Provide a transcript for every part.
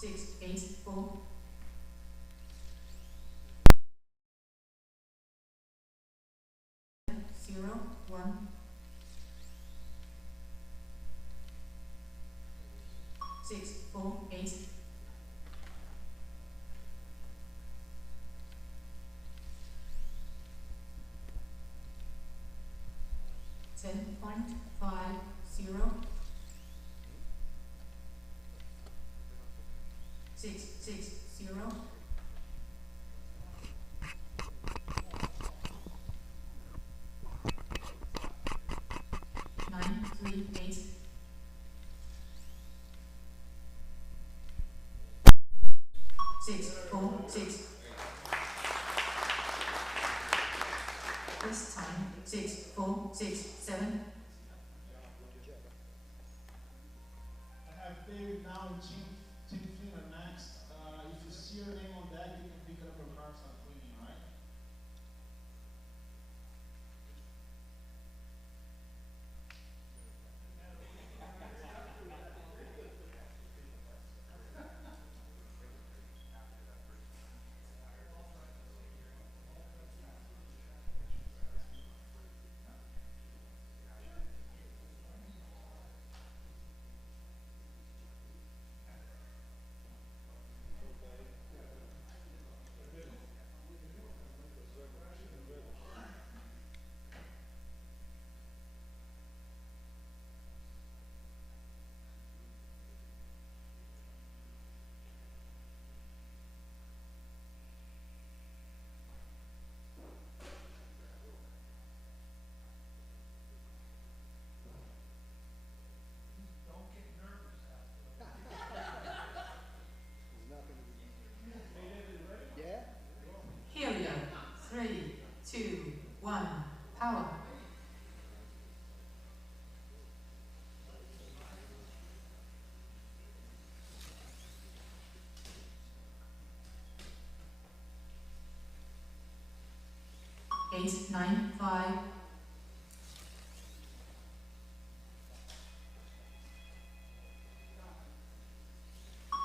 684. 0 1 6 4 8 10.50 660 938 646. This time 6467. I have David now and Tim Flynn are next. If you see your name on deck, you can pick up your car and start cleaning, all right? Here we go. 3, 2, 1, power. Eight, 9, 5.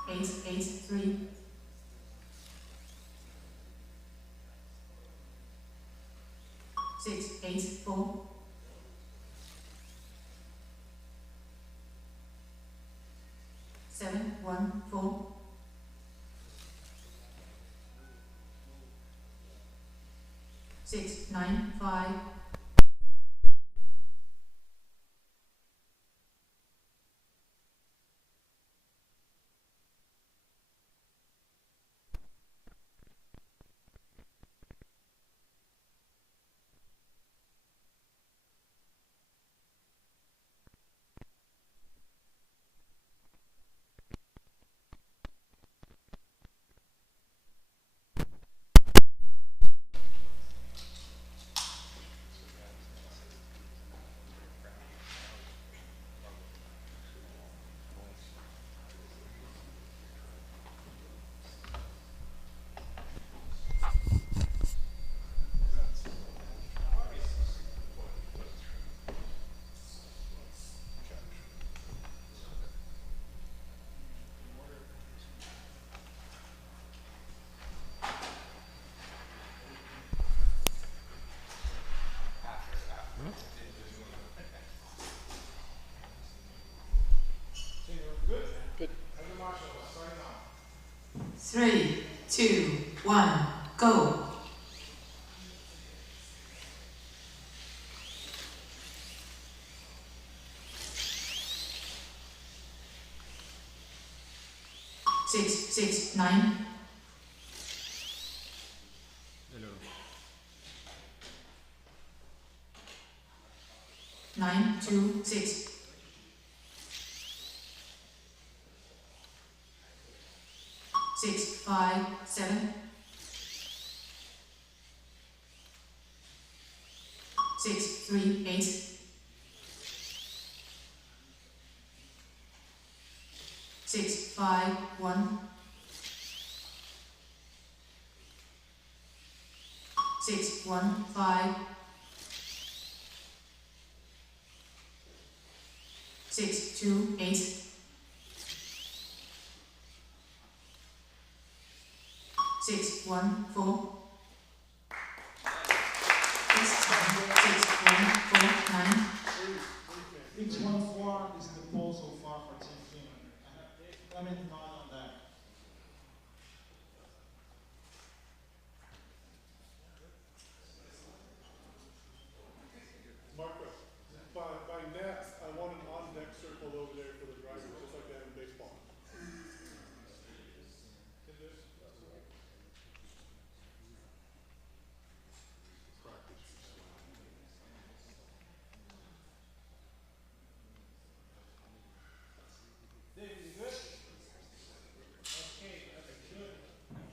8, 8, 3. 6, 8, 4. 7, 1, 4. 6, 9, 5. 3, 2, 1, go. Six, 6, 9. 9, 2, 6. 6, 5, 7. 6, 3, 8. 6, 5, 1. 6, 1, 5. 6, 2, 8. 614. Best time 61449. 614 is the poll so far for Team Finland. I have Dave Clement not on that. Marcus, by nets, I want an on-deck circle over there for the drivers, just like they have in baseball.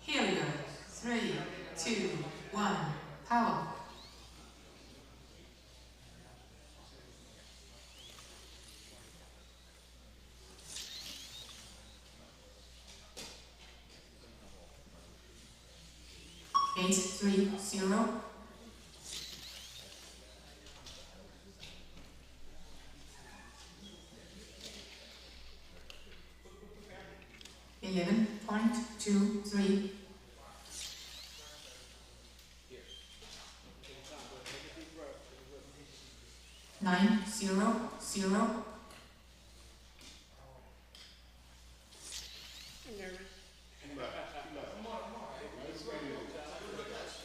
Here we go. 3, 2, 1. Power. Eight, 3, 0. 11.23. 9, 0, 0.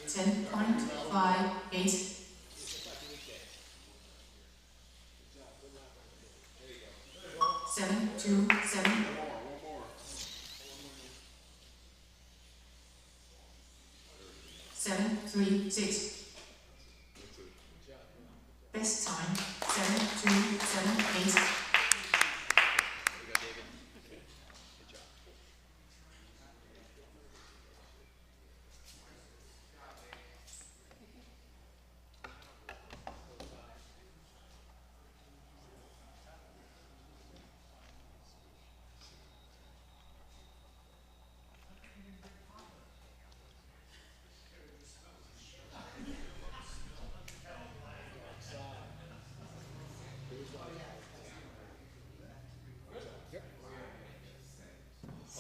10.58. 7, 2, 7. 7, 3, 6. Best time 7, 2, 7, 8.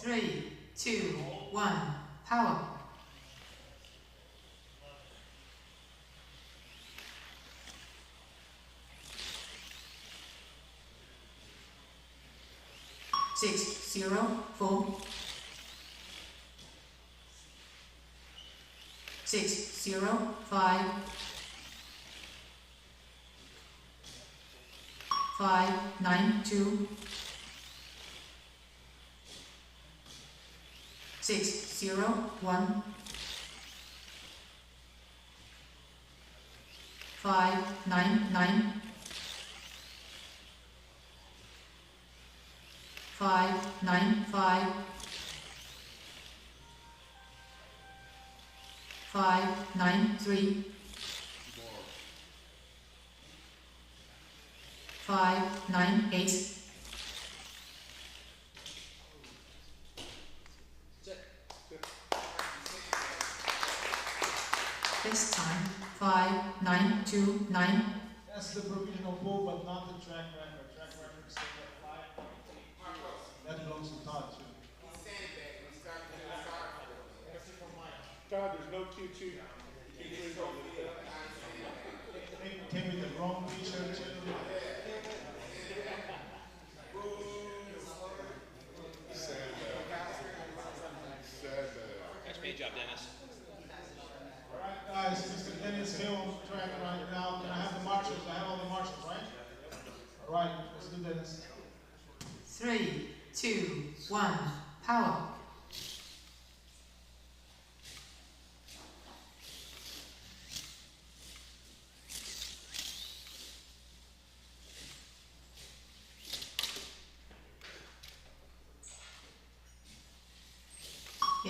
Three, 2, 1. Power. Six, 0, 4. 6, 0, 5. 5, 9, 2. 6, 0, 1. 5, 9, 9. 5, 9, 5. 5, 9, 3. 5, 9, 8. This time 5, 9, 2, 9. That's the provisional poll, but not the track record. Track record is at 5.8. That belongs to Todd too. Todd, there's no Q2. Came with the wrong t-shirt too. Great job, Dennis. Alright guys, Mr. Dennis Hill on the track right now. Can I have the marshals? I have all the marshals, right? Alright, let's do Dennis. 3, 2, 1. Power.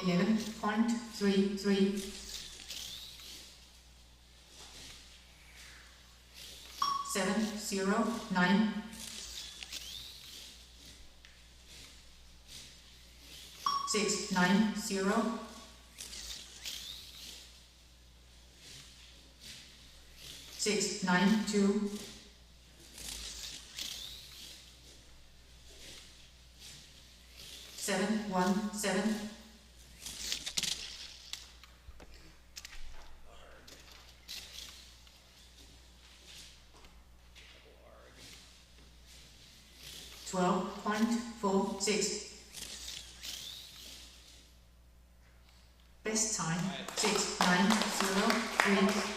Eleven point 33. 7, 0, 9. 6, 9, 0. 6, 9, 2. 7, 1, 7. 12.46. Best time 6903.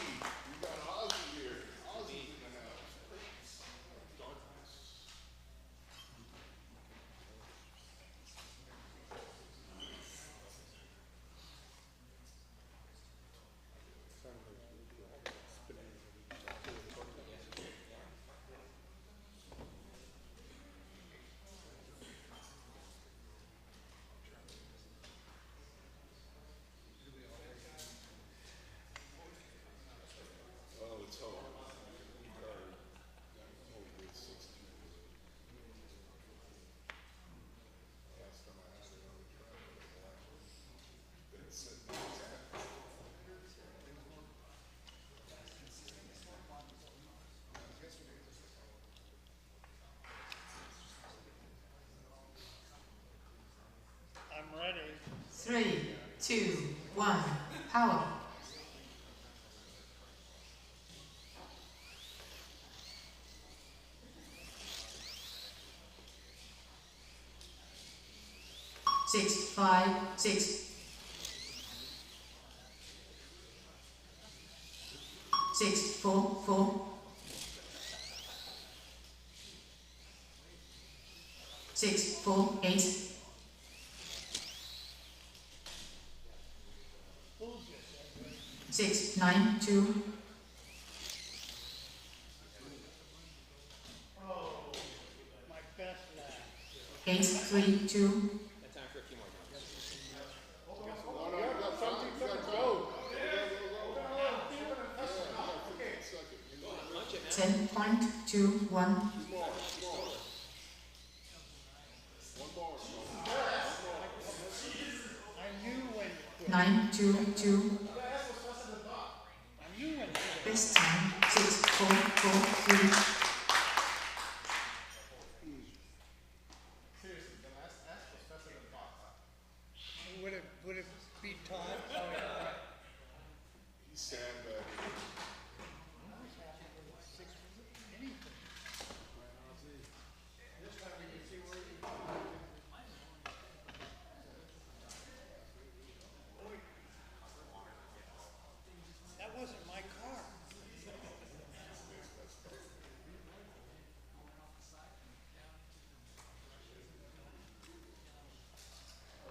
I'm ready. 3, 2, 1, power. Six, 5, 6. 6, 4, 4. 6, 4, 8. 6, 9, 2. My best lap. 8, 3, 2. Okay. 10.21. I knew when to quit. 922. I knew when to quit. Best time 6443. Seriously, the last S was faster than Fox. Would it be Todd? Oh, yeah. He's sandbagging. That wasn't my car.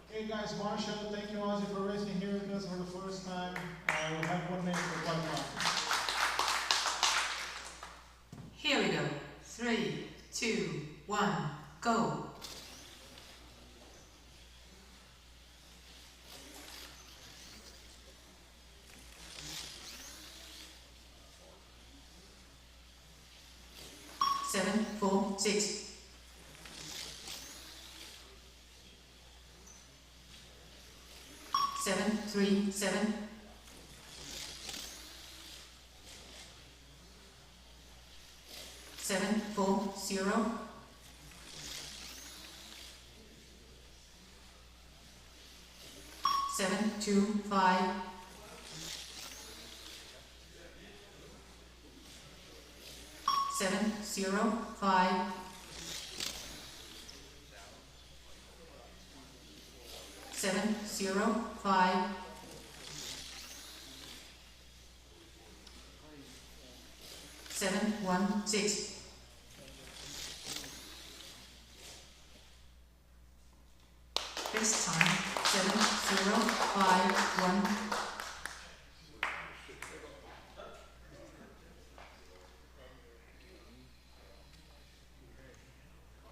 Okay, guys, Marshall, thank you, Ozzy, for racing here with us for the first time. We'll have 1 minute for one more. Here we go. 3, 2, 1, go. Seven, 4, 6. 7, 3, 7. 7, 4, 0. 7, 2, 5. 7, 0, 5. 7, 0, 5. 7, 1, 6. This time 7, 0, 5, 1.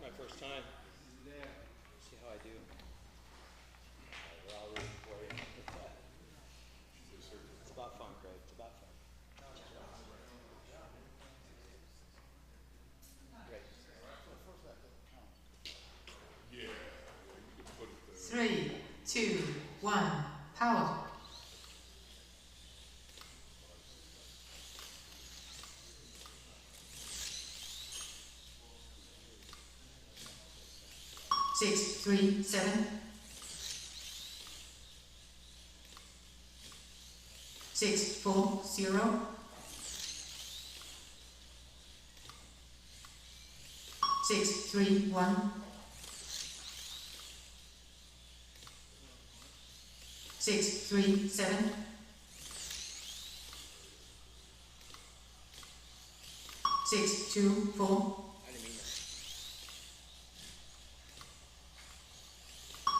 My first time. See how I do. We're all rooting for you. It's about fun, Craig. It's about fun. Great. 3, 2, 1, power. Six, 3, 7. 6, 4, 0. 6, 3, 1. 6, 3, 7. 6, 2, 4. I didn't mean that.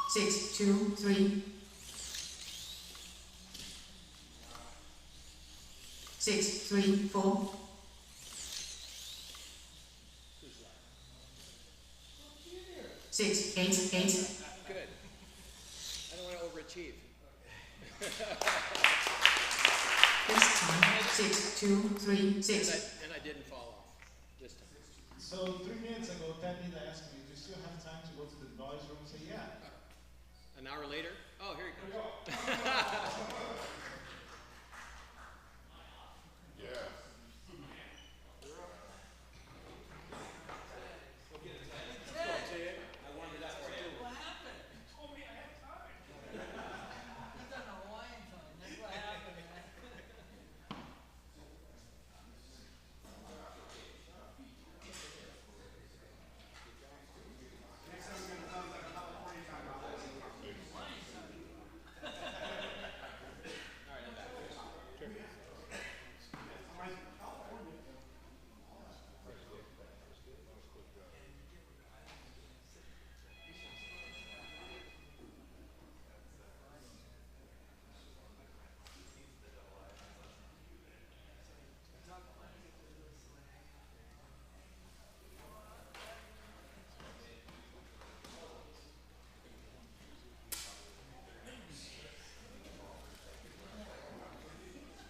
6, 2, 3. 6, 3, 4. 6, 8, 8. Good. I don't want to overachieve. This time, 6, 2, 3, 6. And I didn't fall off this time. So 3 minutes ago, Ted Nita asked me, do you still have time to go to the boys' room? I say, yeah. An hour later? Oh, here he comes.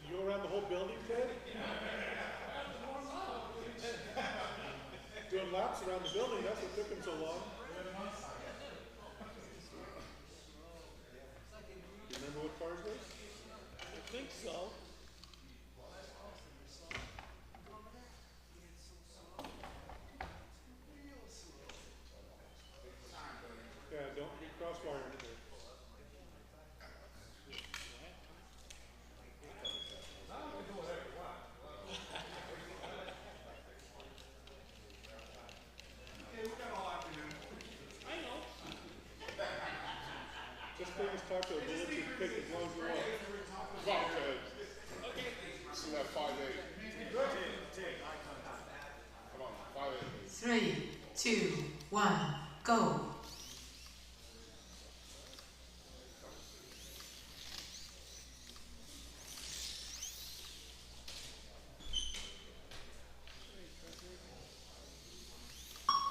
You go around the whole building, Ted? Doing laps around the building, that's what took him so long. You remember what cars were? I think so. Yeah, don't be crosswiring it there. Just bring his taco, we'll let you pick as long as you want. Come on, Ted. Okay. See that 5'8". Come on, 5'8". 3, 2, 1. Go.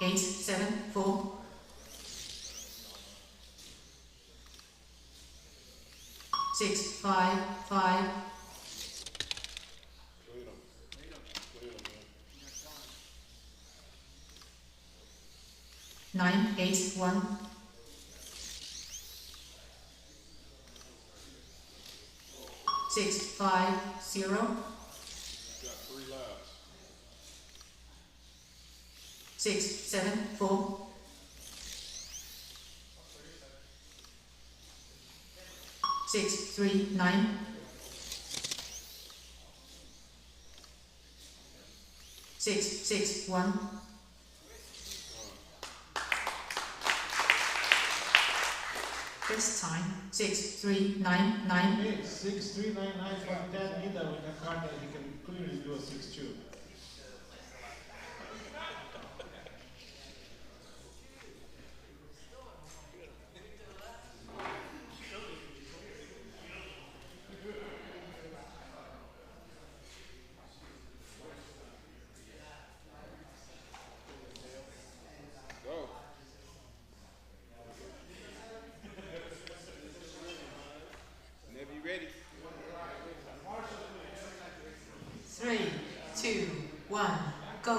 8, 7, 4. 6, 5, 5. Lead him. Lead him, man. 9, 8, 1. 6, 5, 0. Got 3 laps. 6, 7, 4. 6, 3, 9. 6, 6, 1. This time, 6, 3, 9, 9. Hey, 6399 from Ted Nita with a card that he can clearly do a 6-2. Go. Whenever you ready. 3, 2, 1. Go.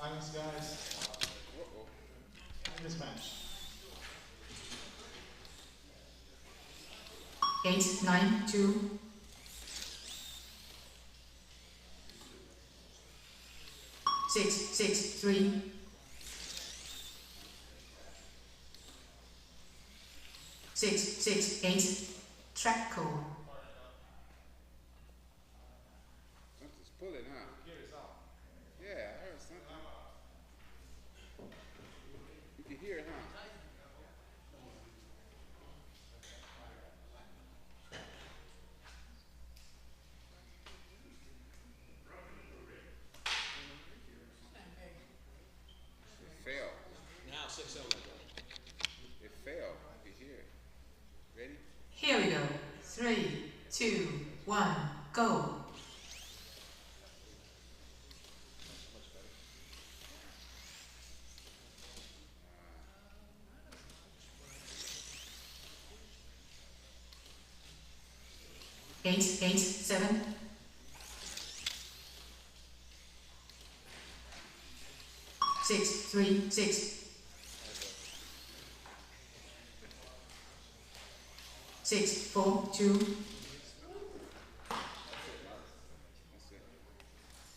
Thanks, guys. This match. 8, 9, 2. 6, 6, 3. 6, 6, 8. Track code. pull it, huh? Yeah, I heard something. You can hear it, huh? It fell. Now 6-0 right there. It fell. You can hear it. Ready? Here we go. 3, 2, 1, go. Eight, 7. 6, 3, 6. 6, 4, 2. That's it.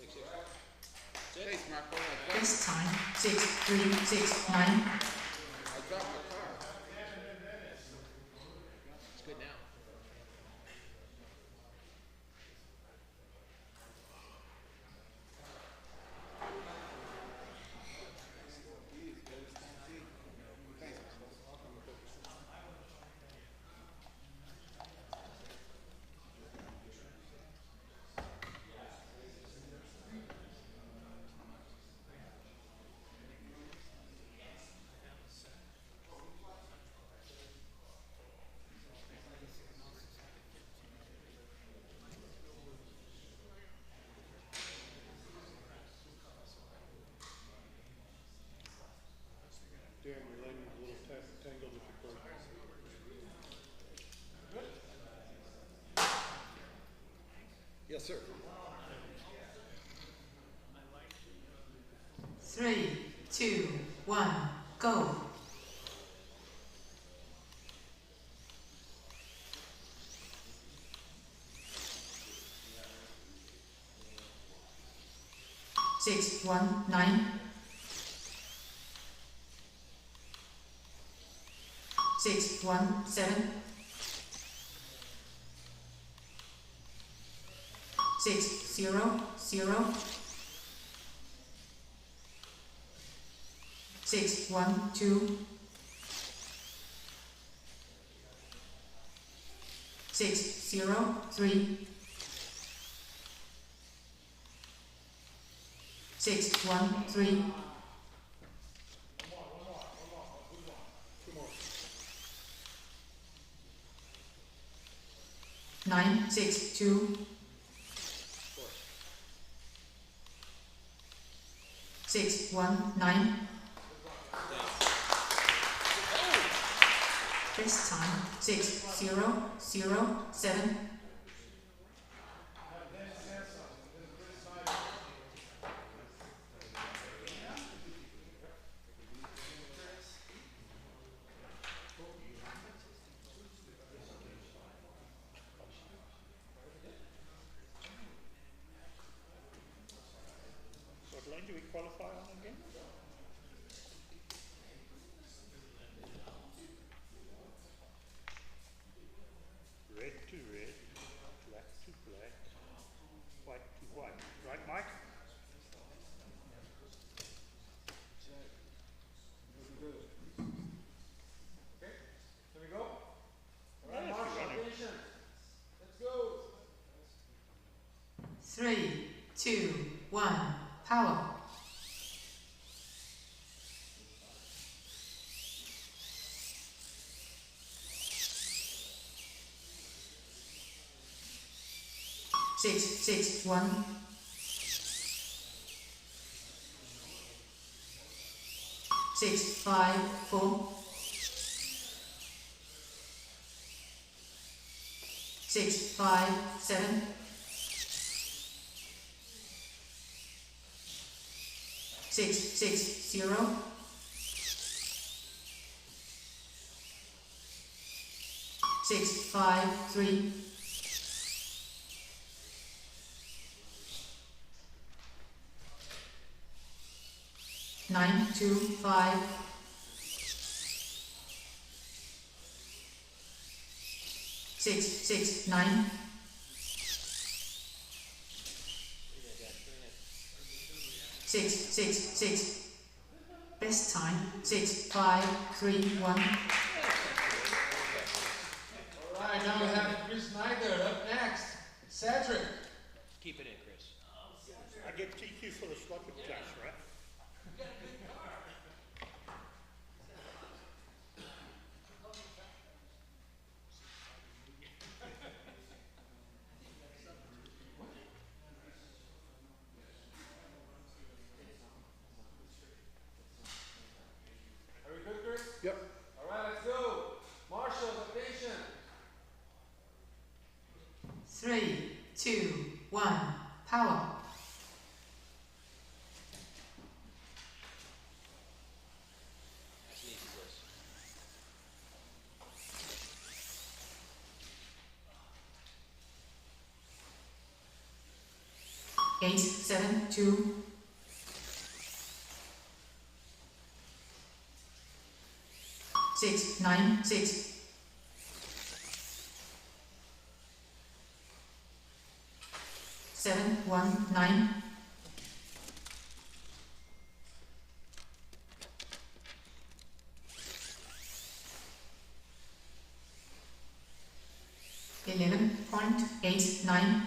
6-6. Thanks, Marco. This time. 6, 3, 6, 9. I dropped my card. It's good now. Dan, your leg is a little tangled with your cord. Yes, sir. 3, 2, 1, go. Six, 1, 9. 6, 1, 7. 6, 0, 0. 6, 1, 2. 6, 0, 3. 6, 1, 3. Two more. 9, 6, 2. 6, 1, 9. This time. 6, 0, 0, 7. What line do we qualify on again? Red to red, black to black, white to white. Right, Mike? Here we go. All right, Yeah, Marshall, running. attention. Let's go. 3, 2, 1, power. Six, 6, 1. 6, 5, 4. 6, 5, 7. 6, 6, 0. 6, 5, 3. 9, 2, 5. 6, 6, 9. 6, 6, 6. Best time 6, 5, 3, 1. Alright, now we have Chris Snyder up next. Cedric. Keep it in, Chris. I get TQ for the slot test, right? Are we good, Chris? Yep. Alright, let's go. Marshall, attention. 3, 2, 1. Power. That's an easy, Chris. 8, 7, 2. 6, 9, 6. 7, 1, 9. 11.89.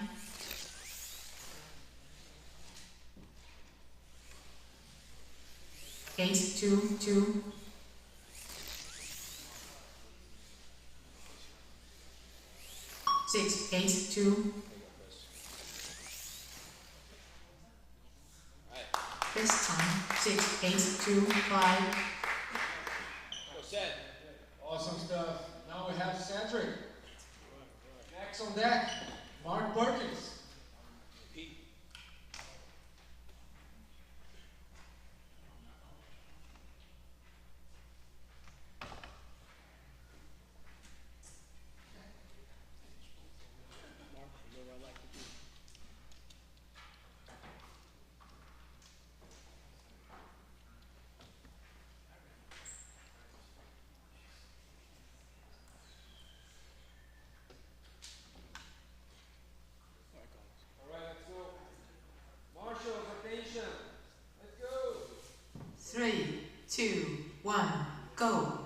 8, 2, 2. 6, 8, 2. There you go, Chris. Alright, Best time 6, 8, 2, 5. go set. Awesome stuff. Now we have Cedric. Next on deck, Mark Perkins. Pete. Mark, you know what I like to do? Alright, let's go. Marshall, attention. Let's go. 3, 2, 1. Go.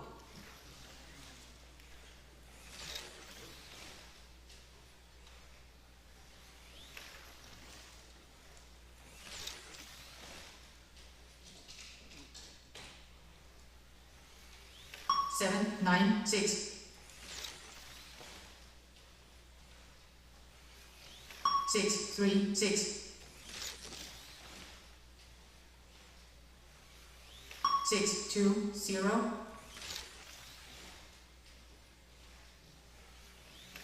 7, 9, 6. 6, 3, 6. 6, 2, 0.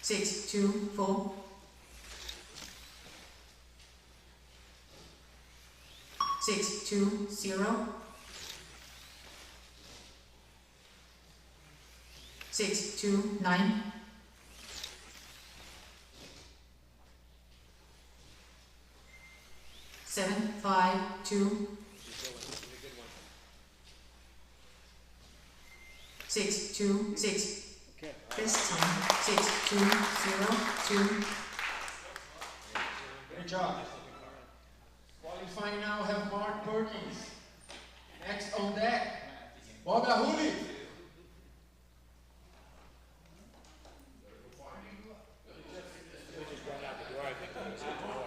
6, 2, 4. 6, 2, 0. 6, 2, 9. 7, 5, 2. Keep going. Give me a good one. 6, 2, 6. Okay. Best time 6, 2, 0, 2. Great job. Qualifying now, we have Mark Perkins. Next on deck, Bob Lahuli. We just run out the door, I think, when it's hit the door.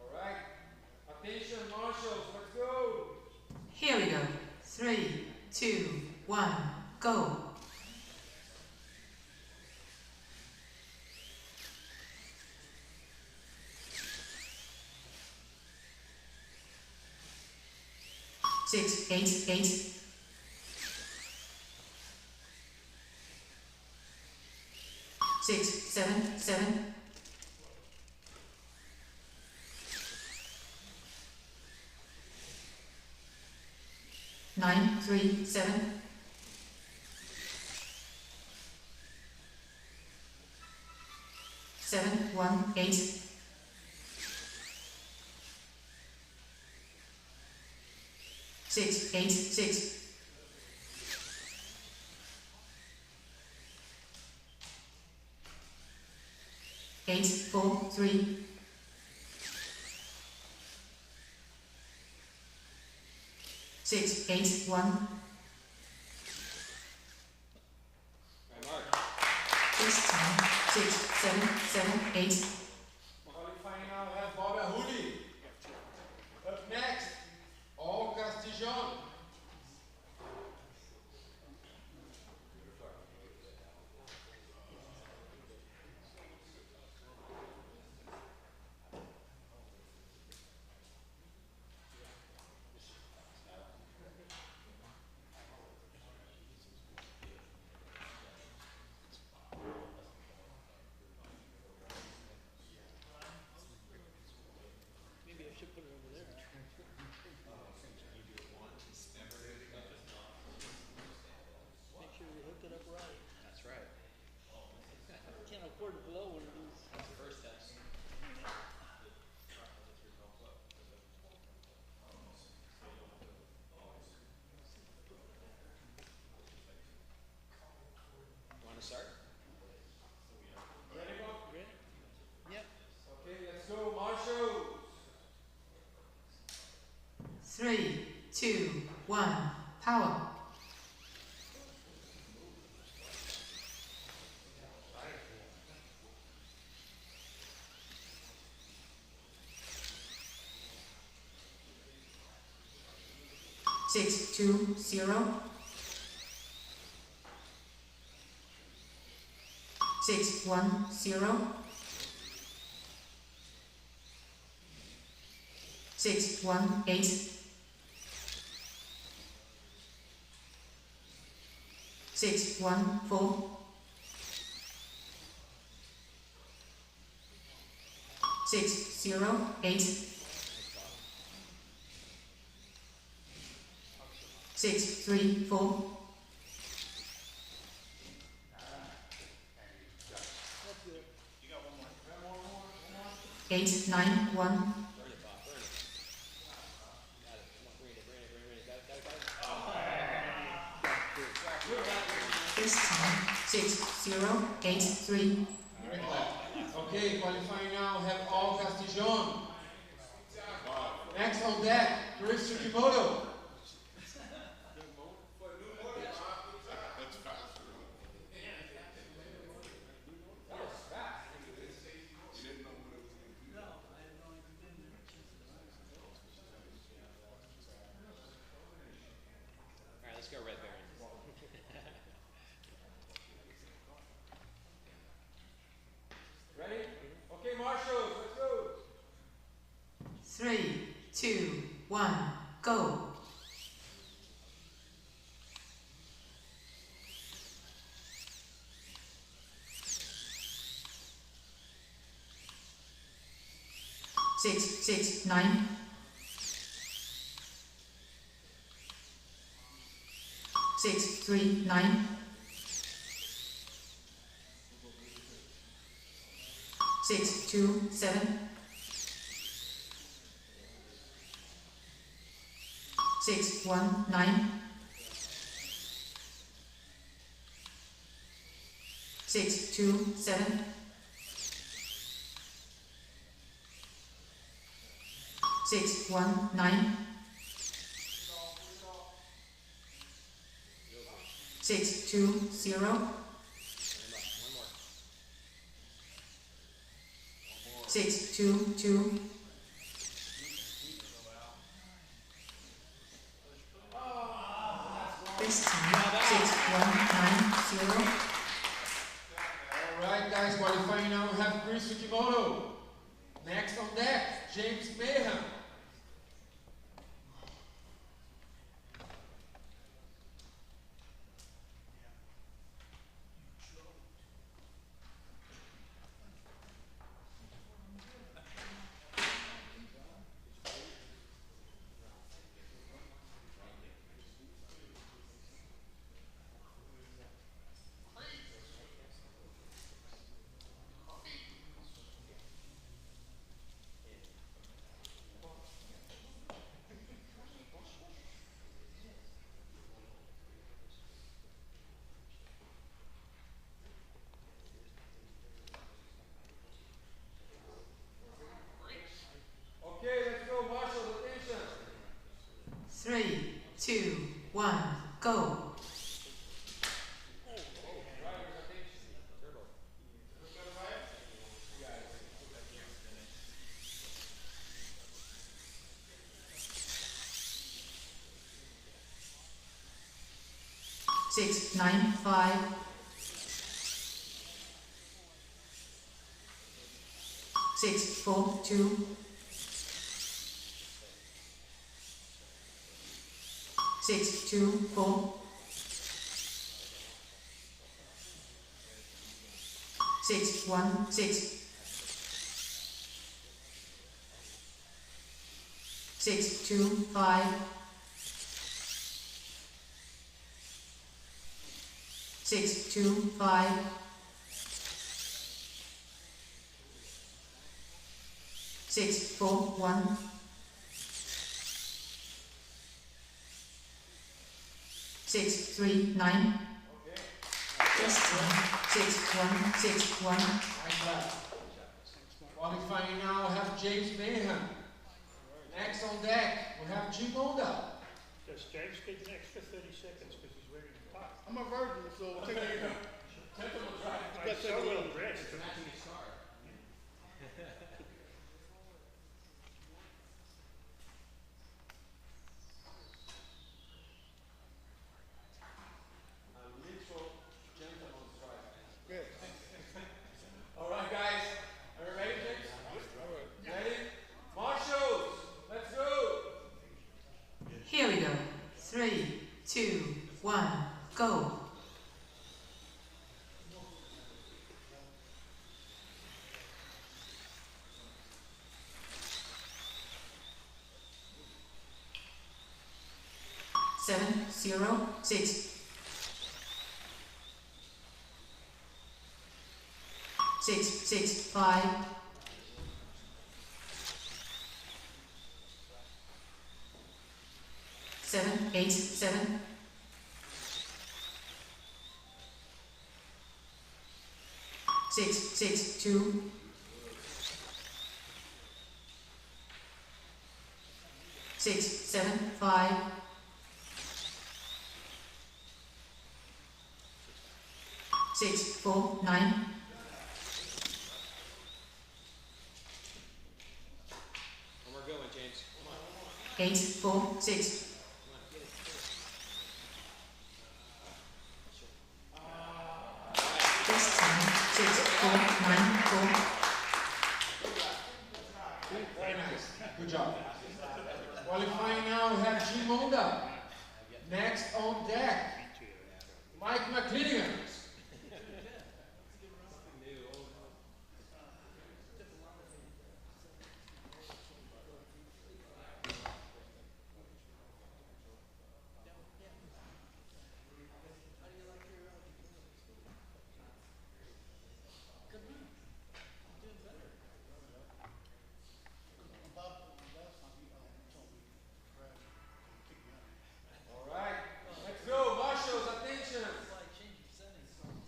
Alright. Attention, Marshalls, let's go. Here we go. 3, 2, 1. Go. 6, 8, 8. 6, 7, 7. 9, 3, 7. 1 8 6 8 6 8 4 3 6 8 1 Right, Mark. this time 6 7 7 8 Qualifying now, we have Bob Ahuli. Up next, All Castijon. Maybe I should put it over there. Make sure you hook it up right. That's right. Can't afford to blow one of these. That's the first step. Want to start? Ready, Bob? Ready? Yep. Okay, let's go, Marshall. 3 2 1 power 6 2 0 6 1 0 6 1 8 6 1 4 6 0 8 6 3 4 That's good. 8 9 1 Burn it, Bob. Burn it. Got it. Come on, bring it. Got it. this time 6 0 8 3 Okay, qualifying now, we have All Castijon. Next on deck, Chris Tsukimoto. That's fast. All right, let's go, Red Baron. Ready? Okay, Marshall, let's go. 3 2 1 go 6 6 9 6 3 9 6 2 7 6 1 9 6 2 7 6 1 9 6 2 0 6 2 2 this time 6 1 9 0 Alright, guys, qualifying now, we have Chris Tsukimoto. Next on deck, James Mayhem. go. Six, nine, five. Six, four, two. Six, two, four. Six, one, six. Six, two, five. Six, two, five. Six, four, one. Six, three, nine. Just six, one, six, one. Nice lap. Qualifying now, we have James Mayhem. Next on deck, we have Jim Onda. Does James get an extra 30 seconds because he's wearing a tie? I'm a virgin, so take it easy. I'm so well dressed. Good. All right, guys. Are you ready, James? Ready? Marshals, let's go. Here we go. 3, 2, 1, go. Seven, zero, six. Six, six, five. Seven, eight, seven. Six, six, two. Six, seven, five. Six, four, nine. One more good one, James. Come on. 8, 4, 6. This time, 6, 4, 9, 4. Very nice. Good job. Qualifying now, we have Jim Onda. Next on deck, Mike McClinigan. All right, let's go. Marshals, attention.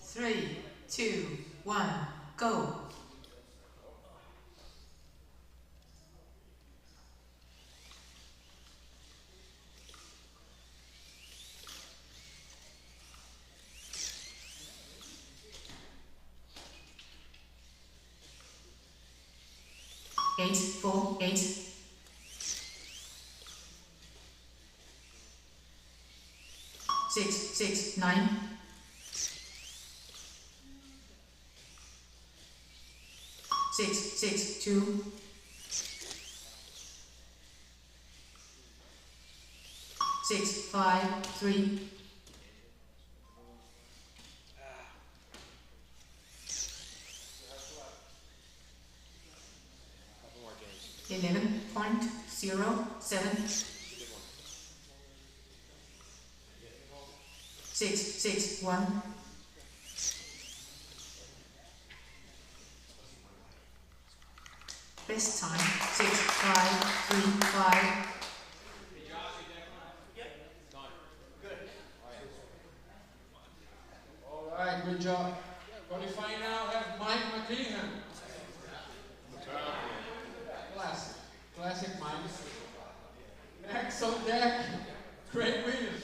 3, 2, 1, go. Eight, 4, 8. Six, 6, 9. Six, 6, 2. Six, 5, 3. Couple more, James. 11.07. Good one. 6, 6, 1. Best time 6, 5, 3, 5. All right, good job. Qualifying now, we have Mike McClinigan. Classic Mike. Next on deck, Craig Williams.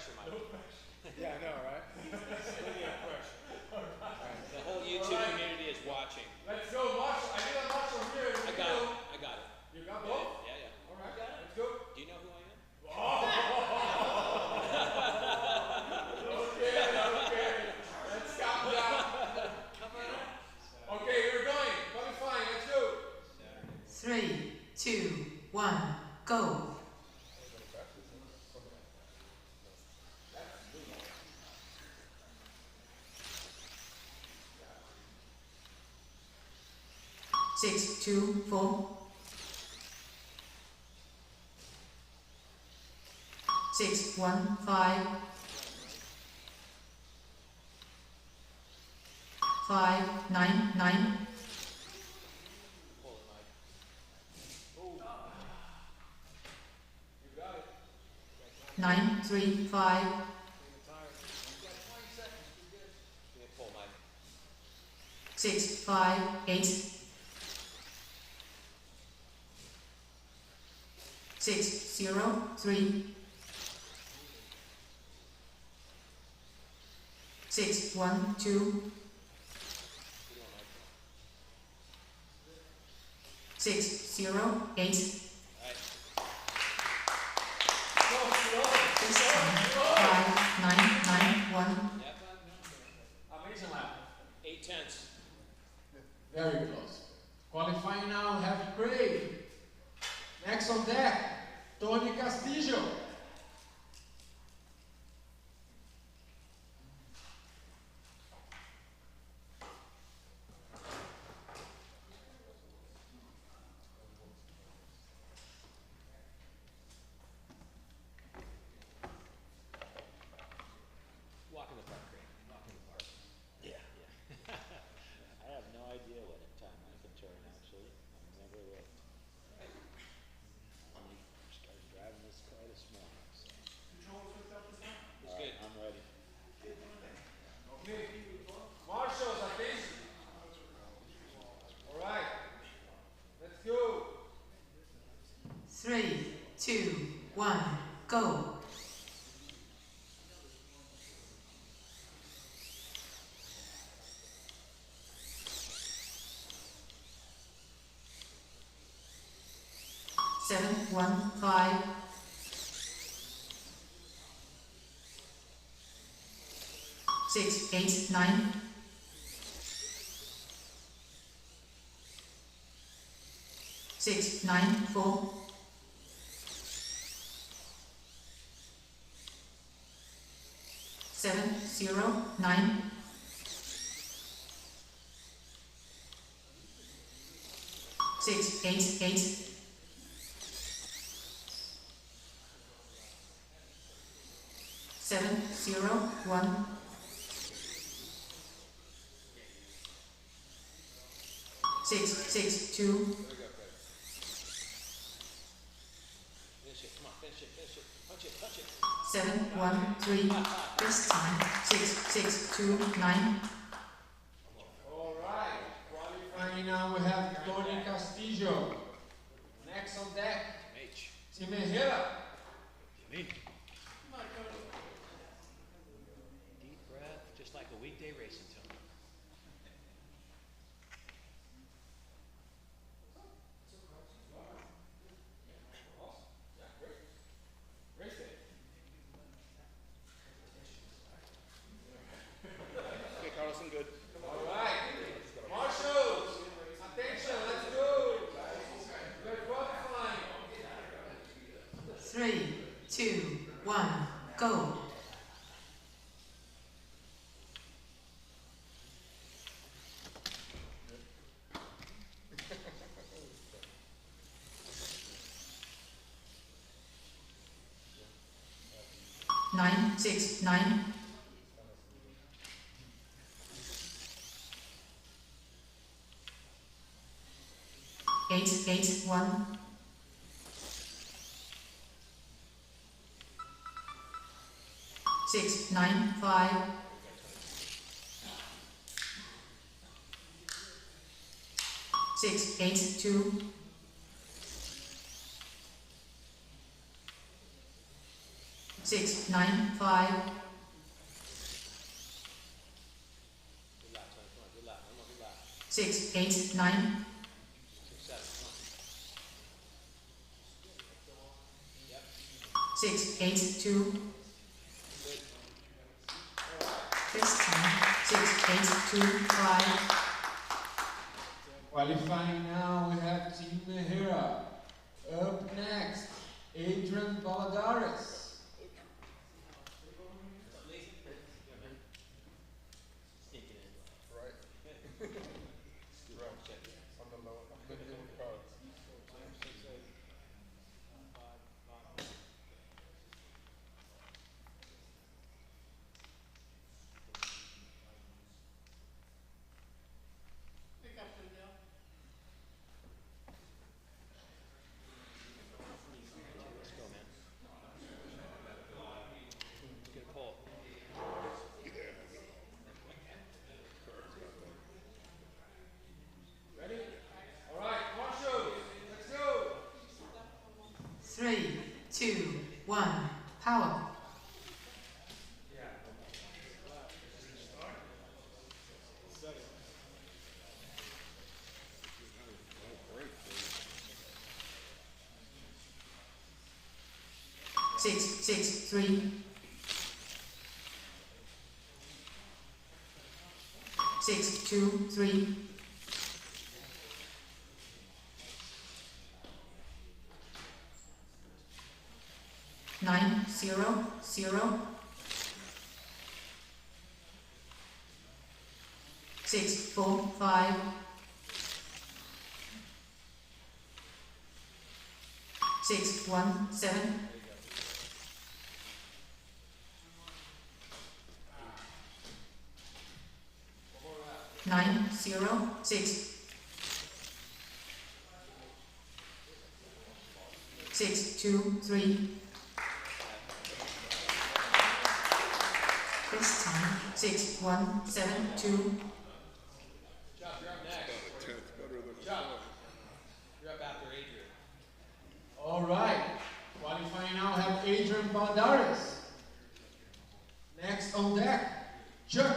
pressure, Mike. Yeah, I know, right? The whole YouTube community is watching. Let's go, Marshall. I need a Marshall here. I got it. I got it. You got both? Yeah, yeah. All right, let's go. Do you know who I am? Okay. Let's calm down. Okay, we're going. Qualifying. Let's go. 3, 2, 1, go. Six, 2, 4. 6, 1, 5. 5, 9, 9. Pull it, Mike. You got it. 9, 3, 5. Give me a pull, Mike. 6, 5, 8. 6, 0, 3. 6, 1, 2. Keep going, Mike. 6, 0, 8. Alright. This time, 5, 9, 9, 1. Yep. Amazing lap. 8/10. Very close. Qualifying now, Heavy Craig. Next on deck, Tony Castillo. Walk in the park, Craig. Walk in the park. Yeah. I have no idea what time I can turn, actually. I've never looked. I only started driving this car this morning, so. It's All good. right, I'm ready. Okay. Marshals, attention. All right. Let's go. 3, 2, 1, go. Seven, 1, 5. 6, 8, 9. 6, 9, 4. 7, 0, 9. 6, 8, 8. 7, 0, 1. 6, 6, 2. There we go, Craig. Finish it. Come on, finish it. Punch it, punch it. 7, 1, 3. This time, 6, 6, 2, 9. All right. Qualifying now, we have Tony Castillo. Next on deck, H. Tim Herrera. Deep breath, just like a weekday racing tune. Race day. Okay, Carlson, good. All right. Marshals, attention, let's go. We're qualifying. 3, 2, 1, go. Nine, 6, 9. 8, 8, 1. 6, 9, 5. 6, 8, 2. 9, 6, 9, 5, Good lap, son. Come on, good lap. One more good lap. 6, 8, 9, 6, 7. Come on. Yep. 6, 8, 2. Good. This time, 6, 8, 2, 5. Qualifying now, we have Team Mehira. Up next, Adrian Baladares. Sneaking in. Right. Right. On the low, on the middle card. Let's go, man. Let's get a pull. Ready? All right, marshals, let's go. 3, 2, 1, power. Six, 6, 3. 6, 2, 3. 9, 0, 0. 6, 4, 5. 6, 1, 7. 9, 0, 6. 6, 2, 3. This time, 6, 1, 7, 2. Job, you're up next. A tenth better than Job. You're up after Adrian. All right, qualifying now, we have Adrian Baladares. Next on deck, Chuck.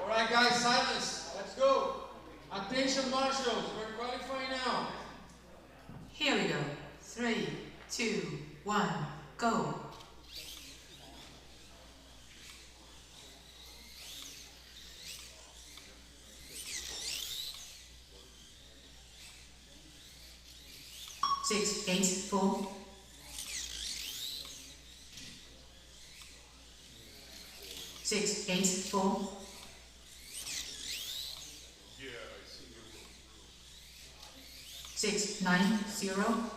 All right, guys, silence. Let's go. Attention, marshals. We're qualifying now. Here we go. 3, 2, 1, go. Six, 8, 4. 6, 8, 4. Yeah, I see you. 6, 9, 0.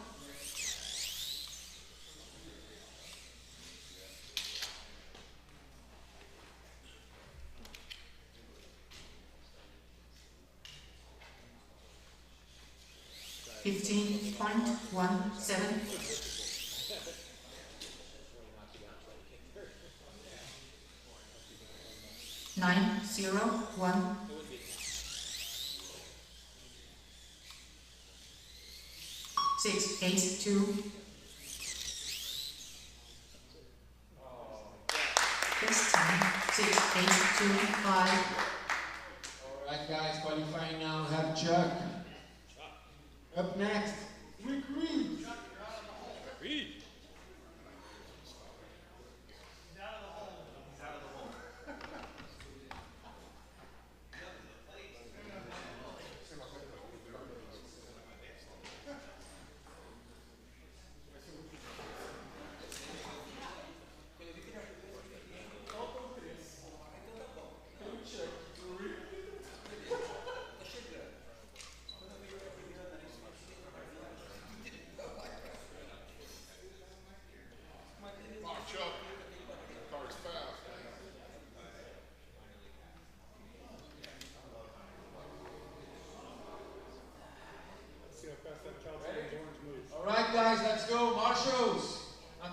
15.17. 9, 0, 1. 6, 8, 2. This time, 6, 8, 2, 5. All right, guys, qualifying now, we have Chuck. Up next, Rick Reed. Reed.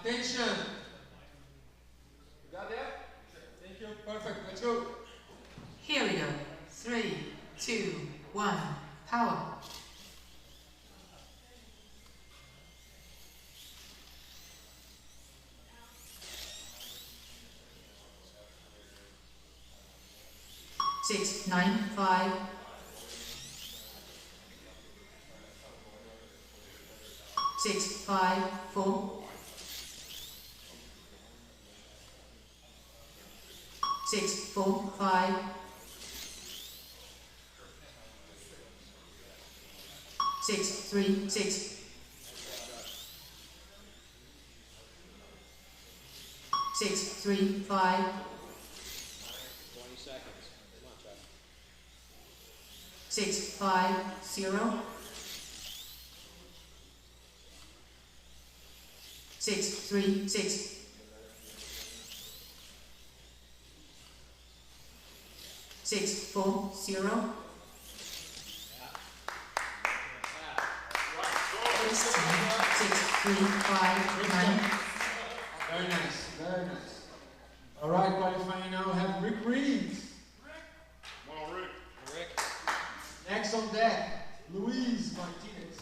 Attention. You got that? Thank you. Perfect. Let's go. Here we go. 3, 2, 1, power. 6, 9, 5. 6, 5, 4. 6, 4, 5. 6, 3, 6. 6, 3, 5. 20 seconds. Come on, Chuck. 6, 5, 0. 6, 3, 6. 6, 4, 0. This time, 6, 3, 5, 9. Very nice. Very nice. All right, qualifying now. We have Rick Reed. Come on, Rick. Rick. Next on deck, Luis Martinez.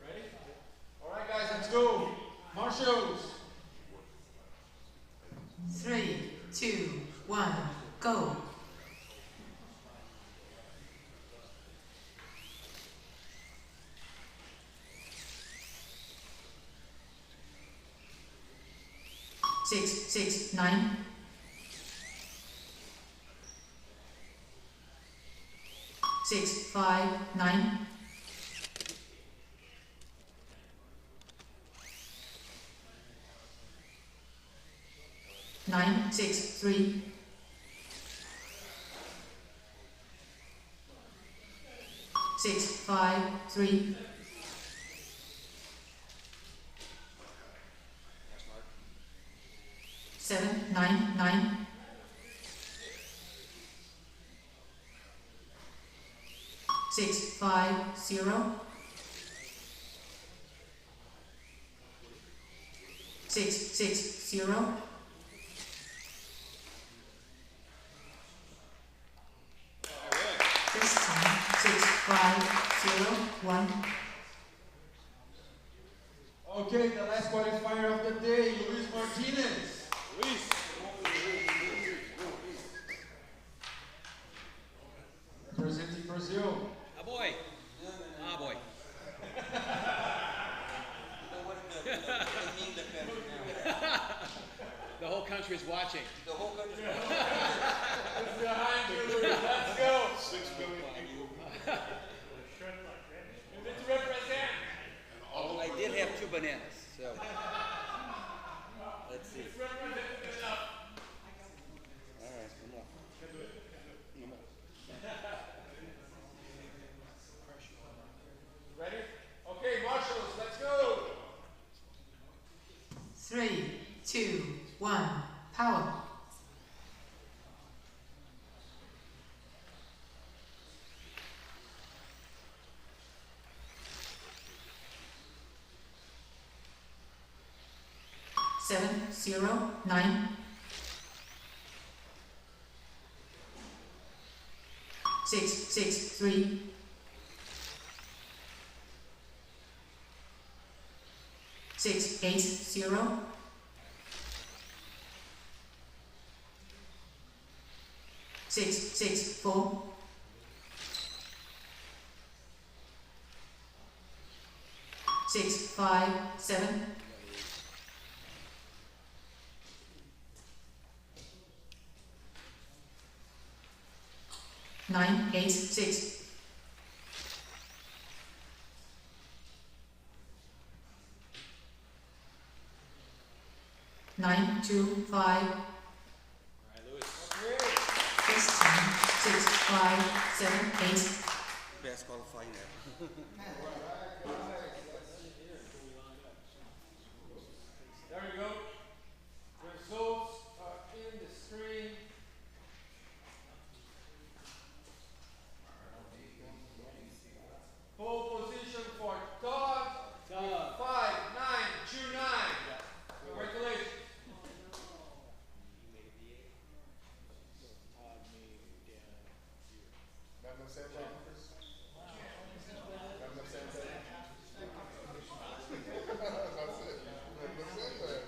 Ready? All right, guys, let's go. Marshals. 3, 2, 1, go. 6, 6, 9. 6, 5, 9. 9, 6, 3. 6, 5, 3. 7, 9, 9. 6, 5, 0. 6, 6, 0. 6, 5, 0, 1. Okay, the last qualifier of the day, Luis Martinez. Luis. Representing Brazil. Ah, boy. Ah, boy. The whole country's watching. Let's go. 6 million people. Let's represent. I did have 2 bananas, so. Let's see. All right, come on. Ready? Okay, marshals, let's go. 3, 2, 1, power. 7, 0, 9. 6, 6, 3. 6, 8, 0. 6, 6, 4. 6, 5, 7. 9, 8, 6. 9, 2, 5. All right, Luis. This time, 6, 5, 7, 8. Best qualifying ever. There we go. Results are in the screen. Pole position for Todd. 5.929. Congratulations. Remember the same thing? Remember the same thing? That's it. Remember the same thing.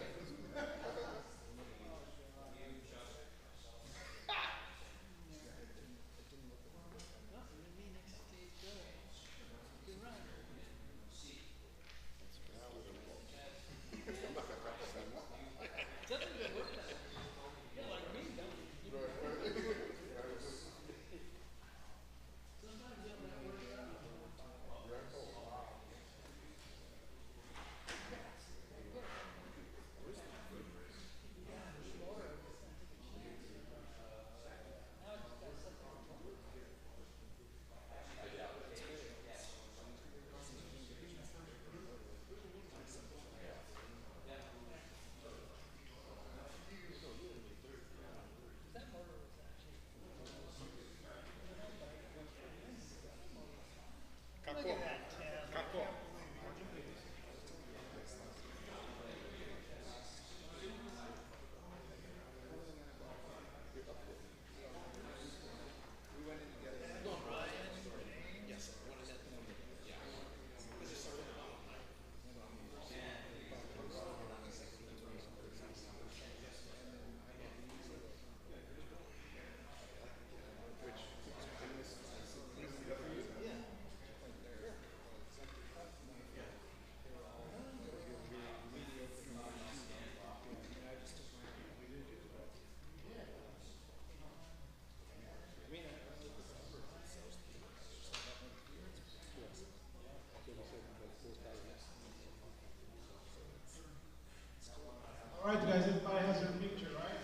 All right, guys, everybody has their picture, right?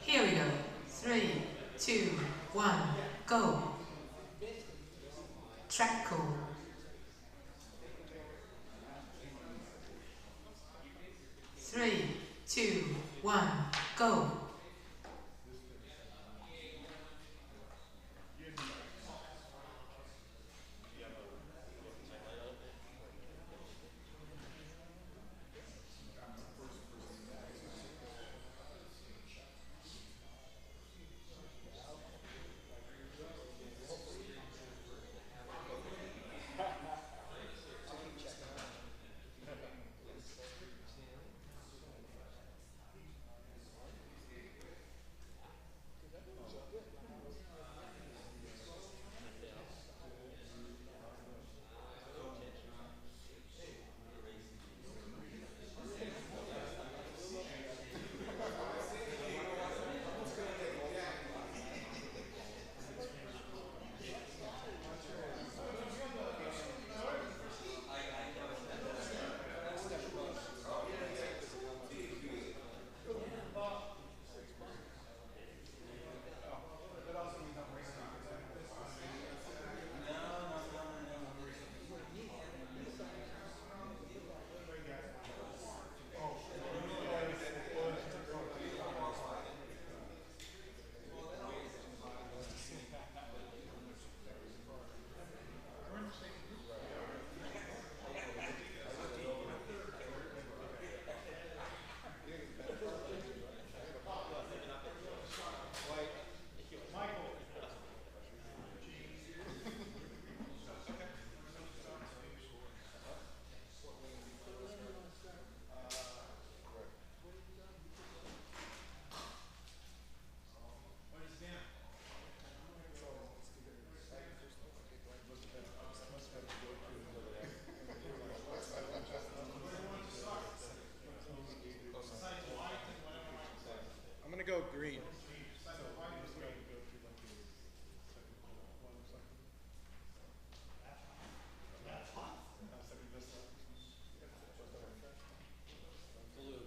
Here we go. 3, 2, 1, go. Track call. 3, 2, 1, go. gonna go green. Blue.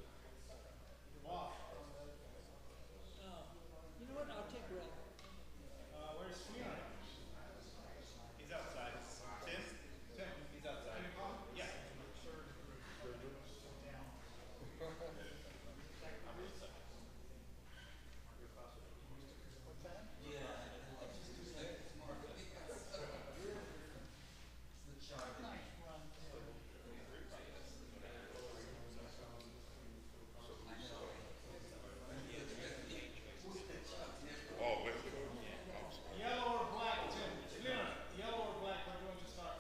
You know what? I'll take red. Where's Fiona? He's outside. Tim? Tim. He's outside. Yeah. Oh, wait. Yellow or black, Tim? Fiona, yellow or black, where do you want to start?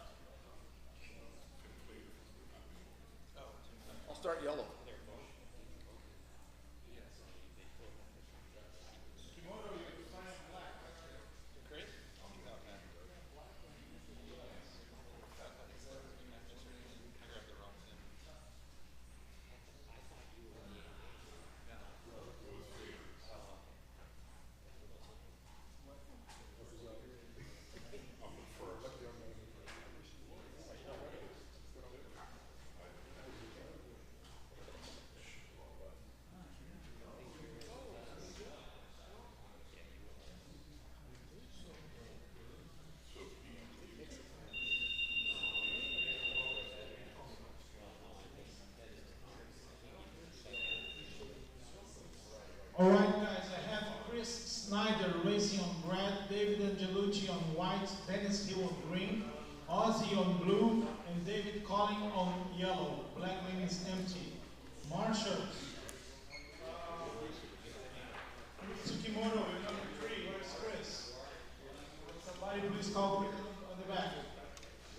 I'll start yellow. Kimoto, you're starting black. Chris? All right, guys, I have Chris Snyder racing on red, David Angelucci on white, Dennis Hill on green, Ozzy on blue, and David Colling on yellow. Black lane is empty. Marshall. Tsukimoto, number 3. Where's Chris? Somebody please call Chris on the back.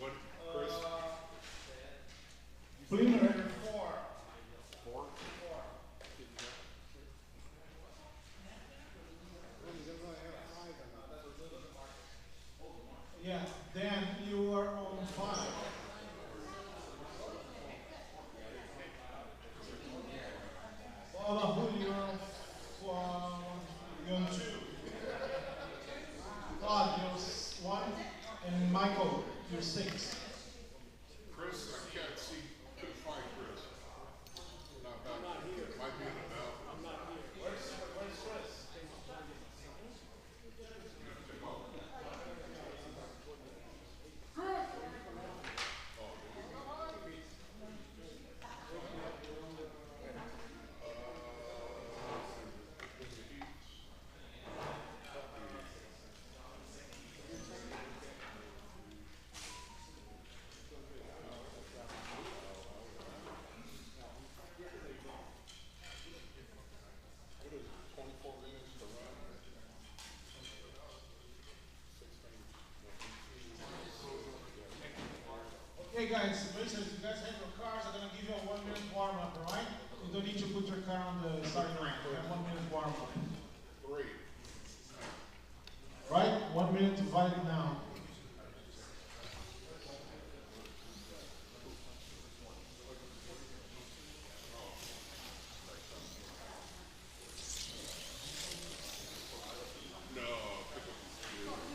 What, Chris? Flimmer, number 4. Yeah, Dan, you are on 5. Baba, you're on 2. Todd, you're 1. And Michael, you're 6. Chris, I can't see, couldn't find Chris. Not back. Might be in the mouth. Where's Chris? What is it, 24 minutes to run? Okay, guys, listen, if you guys have your cars, I'm gonna give you a 1-minute warm-up, alright? You don't need to put your car on the starting line. You have 1-minute warm-up. 3. Right? 1 minute to fight it now. No, pick up the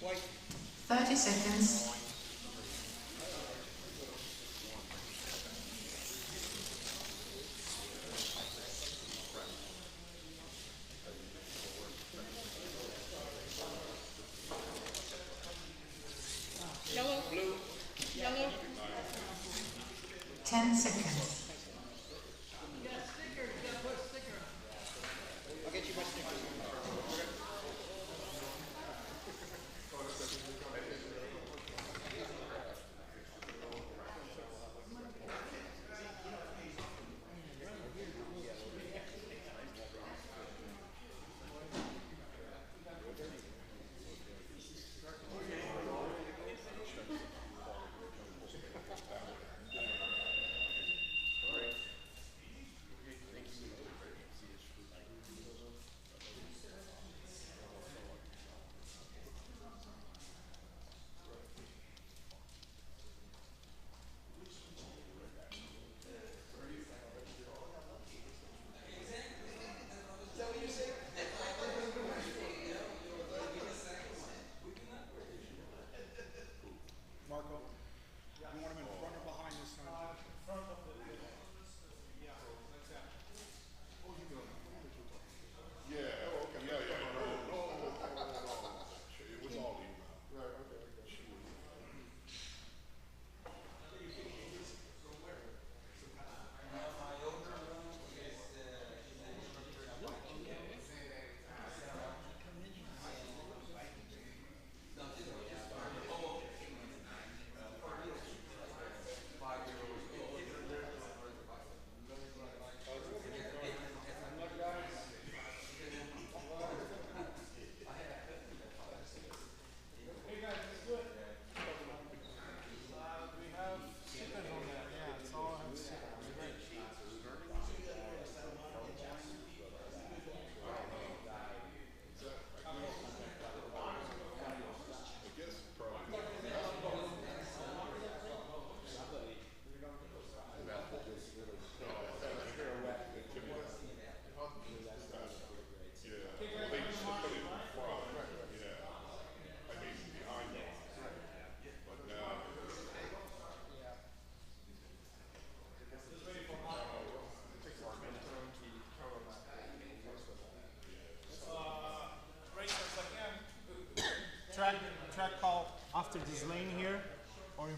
White. 30 seconds. Yellow. Blue. Yellow. 10 seconds. You got a sticker. You got to put a sticker on. I'll get you my stickers.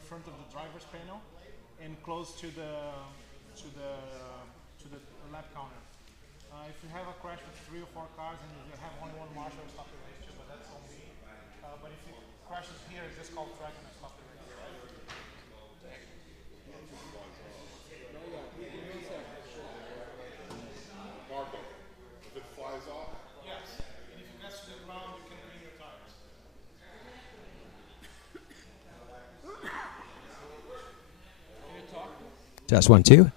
front of the driver's panel and close to the lap counter. If you have a crash with 3 or 4 cars and you have only one marshal, stop the race too, but that's on me. But if it crashes here, it's just called track and I stop the race. Marco, if it flies off, Yes, and if it gets to the ground, you can bring your tires. Test 1, 2.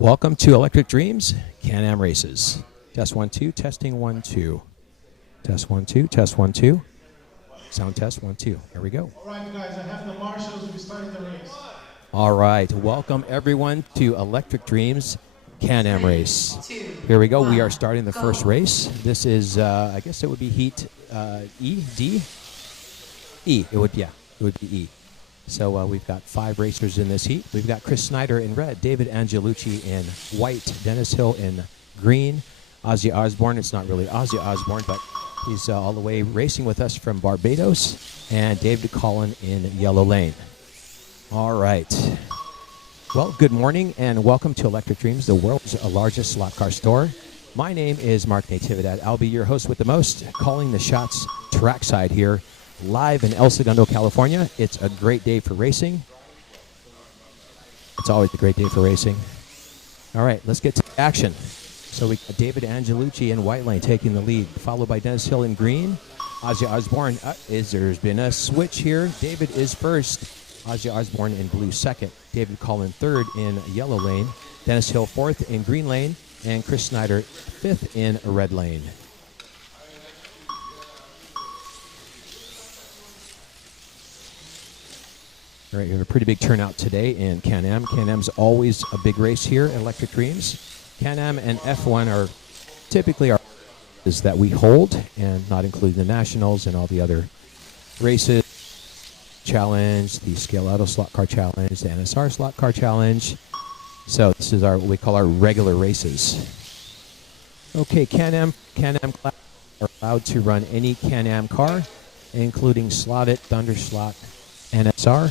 Welcome to Electric Dreams Can-Am Races. Test 1, 2. Testing 1, 2. Test 1, 2. Test 1, 2. Sound test 1, 2. Here we go. All right, guys, I have the marshals. We started the race. All right. Welcome everyone to Electric Dreams Can-Am Race. 2, Here we go. We 1, are starting the go. first race. This is, I guess it would be heat E, D? E. It would be E. So we've got 5 racers in this heat. We've got Chris Snyder in red, David Angelucci in white, Dennis Hill in green, Ozzy Osbourne. It's not really Ozzy Osbourne, but he's all the way racing with us from Barbados, and David Collin in yellow lane. All right. Well, good morning and welcome to Electric Dreams, the world's largest slot car store. My name is Mark Natividad. I'll be your host with the most, calling the shots trackside here, live in El Segundo, California. It's a great day for racing. It's always a great day for racing. All right, let's get to action. So we got David Angelucci in white lane taking the lead, followed by Dennis Hill in green. Ozzy Osbourne, there's been a switch here. David is first. Ozzy Osbourne in blue second. David Collin third in yellow lane. Dennis Hill fourth in green lane. And Chris Snyder fifth in red lane. All right, we have a pretty big turnout today in Can-Am. Can-Am's always a big race here at Electric Dreams. Can-Am and F1 are typically our races that we hold, and not including the Nationals and all the other races. Challenge, the Scale Auto Slot Car Challenge, the NSR Slot Car Challenge. So this is what we call our regular races. Okay, Can-Am class are allowed to run any Can-Am car, including Slot.it, Thunder Slot, NSR.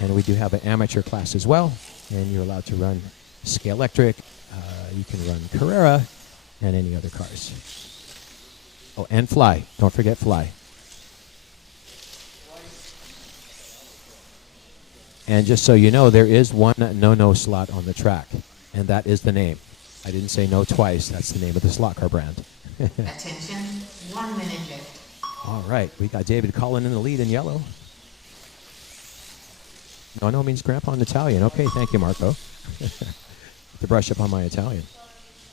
And we do have an amateur class as well. And you're allowed to run Scale Electric. You can run Carrera and any other cars. Oh, and Fly. Don't forget Fly. And just so you know, there is one no slot on the track, and that is the name. I didn't say no twice. That's the name of the slot car brand. Attention, 1 minute left. All right, we got David Collin in the lead in yellow. No means grandpa in Italian. Okay, thank you, Marco. To brush up on my Italian.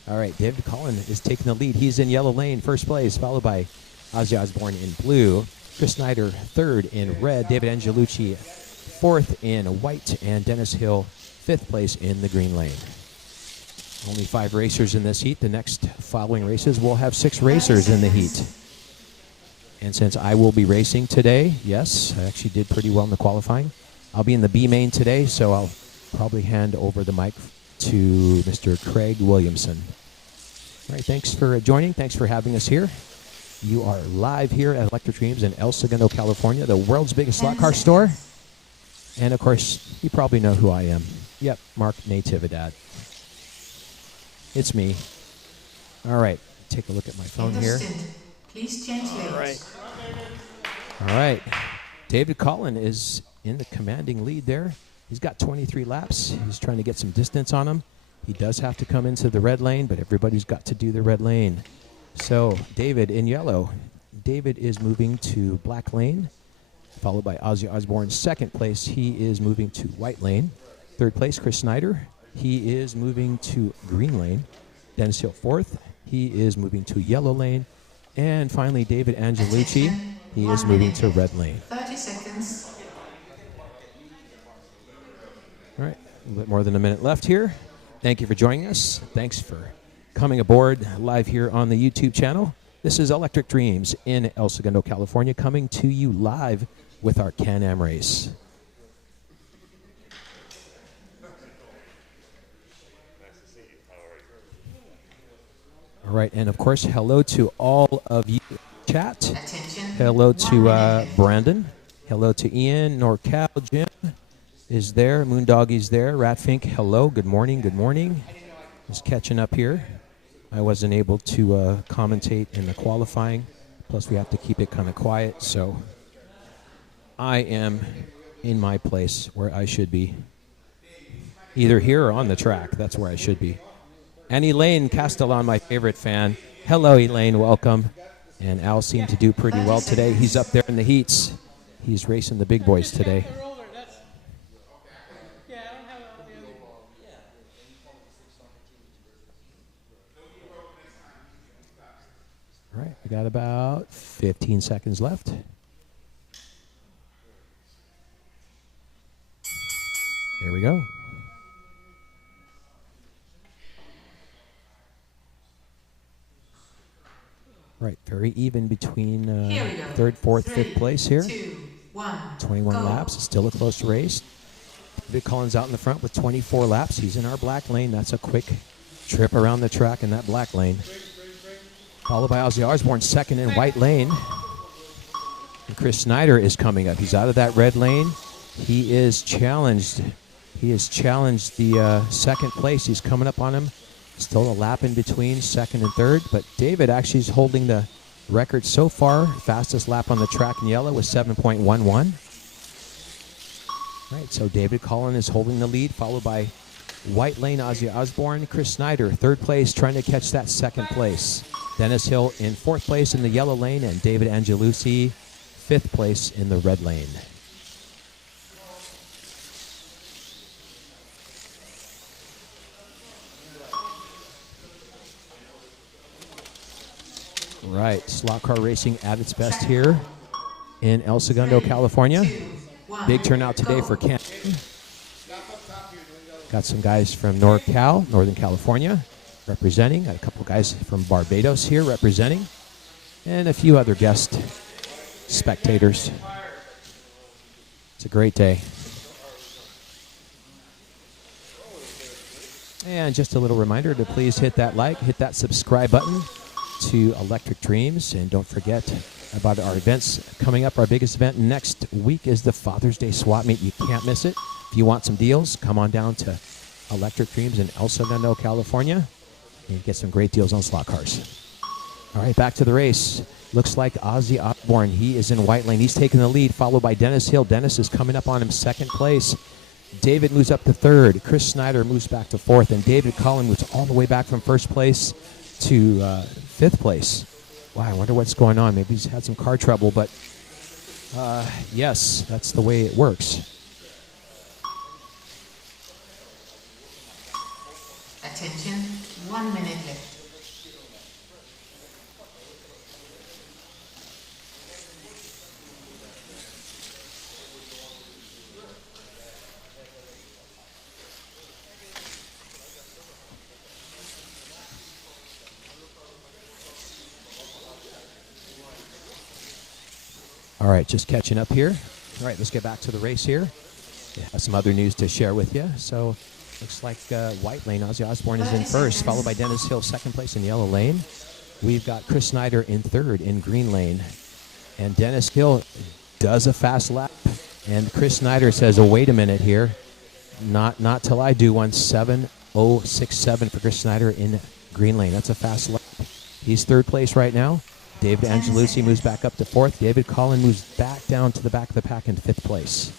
All right, David Collin is taking the lead. He's in yellow lane, first place, followed by Ozzy Osbourne in blue. Chris Snyder third in red. David Angelucci fourth in white, and Dennis Hill fifth place in the green lane. Only 5 racers in this heat. The next following races will have 6 racers in the heat. And since I will be racing today, yes, I actually did pretty well in the qualifying. I'll be in the B main today, so I'll probably hand over the mic to Mr. Craig Williamson. All right, thanks for joining. Thanks for having us here. You are live here at Electric Dreams in El Segundo, California, the world's biggest slot car store. And, of course, you probably know who I am. Yep, Mark Natividad. It's me. All right, take a look at my phone here. Please change lanes. All right. David Collin is in the commanding lead there. He's got 23 laps. He's trying to get some distance on him. He does have to come into the red lane, but everybody's got to do the red lane. So, David in yellow. David is moving to black lane, followed by Ozzy Osbourne. Second place, he is moving to white lane. Third place, Chris Snyder. He is moving to green lane. Dennis Hill fourth. He is moving to yellow lane. And finally, David Angelucci. He is moving to red lane. 30 seconds. All right, a little bit more than a minute left here. Thank you for joining us. Thanks for coming aboard live here on the YouTube channel. This is Electric Dreams in El Segundo, California, coming to you live with our Can-Am race. All right, and of course, hello to all of you in chat. Attention. Hello to Brandon. Hello to Ian, NorCal, Jim, is there. Moondoggy's there. Ratfink, hello. Good morning. Good morning. Just catching up here. I wasn't able to commentate in the qualifying. Plus, we have to keep it kind of quiet. So I am in my place where I should be. Either here or on the track. That's where I should be. And Elaine Castellan, my favorite fan. Hello, Elaine. Welcome. And Al seemed to do pretty well today. He's up there in the heats. He's racing the big boys today. Yeah, I don't have all the other. All right, we got about 15 seconds left. Here we go. Right, very even between third, fourth, fifth place here. 21 laps, it's still a close race. David Collins out in the front with 24 laps. He's in our black lane. That's a quick trip around the track in that black lane. Followed by Ozzy Osbourne, second in white lane. And Chris Snyder is coming up. He's out of that red lane. He is challenged. He has challenged the second place. He's coming up on him. Still a lap in between second and third, but David actually is holding the record so far. Fastest lap on the track in yellow was 7.11. Right, so David Collin is holding the lead, followed by white lane Ozzy Osbourne. Chris Snyder, third place, trying to catch that second place. Dennis Hill in fourth place in the yellow lane, and David Angelucci, fifth place in the red lane. Right, slot car racing at its best here in El Segundo, California. Big turnout today for Ken. Got some guys from NorCal, Northern California, representing. Got a couple guys from Barbados here representing. And a few other guest spectators. It's a great day. And just a little reminder to please hit that like, hit that subscribe button to Electric Dreams, and don't forget about our events coming up. Our biggest event next week is the Father's Day Swap Meet. You can't miss it. If you want some deals, come on down to Electric Dreams in El Segundo, California, and get some great deals on slot cars. All right, back to the race. Looks like Ozzy Osbourne, he is in white lane. He's taking the lead, followed by Dennis Hill. Dennis is coming up on him second place. David moves up to third. Chris Snyder moves back to fourth, and David Collin moves all the way back from first place to fifth place. Wow, I wonder what's going on. Maybe he's had some car trouble, but yes, that's the way it works. Attention, 1 minute left. All right, just catching up here. All right, let's get back to the race here. Yeah, have some other news to share with you. So, looks like white lane, Ozzy Osbourne is in first, followed by Dennis Hill, second place in yellow lane. We've got Chris Snyder in third in green lane. And Dennis Hill does a fast lap. And Chris Snyder says, oh, wait a minute here. Not till I do one. 7:067 for Chris Snyder in green lane. That's a fast lap. He's third place right now. David Angelucci moves back up to fourth. David Collin moves back down to the back of the pack in fifth place.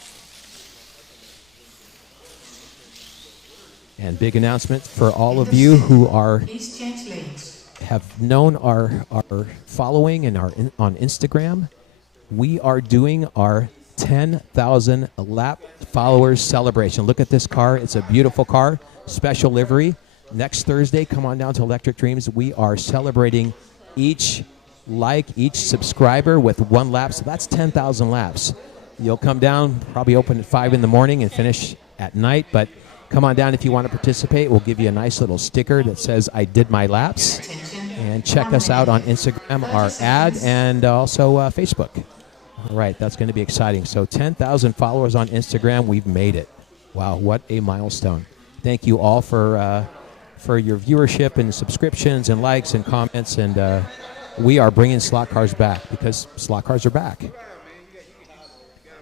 And big announcement for all of you who have known our following and on Instagram. We are doing our 10,000 lap followers celebration. Look at this car. It's a beautiful car, special livery. Next Thursday, come on down to Electric Dreams. We are celebrating each subscriber with 1 lap. So that's 10,000 laps. You'll come down, probably open at 5 in the morning and finish at night. But come on down if you want to participate. We'll give you a nice little sticker that says, I did my laps. And check us out on Instagram, our ad, and also Facebook. All right, that's going to be exciting. So 10,000 followers on Instagram. We've made it. Wow, what a milestone. Thank you all for your viewership and subscriptions and likes and comments. And we are bringing slot cars back because slot cars are back.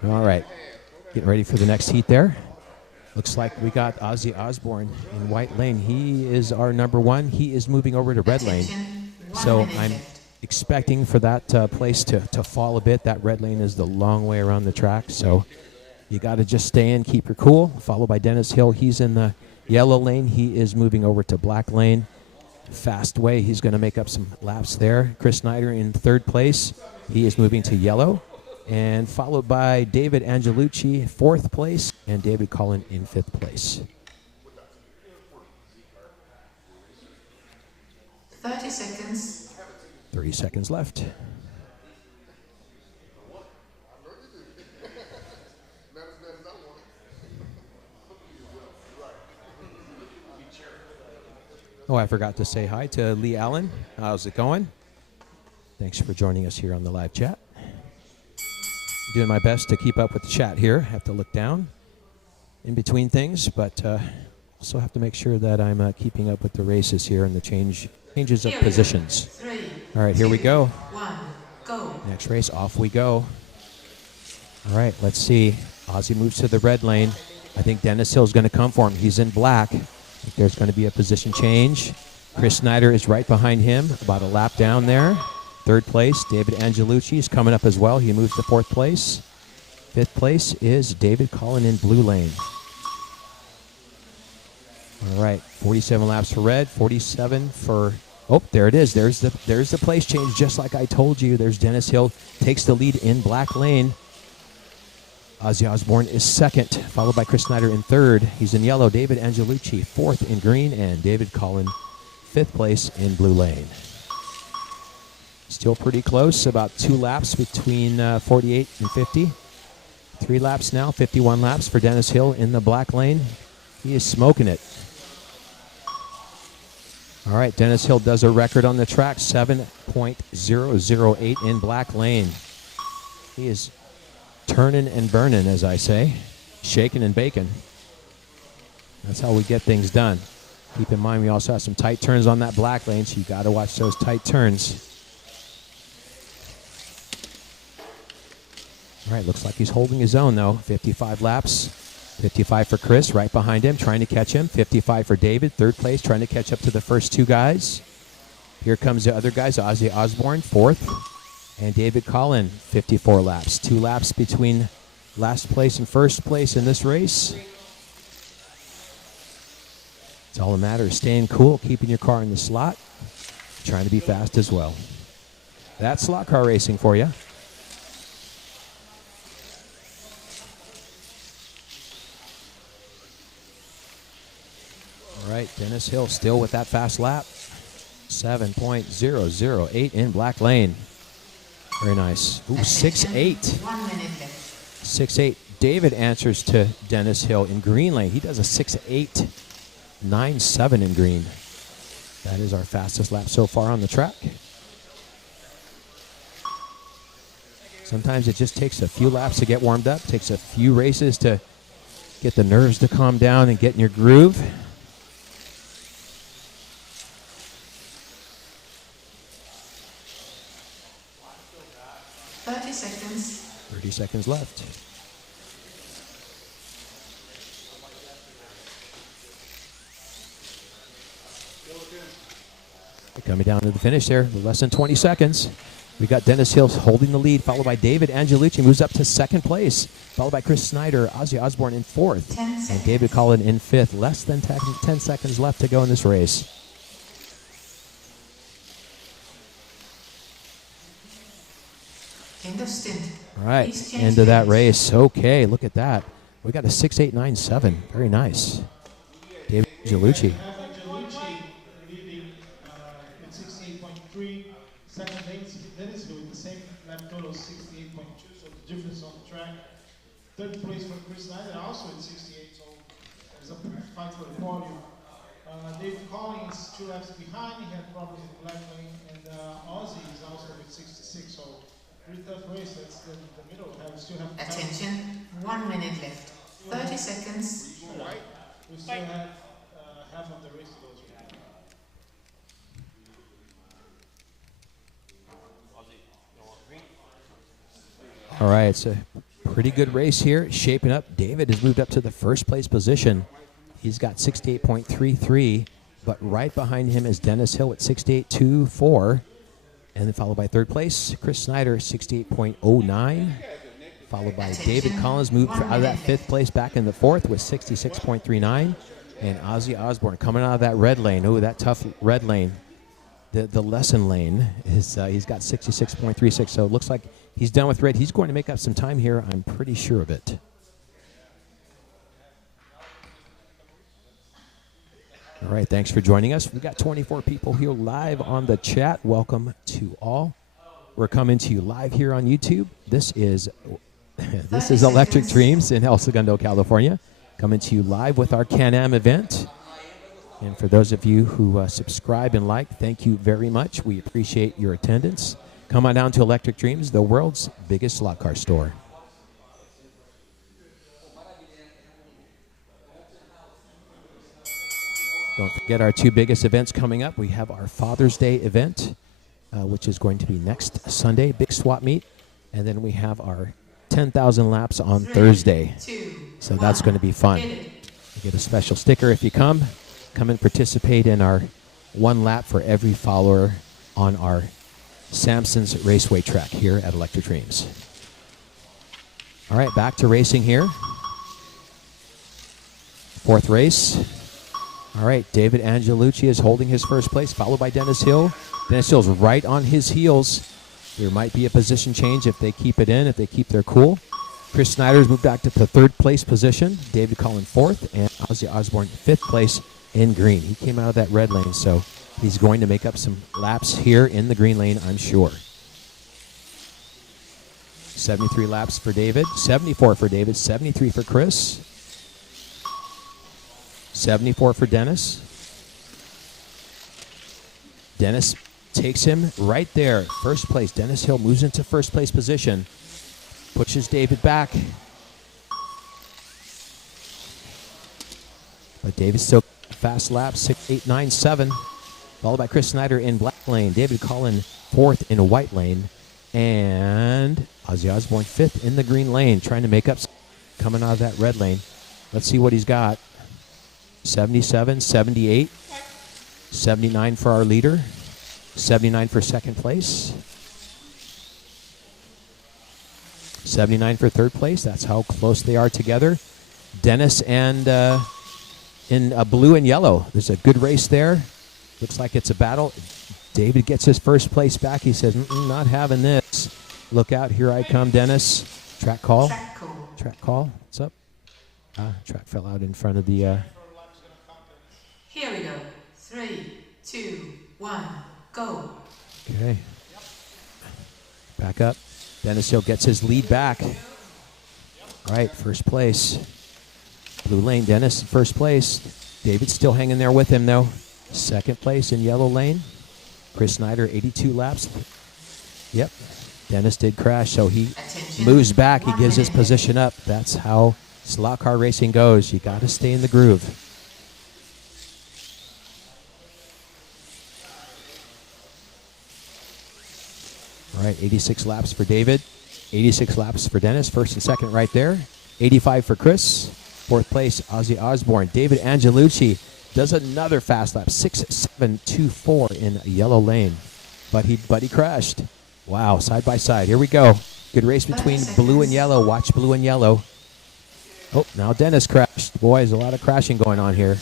All right, getting ready for the next heat there. Looks like we got Ozzy Osbourne in white lane. He is our number one. He is moving over to red lane. So I'm expecting for that place to fall a bit. That red lane is the long way around the track. So you got to just stay in, keep your cool. Followed by Dennis Hill. He's in the yellow lane. He is moving over to black lane. Fast way. He's going to make up some laps there. Chris Snyder in third place. He is moving to yellow. And followed by David Angelucci, fourth place, and David Collin in fifth place. 30 seconds. 30 seconds left. Oh, I forgot to say hi to Lee Allen. How's it going? Thanks for joining us here on the live chat. Doing my best to keep up with the chat here. Have to look down in between things, but also have to make sure that I'm keeping up with the races here and the changes of positions. 3, All right, here we 2, go. 1, go. Next race, off we go. All right, let's see. Ozzy moves to the red lane. I think Dennis Hill's going to come for him. He's in black. I think there's going to be a position change. Chris Snyder is right behind him, about a lap down there. Third place, David Angelucci is coming up as well. He moves to fourth place. Fifth place is David Collin in blue lane. All right, 47 laps for red, 47 for... Oh, there it is. There's the place change, just like I told you. There's Dennis Hill, takes the lead in black lane. Ozzy Osbourne is second, followed by Chris Snyder in third. He's in yellow. David Angelucci, fourth in green, and David Collin, fifth place in blue lane. Still pretty close, about 2 laps between 48 and 50. 3 laps now, 51 laps for Dennis Hill in the black lane. He is smoking it. All right, Dennis Hill does a record on the track, 7.008 in black lane. He is turning and burning, as I say, shaking and baking. That's how we get things done. Keep in mind we also have some tight turns on that black lane, so you got to watch those tight turns. All right, looks like he's holding his own, though. 55 laps. 55 for Chris, right behind him, trying to catch him. 55 for David, third place, trying to catch up to the first 2 guys. Here comes the other guys, Ozzy Osbourne, fourth, and David Collin, 54 laps. 2 laps between last place and first place in this race. It's all that matters, staying cool, keeping your car in the slot, trying to be fast as well. That's slot car racing for you. All right, Dennis Hill still with that fast lap. 7.008 in black lane. Very nice. Ooh, 6.8. 1 minute left. 6.8. David answers to Dennis Hill in green lane. He does a 6.897 in green. That is our fastest lap so far on the track. Sometimes it just takes a few laps to get warmed up. Takes a few races to get the nerves to calm down and get in your groove. 30 seconds. 30 seconds left. Coming down to the finish there, less than 20 seconds. We got Dennis Hill holding the lead, followed by David Angelucci, moves up to second place, followed by Chris Snyder, Ozzy Osbourne in fourth, and David Collin in fifth. Less than 10 seconds left to go in this race. End of stint. All right, end of that race. Okay, look at that. We got a 6.897. Very nice. David Angelucci. Angelucci leading with 68.3. Second, Dennis Hill with the same lap total, 68.2. So the difference on the track. Third place for Chris Snyder, also at 68. So there's a fight for the podium. David Collins 2 laps behind. He had problems with the black lane, and Ozzy is also with 66. So pretty tough race. That's the middle. We still have Attention, 1 minute left. 30 seconds. We still have half of the race to go through. All right, it's a Pretty good race here, shaping up. David has moved up to the first place position. He's got 68.33, but right behind him is Dennis Hill at 68.24, and then followed by third place, Chris Snyder, 68.09, followed by David Collins, moved out of that fifth place back in the fourth with 66.39, and Ozzy Osbourne coming out of that red lane. Oh, that tough red lane. The lesson lane is he's got 66.36, so it looks like he's done with red. He's going to make up some time here. I'm pretty sure of it. All right, thanks for joining us. We got 24 people here live on the chat. Welcome to all. We're coming to you live here on YouTube. This is Electric Dreams in El Segundo, California, coming to you live with our Can-Am event. And for those of you who subscribe and like, thank you very much. We appreciate your attendance. Come on down to Electric Dreams, the world's biggest slot car store. Don't forget our two biggest events coming up. We have our Father's Day event, which is going to be next Sunday, big swap meet. And then we have our 10,000 laps on Thursday. So that's going to be fun. You get a special sticker if you come. Come and participate in our one lap for every follower on our Samson's Raceway track here at Electric Dreams. All right, back to racing here. Fourth race. All right, David Angelucci is holding his first place, followed by Dennis Hill. Dennis Hill's right on his heels. There might be a position change if they keep it in, if they keep their cool. Chris Snyder's moved back to the third place position. David Collin fourth, and Ozzy Osbourne fifth place in green. He came out of that red lane, so he's going to make up some laps here in the green lane, I'm sure. 73 laps for David, 74 for David, 73 for Chris, 74 for Dennis. Dennis takes him right there, first place. Dennis Hill moves into first place position, pushes David back. But David still fast lap, 6.897, followed by Chris Snyder in black lane. David Collin fourth in a white lane. And Ozzy Osbourne fifth in the green lane, trying to make up, coming out of that red lane. Let's see what he's got. 77, 78, 79 for our leader, 79 for second place, 79 for third place. That's how close they are together. Dennis and in blue and yellow. There's a good race there. Looks like it's a battle. David gets his first place back. He says, not having this. Look out, here I come, Dennis. Track call. Track call. What's up? Track fell out in front of the... Here we go. 3, 2, 1, go. Okay. Back up. Dennis Hill gets his lead back. All right, first place. Blue lane, Dennis in first place. David's still hanging there with him, though. Second place in yellow lane. Chris Snyder, 82 laps. Yep. Dennis did crash, so he moves back. He gives his position up. That's how slot car racing goes. You got to stay in the groove. All right, 86 laps for David, 86 laps for Dennis, first and second right there, 85 for Chris, fourth place, Ozzy Osbourne. David Angelucci does another fast lap, 6.724 in a yellow lane, but he crashed. Wow, side by side, here we go. Good race between blue and yellow, watch blue and yellow. Oh, now Dennis crashed. Boy, there's a lot of crashing going on here.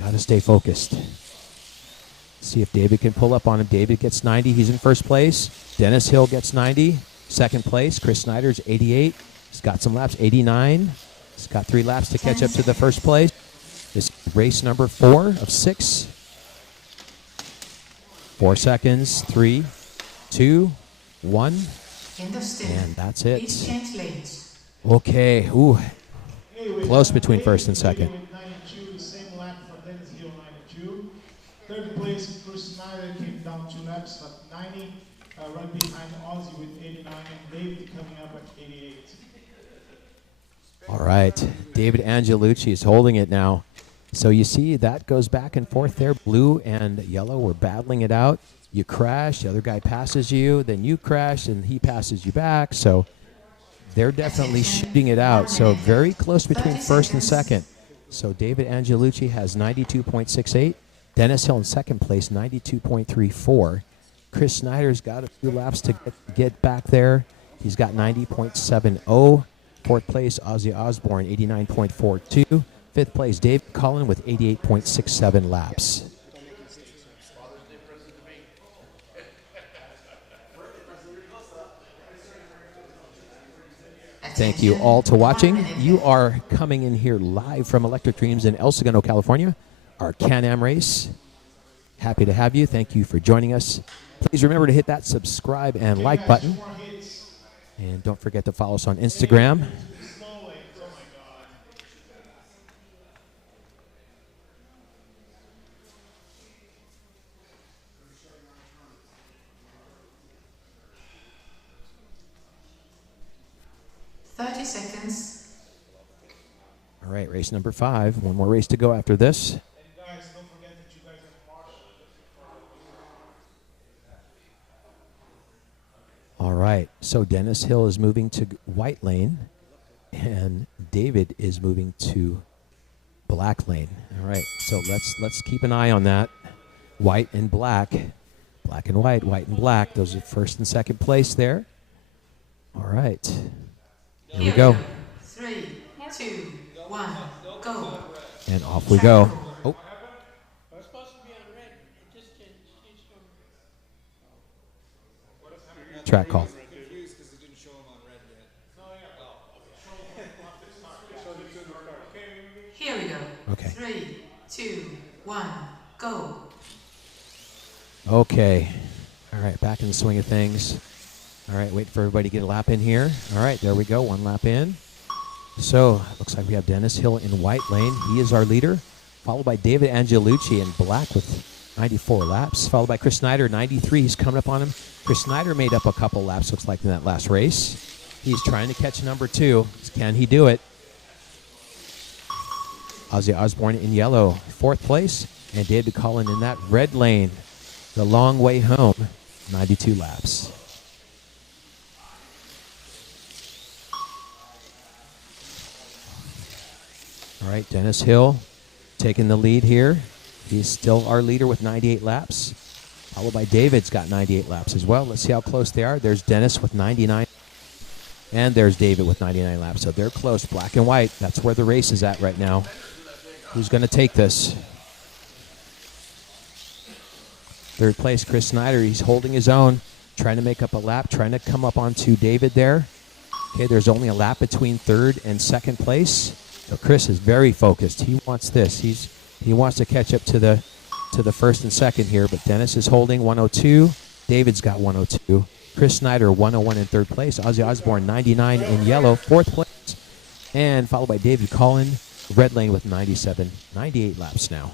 Got to stay focused. See if David can pull up on him. David gets 90. He's in first place. Dennis Hill gets 90. Second place. Chris Snyder's 88. He's got some laps. 89. He's got 3 laps to catch up to the first place. This is race number 4 of 6. 4 seconds. 3, 2, 1. And that's it. Okay. Ooh. Close between first and second. Third place, Chris Snyder came down 2 laps at 90, right behind Ozzy with 89, and David coming up at 88. All right, David Angelucci is holding it now. So you see that goes back and forth there. Blue and yellow were battling it out. You crash, the other guy passes you, then you crash, and he passes you back. So they're definitely shooting it out. So very close between first and second. So David Angelucci has 92.68. Dennis Hill in second place, 92.34. Chris Snyder's got a few laps to get back there. He's got 90.70. Fourth place, Ozzy Osbourne, 89.42. Fifth place, David Cullen with 88.67 laps. Thank you all to watching. You are coming in here live from Electric Dreams in El Segundo, California, our Can-Am race. Happy to have you. Thank you for joining us. Please remember to hit that subscribe and like button. And don't forget to follow us on Instagram. 30 seconds. All right, race number 5. One more race to go after this. And guys, don't forget that you guys are marshals. All right, so Dennis Hill is moving to white lane, and David is moving to black lane. All right, so let's keep an eye on that. White and black, black and white, white and black. Those are first and second place there. All right, here we go. 3, 2, 1, go. And off we go. Oh, It's supposed to be on red. It just changed from. track call. Confused because it didn't show him on red yet. Here we go. Okay. 3, 2, 1, go. Okay. All right, back in the swing of things. All right, wait for everybody to get a lap in here. All right, there we go, 1 lap in. So, looks like we have Dennis Hill in white lane. He is our leader, followed by David Angelucci in black with 94 laps, followed by Chris Snyder, 93. He's coming up on him. Chris Snyder made up a couple laps, looks like, in that last race. He's trying to catch number 2. Can he do it? Ozzy Osbourne in yellow, 4th place, and David Cullen in that red lane. The long way home, 92 laps. All right, Dennis Hill taking the lead here. He's still our leader with 98 laps, followed by David's got 98 laps as well. Let's see how close they are. There's Dennis with 99, and there's David with 99 laps. So they're close, black and white. That's where the race is at right now. Who's going to take this? 3rd place, Chris Snyder. He's holding his own, trying to make up a lap, trying to come up onto David there. Okay, there's only a lap between 3rd and 2nd place. So Chris is very focused. He wants this. He wants to catch up to the 1st and 2nd here, but Dennis is holding 102. David's got 102. Chris Snyder 101 in 3rd place. Ozzy Osbourne 99 in yellow, 4th place. And followed by David Cullen, red lane with 97, 98 laps now.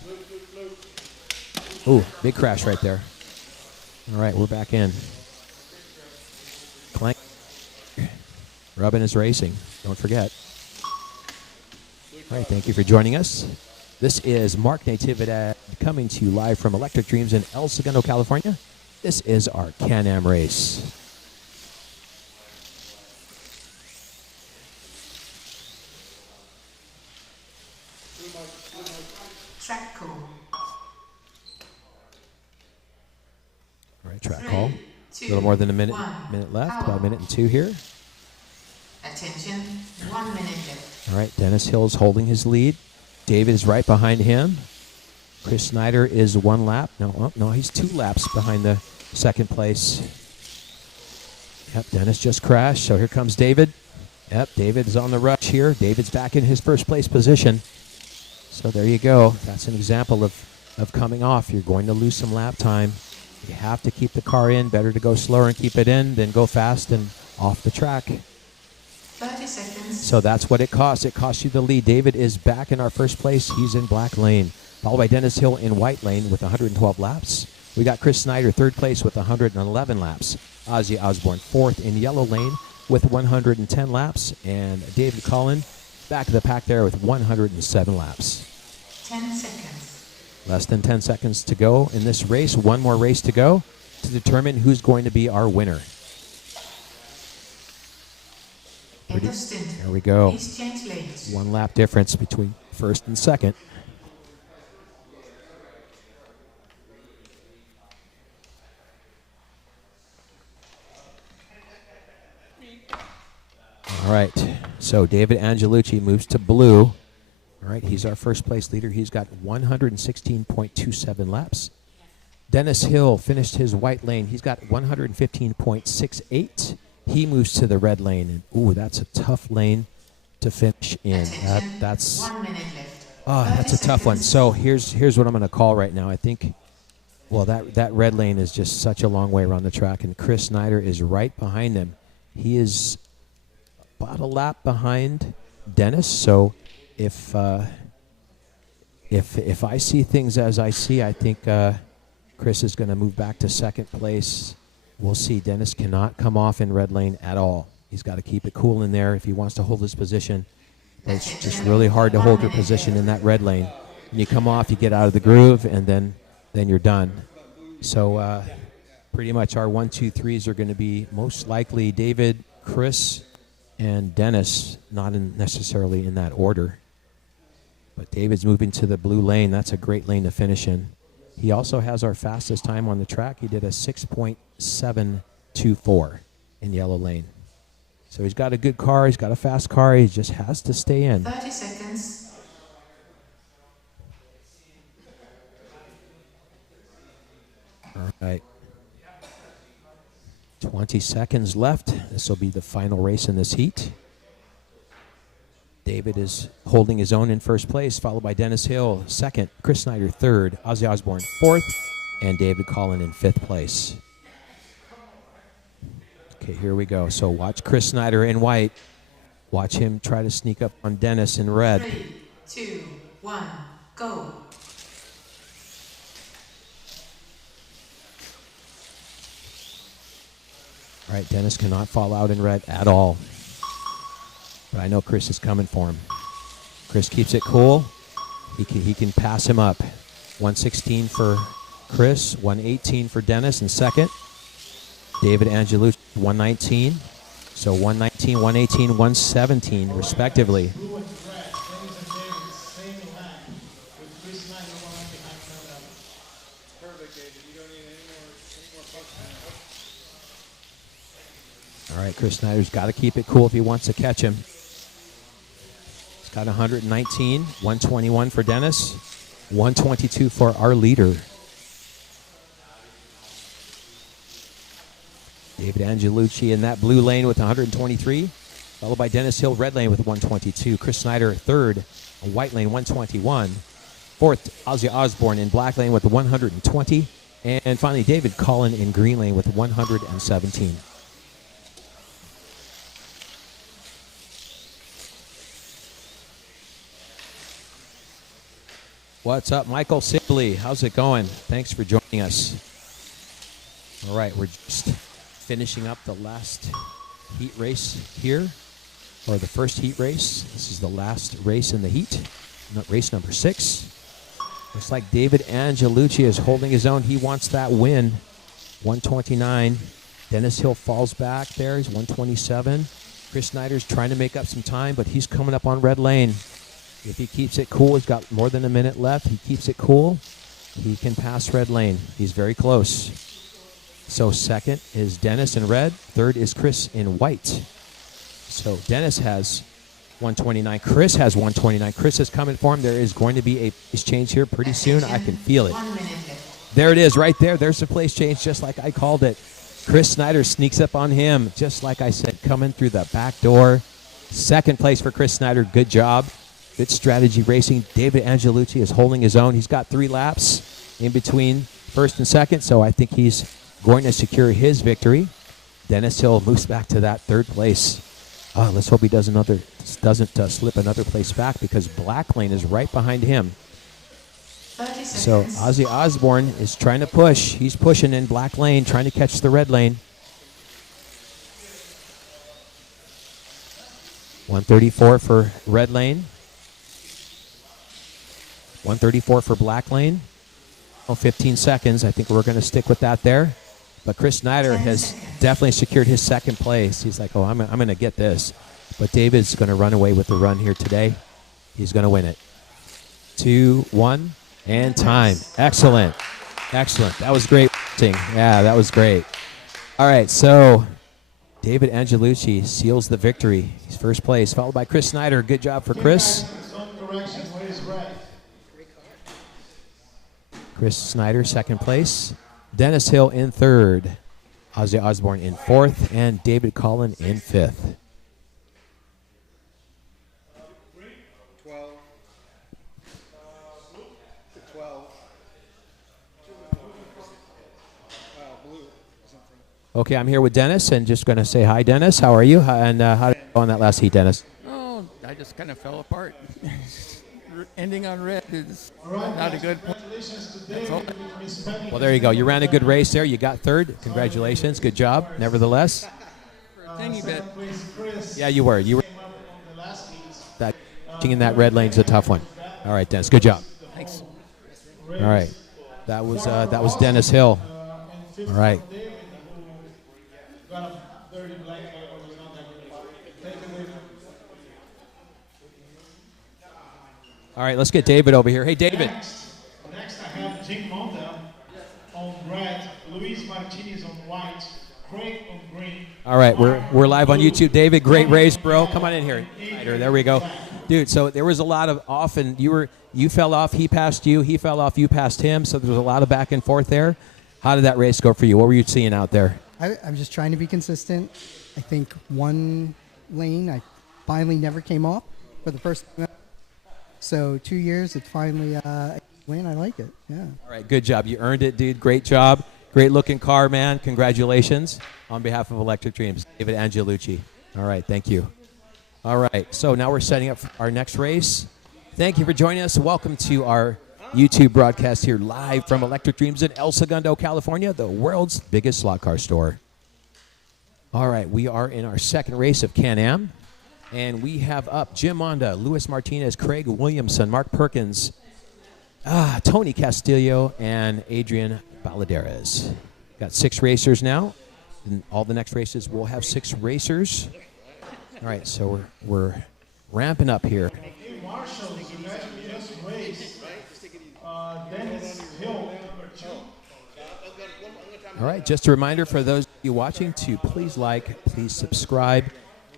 Ooh, big crash right there. All right, we're back in. Clank. Rubbin is racing. Don't forget. All right, thank you for joining us. This is Mark Natividad coming to you live from Electric Dreams in El Segundo, California. This is our Can-Am race. Track call. All right, track call. 2, A little more than a minute 1, left, power. about a minute and 2 here. Attention, 1 minute left. All right, Dennis Hill's holding his lead. David is right behind him. Chris Snyder is 1 lap. No, he's 2 laps behind the 2nd place. Yep, Dennis just crashed, so here comes David. Yep, David is on the rush here. David's back in his 1st place position. So there you go. That's an example of coming off. You're going to lose some lap time. You have to keep the car in. Better to go slower and keep it in than go fast and off the track. 30 seconds. So that's what it costs. It costs you the lead. David is back in our 1st place. He's in black lane. Followed by Dennis Hill in white lane with 112 laps. We got Chris Snyder 3rd place with 111 laps. Ozzy Osbourne 4th in yellow lane with 110 laps. And David Cullen back of the pack there with 107 laps. 10 seconds. Less than 10 seconds to go in this race. One more race to go to determine who's going to be our winner. 3, End of stint. There we go. Please change lanes. 1 lap difference between first and second. All right, so David Angelucci moves to blue. All right, he's our first place leader. He's got 116.27 laps. Dennis Hill finished his white lane. He's got 115.68. He moves to the red lane. And, ooh, that's a tough lane to finish in. That's 1 minute left. Oh, that's a tough one. So here's what I'm going to call right now. I think, well, that red lane is just such a long way around the track, and Chris Snyder is right behind him. He is about a lap behind Dennis. So if I see things as I see, I think Chris is going to move back to second place. We'll see. Dennis cannot come off in red lane at all. He's got to keep it cool in there if he wants to hold his position. It's just really hard to hold your position in that red lane. When you come off, you get out of the groove, and then you're done. So pretty much our 1, 2, 3s are going to be most likely David, Chris, and Dennis, not necessarily in that order. But David's moving to the blue lane. That's a great lane to finish in. He also has our fastest time on the track. He did a 6.724 in yellow lane. So he's got a good car. He's got a fast car. He just has to stay in. 30 seconds. All right. 20 seconds left. This will be the final race in this heat. David is holding his own in first place, followed by Dennis Hill, second, Chris Snyder, third, Ozzy Osbourne, fourth, and David Collin in fifth place. Okay, here we go. So watch Chris Snyder in white. Watch him try to sneak up on Dennis in red. 3, 2, 1, go. All right, Dennis cannot fall out in red at all. But I know Chris is coming for him. Chris keeps it cool. He can pass him up. 116 for Chris, 118 for Dennis in second. David Angelucci, 119. So 119, 118, 117, respectively. Blue and red, Dennis and David, same line, with Chris Snyder one behind another. Perfect, David. You don't need any more pucks. All right, Chris Snyder's got to keep it cool if he wants to catch him. He's got 119, 121 for Dennis, 122 for our leader. David Angelucci in that blue lane with 123, followed by Dennis Hill, red lane with 122. Chris Snyder, third, a white lane, 121. Fourth, Ozzy Osbourne in black lane with 120. And finally, David Collin in green lane with 117. What's up, Michael Sibley? How's it going? Thanks for joining us. All right, we're just finishing up the last heat race here, or the first heat race. This is the last race in the heat, race number 6. Looks like David Angelucci is holding his own. He wants that win. 129. Dennis Hill falls back there. He's 127. Chris Snyder's trying to make up some time, but he's coming up on red lane. If he keeps it cool, he's got more than a minute left. He keeps it cool, he can pass red lane. He's very close. So second is Dennis in red. Third is Chris in white. So Dennis has 129. Chris has 129. Chris is coming for him. There is going to be a place change here pretty soon. I can feel it. 1 minute left. There it is right there. There's the place change just like I called it. Chris Snyder sneaks up on him just like I said, coming through the back door. Second place for Chris Snyder. Good job. Good strategy racing. David Angelucci is holding his own. He's got 3 laps in between first and second, so I think he's going to secure his victory. Dennis Hill moves back to that third place. Let's hope he doesn't slip another place back because black lane is right behind him. 30 So seconds. Ozzy Osbourne is trying to push. He's pushing in black lane, trying to catch the red lane. 134 for red lane. 134 for black lane. 15 seconds. I think we're going to stick with that there. But Chris Snyder 10 has seconds. definitely secured his second place. He's like, oh, I'm going to get this. but David's going to run away with the run here today. He's going to win it. 2, 1, and time. Excellent. Excellent. That was great. Yeah, that was great. All right, so David Angelucci seals the victory. He's first place, followed by Chris Snyder. Good job for Chris. Chris Snyder, second place. Dennis Hill in third. Ozzy Osbourne in fourth. And David Collin in fifth. 12. 12. Blue. Something. Okay, I'm here with Dennis and just going to say hi, Dennis. How are you? And how did it go on that last heat, Dennis? Oh, I just kind of fell apart. Ending on red is not a good point. That's all. Well, there you go. You ran a good race there. You got third. Congratulations. Good job. Nevertheless. For a tiny bit. Yeah, you were. You were. That in that red lane's a tough one. All right, Dennis. Good job. Thanks. All right. That was Dennis Hill. All right. All right, let's get David over here. Hey, David. Next I have Jim Monda on red, Luis Martinez on white, Craig on green. All right, we're live on YouTube. David, great race, bro. Come on in here. There we go. Dude, so there was a lot of often you fell off, he passed you, he fell off, you passed him, so there was a lot of back and forth there. How did that race go for you? What were you seeing out there? I'm just trying to be consistent. I think one lane I finally never came off for the first time. So 2 years, it finally win. I like it. Yeah. All right, good job. You earned it, dude. Great job. Great looking car, man. Congratulations on behalf of Electric Dreams, David Angelucci. All right, thank you. All right, so now we're setting up for our next race. Thank you for joining us. Welcome to our YouTube broadcast here live from Electric Dreams in El Segundo, California, the world's biggest slot car store. All right, we are in our second race of Can-Am. And we have up Jim Monda, Luis Martinez, Craig Williamson, Mark Perkins, Tony Castillo, and Adrian Baladeras. Got 6 racers now. In all the next races, we'll have 6 racers. All right, so we're ramping up here. Hey, Marshall, you guys just raced Dennis Hill, number 2. All right, just a reminder for those of you watching to please like, please subscribe,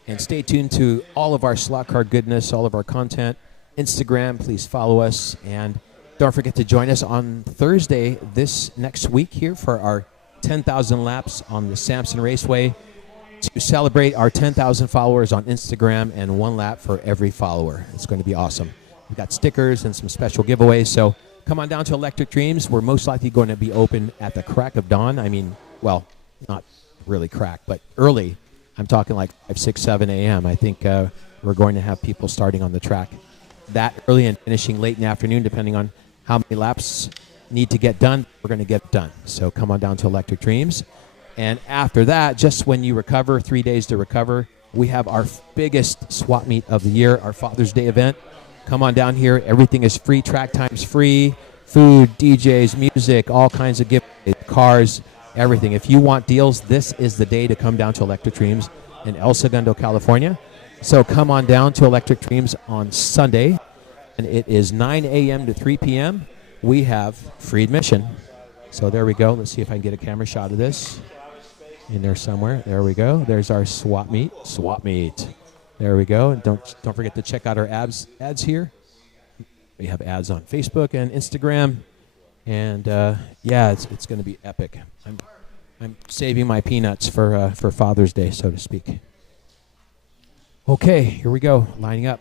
and stay tuned to all of our slot car goodness, all of our content. Instagram, please follow us. And don't forget to join us on Thursday this next week here for our 10,000 laps on the Sampson Raceway to celebrate our 10,000 followers on Instagram and 1 lap for every follower. It's going to be awesome. We've got stickers and some special giveaways. So come on down to Electric Dreams. We're most likely going to be open at the crack of dawn. I mean, well, not really crack, but early. I'm talking like 5, 6, 7 a.m. I think we're going to have people starting on the track that early and finishing late in the afternoon, depending on how many laps need to get done. We're going to get it done. So come on down to Electric Dreams. And after that, just when you recover, 3 days to recover, we have our biggest swap meet of the year, our Father's Day event. Come on down here. Everything is free. Track time's free. Food, DJs, music, all kinds of giveaways, cars, everything. If you want deals, this is the day to come down to Electric Dreams in El Segundo, California. So come on down to Electric Dreams on Sunday, and it is 9 a.m. to 3 p.m. We have free admission. So there we go. Let's see if I can get a camera shot of this in there somewhere. There we go. There's our swap meet. Swap meet. There we go. And don't forget to check out our ads here. We have ads on Facebook and Instagram. And yeah, it's going to be epic. I'm saving my peanuts for Father's Day, so to speak. Okay, here we go. Lining up.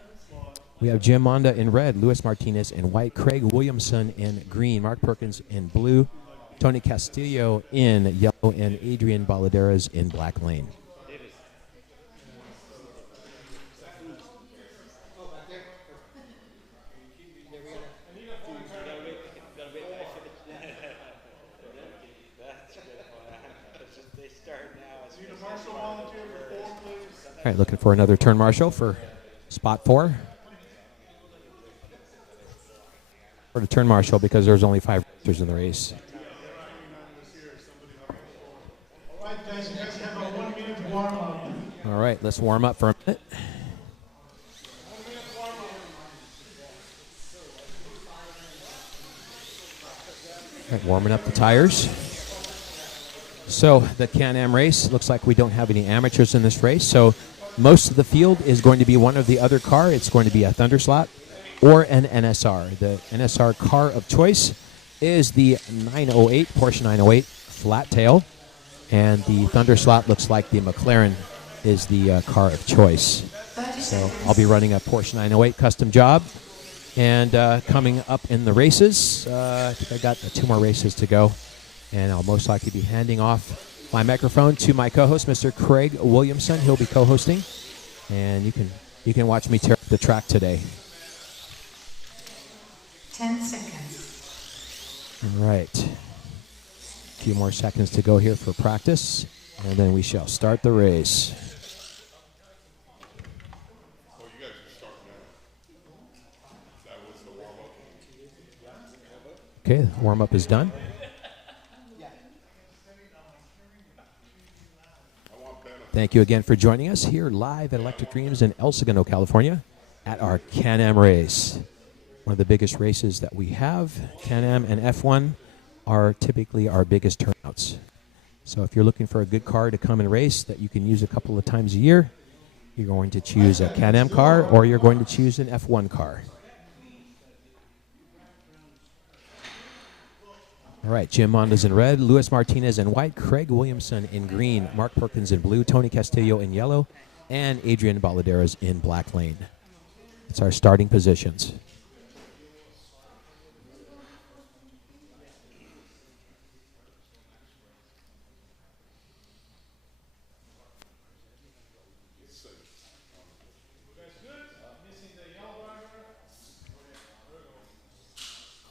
We have Jim Monda in red, Luis Martinez in white, Craig Williamson in green, Mark Perkins in blue, Tony Castillo in yellow, and Adrian Baladeras in black lane. All right, looking for another turn marshal for spot 4. For the turn marshal because there's only 5 racers in the race. All right, guys, you guys have a 1 minute warm up. All right, let's warm up for a minute. Right, warming up the tires. So the Can-Am race, looks like we don't have any amateurs in this race. So most of the field is going to be one of the other car. It's going to be a Thunder Slot or an NSR. The NSR car of choice is the 908, Porsche 908 flat tail. And the Thunder Slot looks like the McLaren is the car of choice. So I'll be running a Porsche 908 custom job. And coming up in the races, I think I got 2 more races to go. And I'll most likely be handing off my microphone to my co-host, Mr. Craig Williamson. He'll be co-hosting. And you can watch me tear up the track today. 10 seconds. All right. A few more seconds to go here for practice. And then we shall start the race. Okay, warm-up is done. Thank you again for joining us here live at Electric Dreams in El Segundo, California at our Can-Am race. One of the biggest races that we have. Can-Am and F1 are typically our biggest turnouts. So if you're looking for a good car to come and race that you can use a couple of times a year, you're going to choose a Can-Am car or you're going to choose an F1 car. All right, Jim Monda's in red, Luis Martinez in white, Craig Williamson in green, Mark Perkins in blue, Tony Castillo in yellow, and Adrian Baladeras in black lane. It's our starting positions.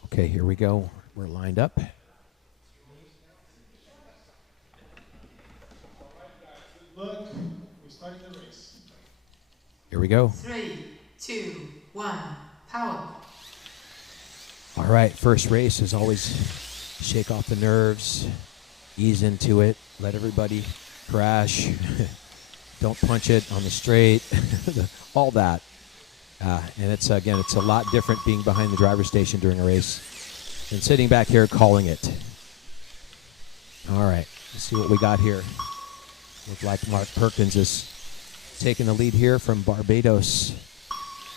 Okay, here we go. We're lined up. Look, we're starting the race. Here we go. 3, 2, 1, power. All right, first race is always shake off the nerves, ease into it, let everybody crash, don't punch it on the straight, all that. And it's a lot different being behind the driver's station during a race than sitting back here calling it. All right, let's see what we got here. Looks like Mark Perkins is taking the lead here from Barbados,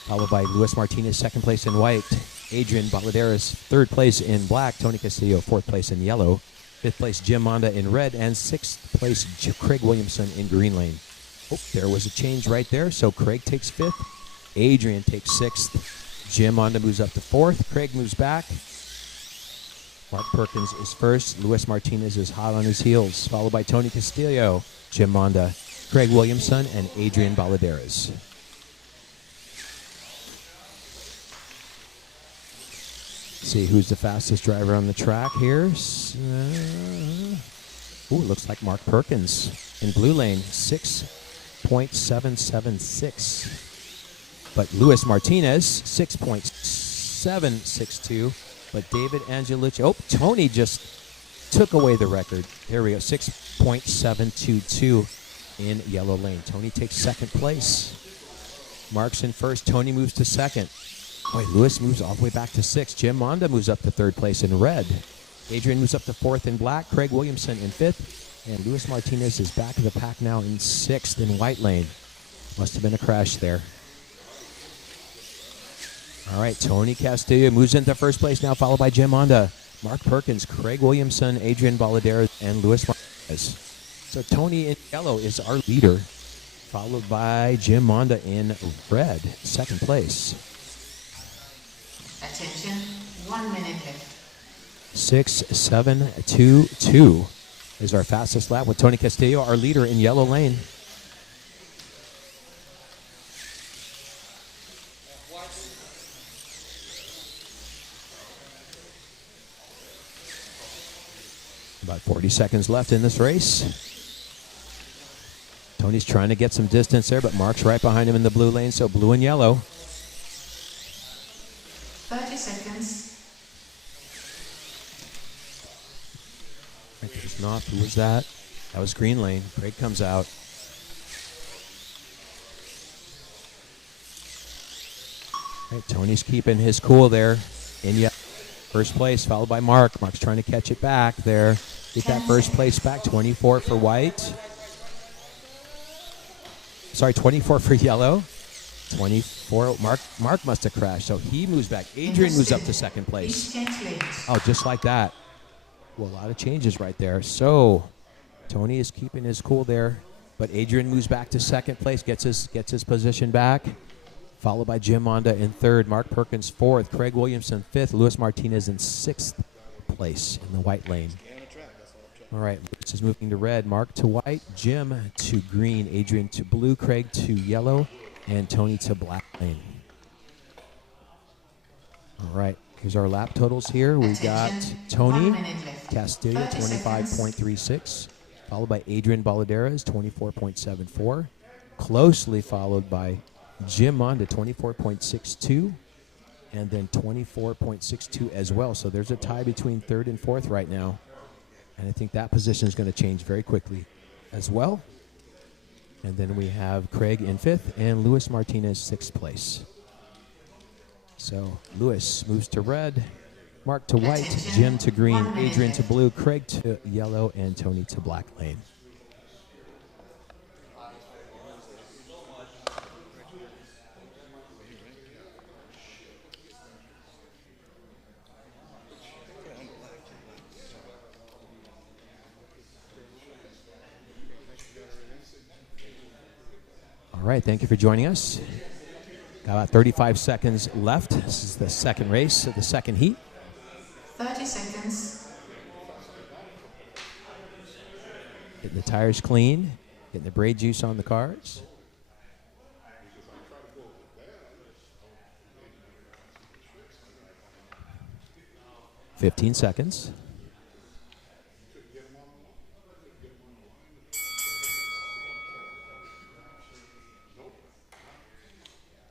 followed by Luis Martinez, second place in white. Adrian Baladeras, third place in black. Tony Castillo, fourth place in yellow. Fifth place, Jim Monda in red. And sixth place, Craig Williamson in green lane. Oh, there was a change right there. So Craig takes fifth. Adrian takes sixth. Jim Monda moves up to fourth. Craig moves back. Mark Perkins is first. Luis Martinez is hot on his heels, followed by Tony Castillo, Jim Monda, Craig Williamson, and Adrian Baladeras. See who's the fastest driver on the track here. Ooh, looks like Mark Perkins in blue lane, 6.776. But Luis Martinez, 6.762. But David Angelucci, oh, Tony just took away the record. Here we go, 6.722 in yellow lane. Tony takes second place. Mark's in first. Tony moves to second. Boy, Lewis moves all the way back to sixth. Jim Monda moves up to third place in red. Adrian moves up to fourth in black. Craig Williamson in fifth. And Luis Martinez is back of the pack now in sixth in white lane. Must have been a crash there. All right, Tony Castillo moves into first place now, followed by Jim Monda, Mark Perkins, Craig Williamson, Adrian Baladeras, and Luis Martinez. So Tony in yellow is our leader, followed by Jim Monda in red, second place. Attention, 1 minute left. 6.722 is our fastest lap with Tony Castillo, our leader in yellow lane. About 40 seconds left in this race. Tony's trying to get some distance there, but Mark's right behind him in the blue lane, so blue and yellow. 30 seconds. Right, there's Knopf. Who was that? That was green lane. Craig comes out. Right, Tony's keeping his cool there in yellow. First place, followed by Mark. Mark's trying to catch it back there. Get that first place back. 24 for white. Sorry, 24 for yellow. 24. Mark must have crashed, so he moves back. Adrian moves up to second place. Oh, just like that. Well, a lot of changes right there. So Tony is keeping his cool there, but Adrian moves back to second place, gets his position back, followed by Jim Monda in third, Mark Perkins fourth, Craig Williamson fifth, Luis Martinez in sixth place in the white lane. All right, Lewis is moving to red, Mark to white, Jim to green, Adrian to blue, Craig to yellow, and Tony to black lane. All right, here's our lap totals here. We got Tony Castillo, 25.36, followed by Adrian Baladeras, 24.74, closely followed by Jim Monda, 24.62, and then 24.62 as well. So there's a tie between third and fourth right now, and I think that position is going to change very quickly as well. And then we have Craig in fifth and Luis Martinez sixth place. So Luis moves to red, Mark to white, Jim to green, Adrian to blue, Craig to yellow, and Tony to black lane. All right, thank you for joining us. Got about 35 seconds left. This is the second race of the second heat. 30 seconds. Getting the tires clean, getting the braid juice on the cars. $15 seconds.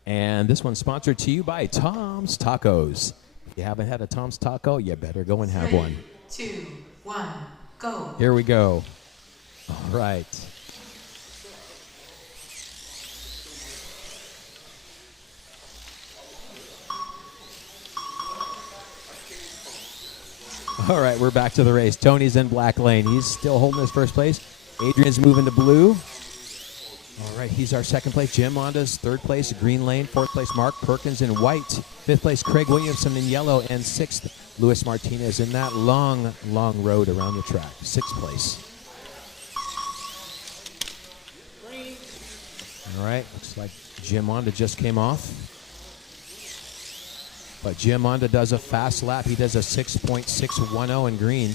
And this one's sponsored to you by Tom's Tacos. If you haven't had a Tom's Taco, you better go and have one. 3, 2, 1, go. Here we go. All right. All right, we're back to the race. Tony's in black lane. He's still holding his first place. Adrian's moving to blue. All right, he's our second place. Jim Monda's third place, green lane. Fourth place, Mark Perkins in white. Fifth place, Craig Williamson in yellow. And sixth, Luis Martinez in that long, long road around the track. Sixth place. All right, looks like Jim Monda just came off. But Jim Monda does a fast lap. He does a 6.610 in green.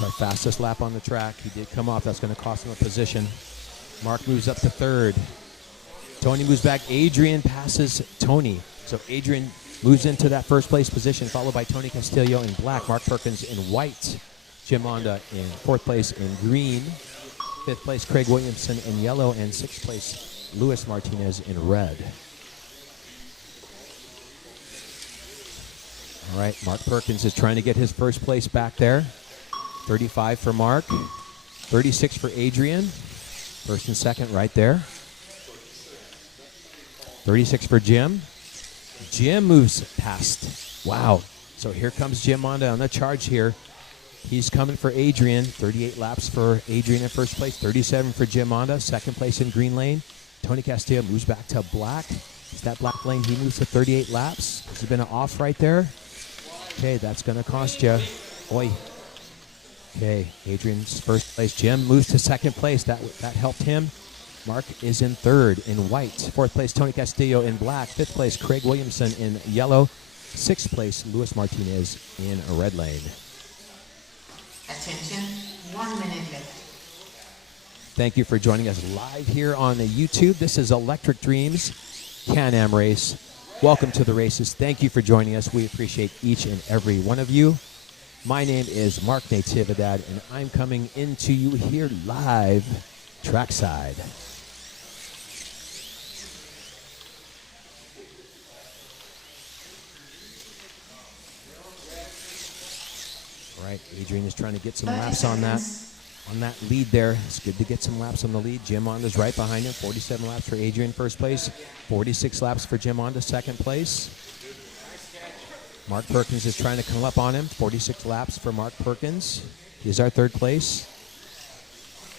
Our fastest lap on the track. He did come off. That's going to cost him a position. Mark moves up to third. Tony moves back. Adrian passes Tony. So Adrian moves into that first place position, followed by Tony Castillo in black, Mark Perkins in white, Jim Monda in fourth place in green, fifth place Craig Williamson in yellow, and sixth place Luis Martinez in red. All right, Mark Perkins is trying to get his first place back there. 35 for Mark, 36 for Adrian, first and second right there. 36 for Jim. Jim moves past. Wow. So here comes Jim Monda on the charge here. He's coming for Adrian. 38 laps for Adrian in first place, 37 for Jim Monda, second place in green lane. Tony Castillo moves back to black. It's that black lane. He moves to 38 laps. Has he been off right there? Okay, that's going to cost you. Oi. Okay, Adrian's first place. Jim moves to second place. That helped him. Mark is in third in white. Fourth place, Tony Castillo in black. Fifth place, Craig Williamson in yellow. Sixth place, Luis Martinez in a red lane. Attention, 1 minute left. Thank you for joining us live here on the YouTube. This is Electric Dreams Can-Am Race. Welcome to the races. Thank you for joining us. We appreciate each and every one of you. My name is Mark Natividad, and I'm coming into you here live, trackside. All right, Adrian is trying to get some laps on that lead there. It's good to get some laps on the lead. Jim Monda's right behind him. 47 laps for Adrian, first place. 46 laps for Jim Monda, second place. Mark Perkins is trying to come up on him. 46 laps for Mark Perkins. He's our third place.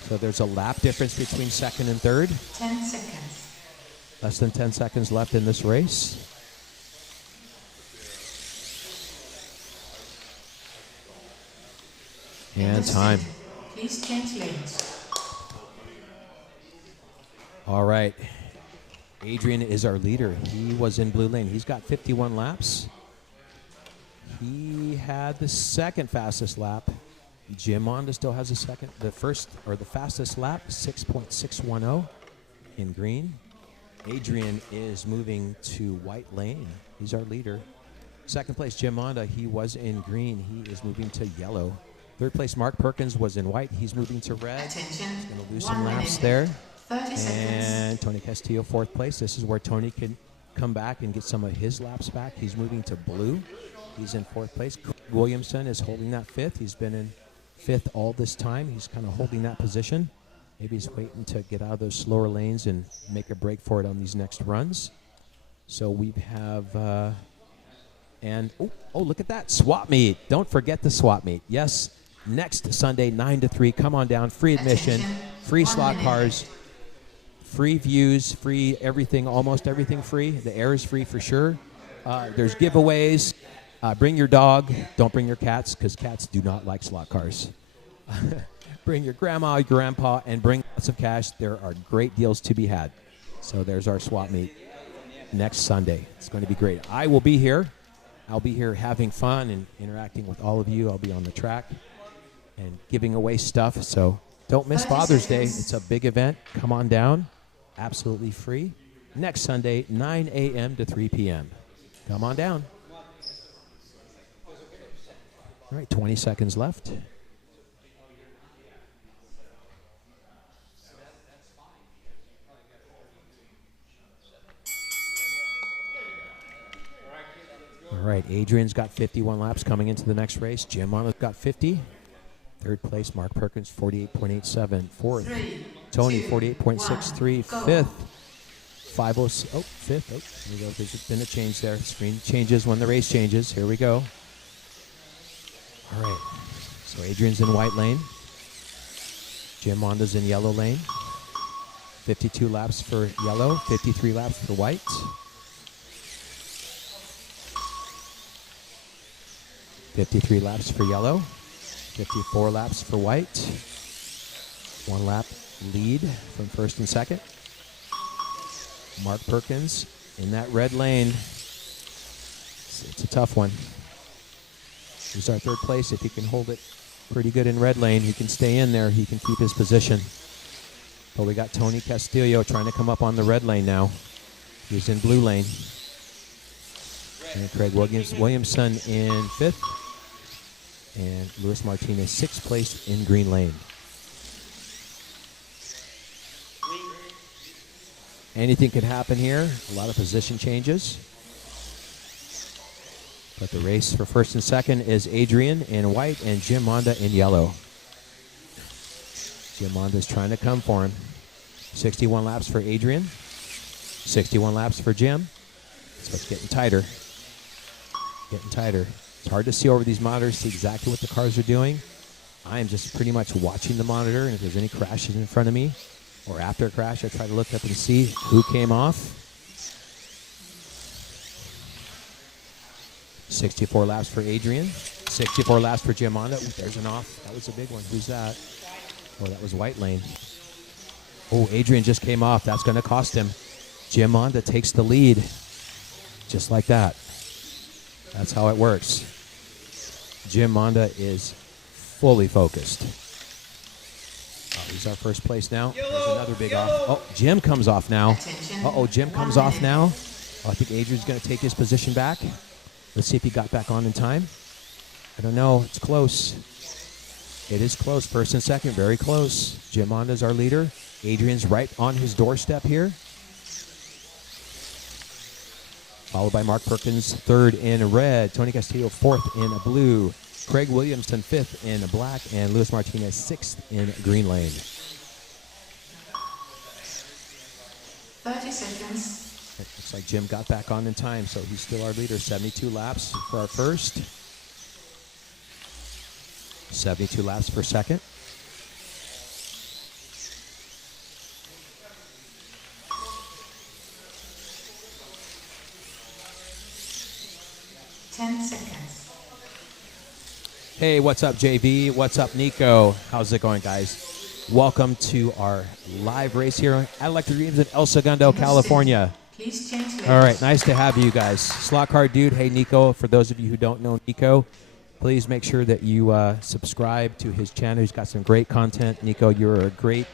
So there's a lap difference between second and third. 10 seconds. Less than 10 seconds left in this race. And time. Please change lanes. All right. Adrian is our leader. He was in blue lane. He's got 51 laps. He had the second fastest lap. Jim Monda still has the fastest lap, 6.610 in green. Adrian is moving to white lane. He's our leader. Second place, Jim Monda. He was in green. He is moving to yellow. Third place, Mark Perkins was in white. He's moving to red. Attention. He's going to lose some laps there. 30 seconds. And Tony Castillo, fourth place. This is where Tony can come back and get some of his laps back. He's moving to blue. He's in fourth place. Craig Williamson is holding that fifth. He's been in fifth all this time. He's kind of holding that position. Maybe he's waiting to get out of those slower lanes and make a break for it on these next runs. So we have, look at that, swap meet. Don't forget the swap meet. Yes, next Sunday, 9 to 3. Come on down, free admission, free slot cars, free views, free everything, almost everything free. The air is free for sure. There's giveaways. Bring your dog. Don't bring your cats because cats do not like slot cars. Bring your grandma, your grandpa, and bring lots of cash. There are great deals to be had. So there's our swap meet next Sunday. It's going to be great. I will be here. I'll be here having fun and interacting with all of you. I'll be on the track and giving away stuff. So don't miss Father's Day. It's a big event. Come on down. Absolutely free. Next Sunday, 9 a.m. to 3 p.m. Come on down. All right, 20 seconds left. All right, Adrian's got 51 laps coming into the next race. Jim Monda's got 50. Third place, Mark Perkins, 48.87. Fourth, Tony, 48.63. Fifth, 506. Oh, fifth. Oh, here we go. There's been a change there. Screen changes when the race changes. Here we go. All right. So Adrian's in white lane. Jim Monda's in yellow lane. 52 laps for yellow, 53 laps for white. $53 laps for yellow, 54 laps for white. 1 lap lead from first and second. Mark Perkins in that red lane. It's a tough one. He's our third place. If he can hold it pretty good in red lane, he can stay in there. He can keep his position. But we got Tony Castillo trying to come up on the red lane now. He's in blue lane. And Craig Williamson in fifth. And Luis Martinez, sixth place in green lane. Anything could happen here. A lot of position changes. But the race for first and second is Adrian in white and Jim Monda in yellow. Jim Monda's trying to come for him. 61 laps for Adrian. 61 laps for Jim. So it's getting tighter. Getting tighter. It's hard to see over these monitors, see exactly what the cars are doing. I am just pretty much watching the monitor, and if there's any crashes in front of me or after a crash, I try to look up and see who came off. 64 laps for Adrian. 64 laps for Jim Monda. Ooh, there's an off. That was a big one. Who's that? Oh, that was white lane. Oh, Adrian just came off. That's going to cost him. Jim Monda takes the lead. Just like that. That's how it works. Jim Monda is fully focused. Oh, he's our first place now. There's another big off. Oh, Jim comes off now. Uh-oh, Jim comes off now. Oh, I think Adrian's going to take his position back. Let's see if he got back on in time. I don't know. It's close. It is close. First and second, very close. Jim Monda's our leader. Adrian's right on his doorstep here. Followed by Mark Perkins, third in red. Tony Castillo, fourth in blue. Craig Williamson, fifth in black. And Luis Martinez, sixth in green lane. 30 seconds. It looks like Jim got back on in time, so he's still our leader. 72 laps for our first. 72 laps per second. Hey, what's up, JV? What's up, Nico? How's it going, guys? Welcome to our live race here at Electric Dreams in El Segundo, California. Please change lanes. All right, nice to have you guys. Slot Car Dude, hey, Nico. For those of you who don't know Nico, please make sure that you subscribe to his channel. He's got some great content. Nico, you're a great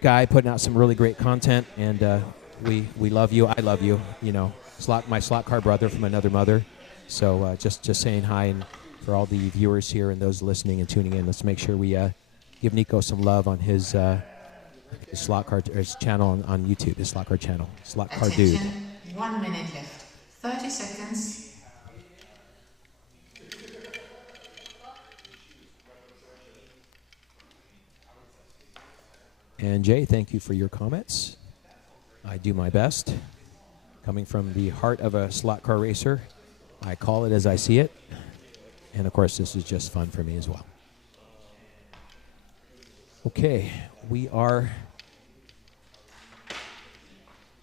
guy putting out some really great content, and we love you. I love you. You know, my slot car brother from another mother. So just saying hi, and for all the viewers here and those listening and tuning in, let's make sure we give Nico some love on his slot car his channel on YouTube, his slot car channel, Slot Car Dude. 1 minute left. 30 seconds. And Jay, thank you for your comments. I do my best. Coming from the heart of a slot car racer, I call it as I see it. And of course, this is just fun for me as well. Okay, we are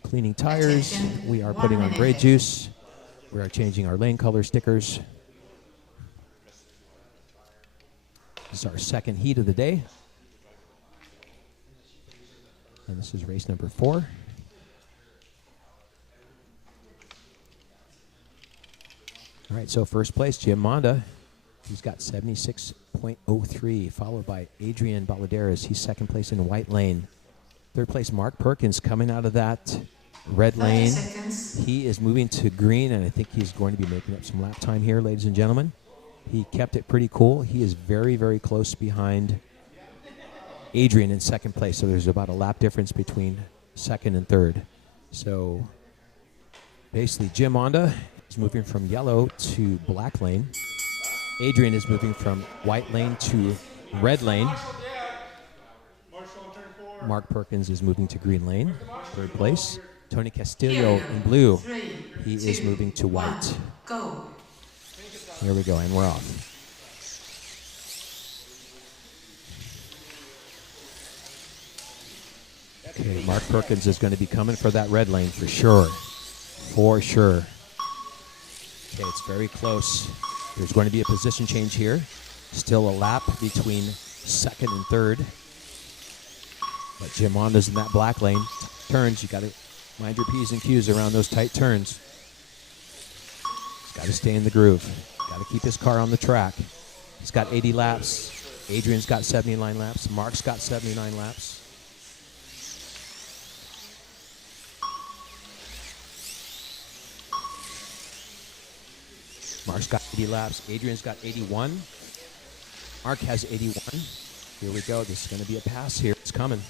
cleaning tires. We are putting on brake juice. We are changing our lane color stickers. This is our second heat of the day. And this is race number 4. All right, so first place, Jim Monda. He's got 76.03, followed by Adrian Baladeras. He's second place in white lane. Third place, Mark Perkins, coming out of that red lane. He is moving to green, and I think he's going to be making up some lap time here, ladies and gentlemen. He kept it pretty cool. He is very, very close behind Adrian in second place, so there's about a lap difference between second and third. So basically, Jim Monda is moving from yellow to black lane. Adrian is moving from white lane to red lane. Mark Perkins is moving to green lane, third place. Tony Castillo in blue, he is moving to white. Go. Here we go, and we're off. Okay, Mark Perkins is going to be coming for that red lane for sure. For sure. Okay, it's very close. There's going to be a position change here. Still a lap between second and third. But Jim Monda's in that black lane. Turns, you got to mind your P's and Q's around those tight turns. He's got to stay in the groove. Got to keep his car on the track. He's got 80 laps. Adrian's got 79 laps. Mark's got 79 laps. Mark's got 80 laps. Adrian's got 81. Mark has 81. Here we go. This is going to be a pass here. It's coming.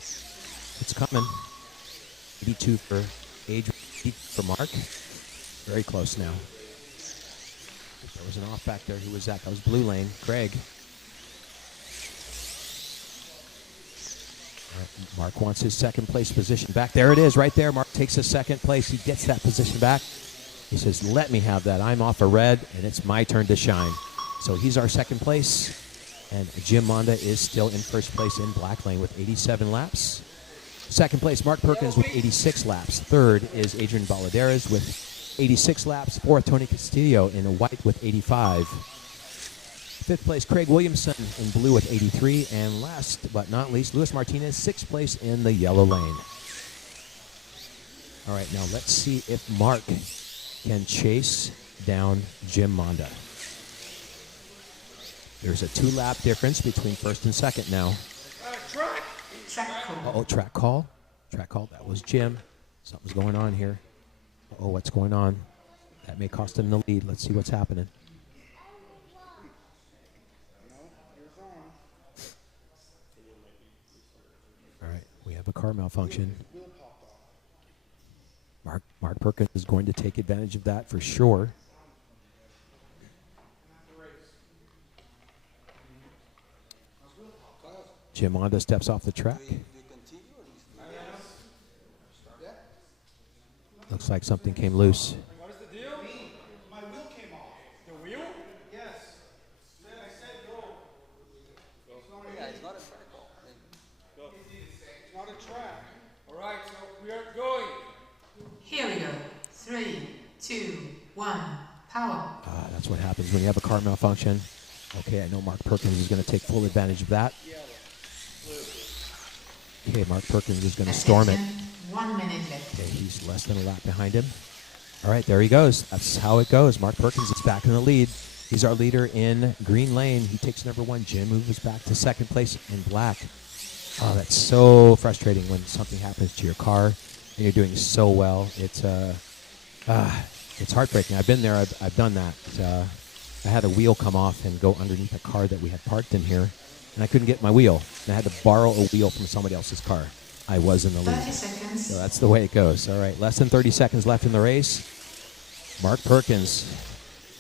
It's coming. 82 for Adrian, 80 for Mark. Very close now. There was an off back there. Who was that? That was blue lane. Craig. Mark wants his second place position back. There it is right there. Mark takes his second place. He gets that position back. He says, let me have that. I'm off a red, and it's my turn to shine. So he's our second place, and Jim Monda is still in first place in black lane with 87 laps. Second place, Mark Perkins with 86 laps. Third is Adrian Baladeras with 86 laps. Fourth, Tony Castillo in white with 85. Fifth place, Craig Williamson in blue with 83. And last but not least, Luis Martinez, sixth place in the yellow lane. All right, now let's see if Mark can chase down Jim Monda. There's a 2-lap difference between first and second now. Track call. Uh-oh, track call. Track call. That was Jim. Something's going on here. Uh-oh, what's going on? That may cost him the lead. Let's see what's happening. All right, we have a car malfunction. Mark Perkins is going to take advantage of that for sure. Jim Monda steps off the track. Looks like something came loose. What is the deal? My wheel came off. The wheel? Yes. Then I said go. Yeah, it's not a circle. Go. It's not a track. All right, so we are going. Here we go. 3, 2, 1, power. That's what happens when you have a car malfunction. Okay, I know Mark Perkins is going to take full advantage of that. Okay, Mark Perkins is going to storm it. 1 minute left. Okay, he's less than a lap behind him. All right, there he goes. That's how it goes. Mark Perkins is back in the lead. He's our leader in green lane. He takes number 1. Jim moves back to second place in black. Oh, that's so frustrating when something happens to your car and you're doing so well. It's heartbreaking. I've been there. I've done that. I had a wheel come off and go underneath a car that we had parked in here, and I couldn't get my wheel. And I had to borrow a wheel from somebody else's car. I was in the lead. 30 seconds. So that's the way it goes. All right, less than 30 seconds left in the race. Mark Perkins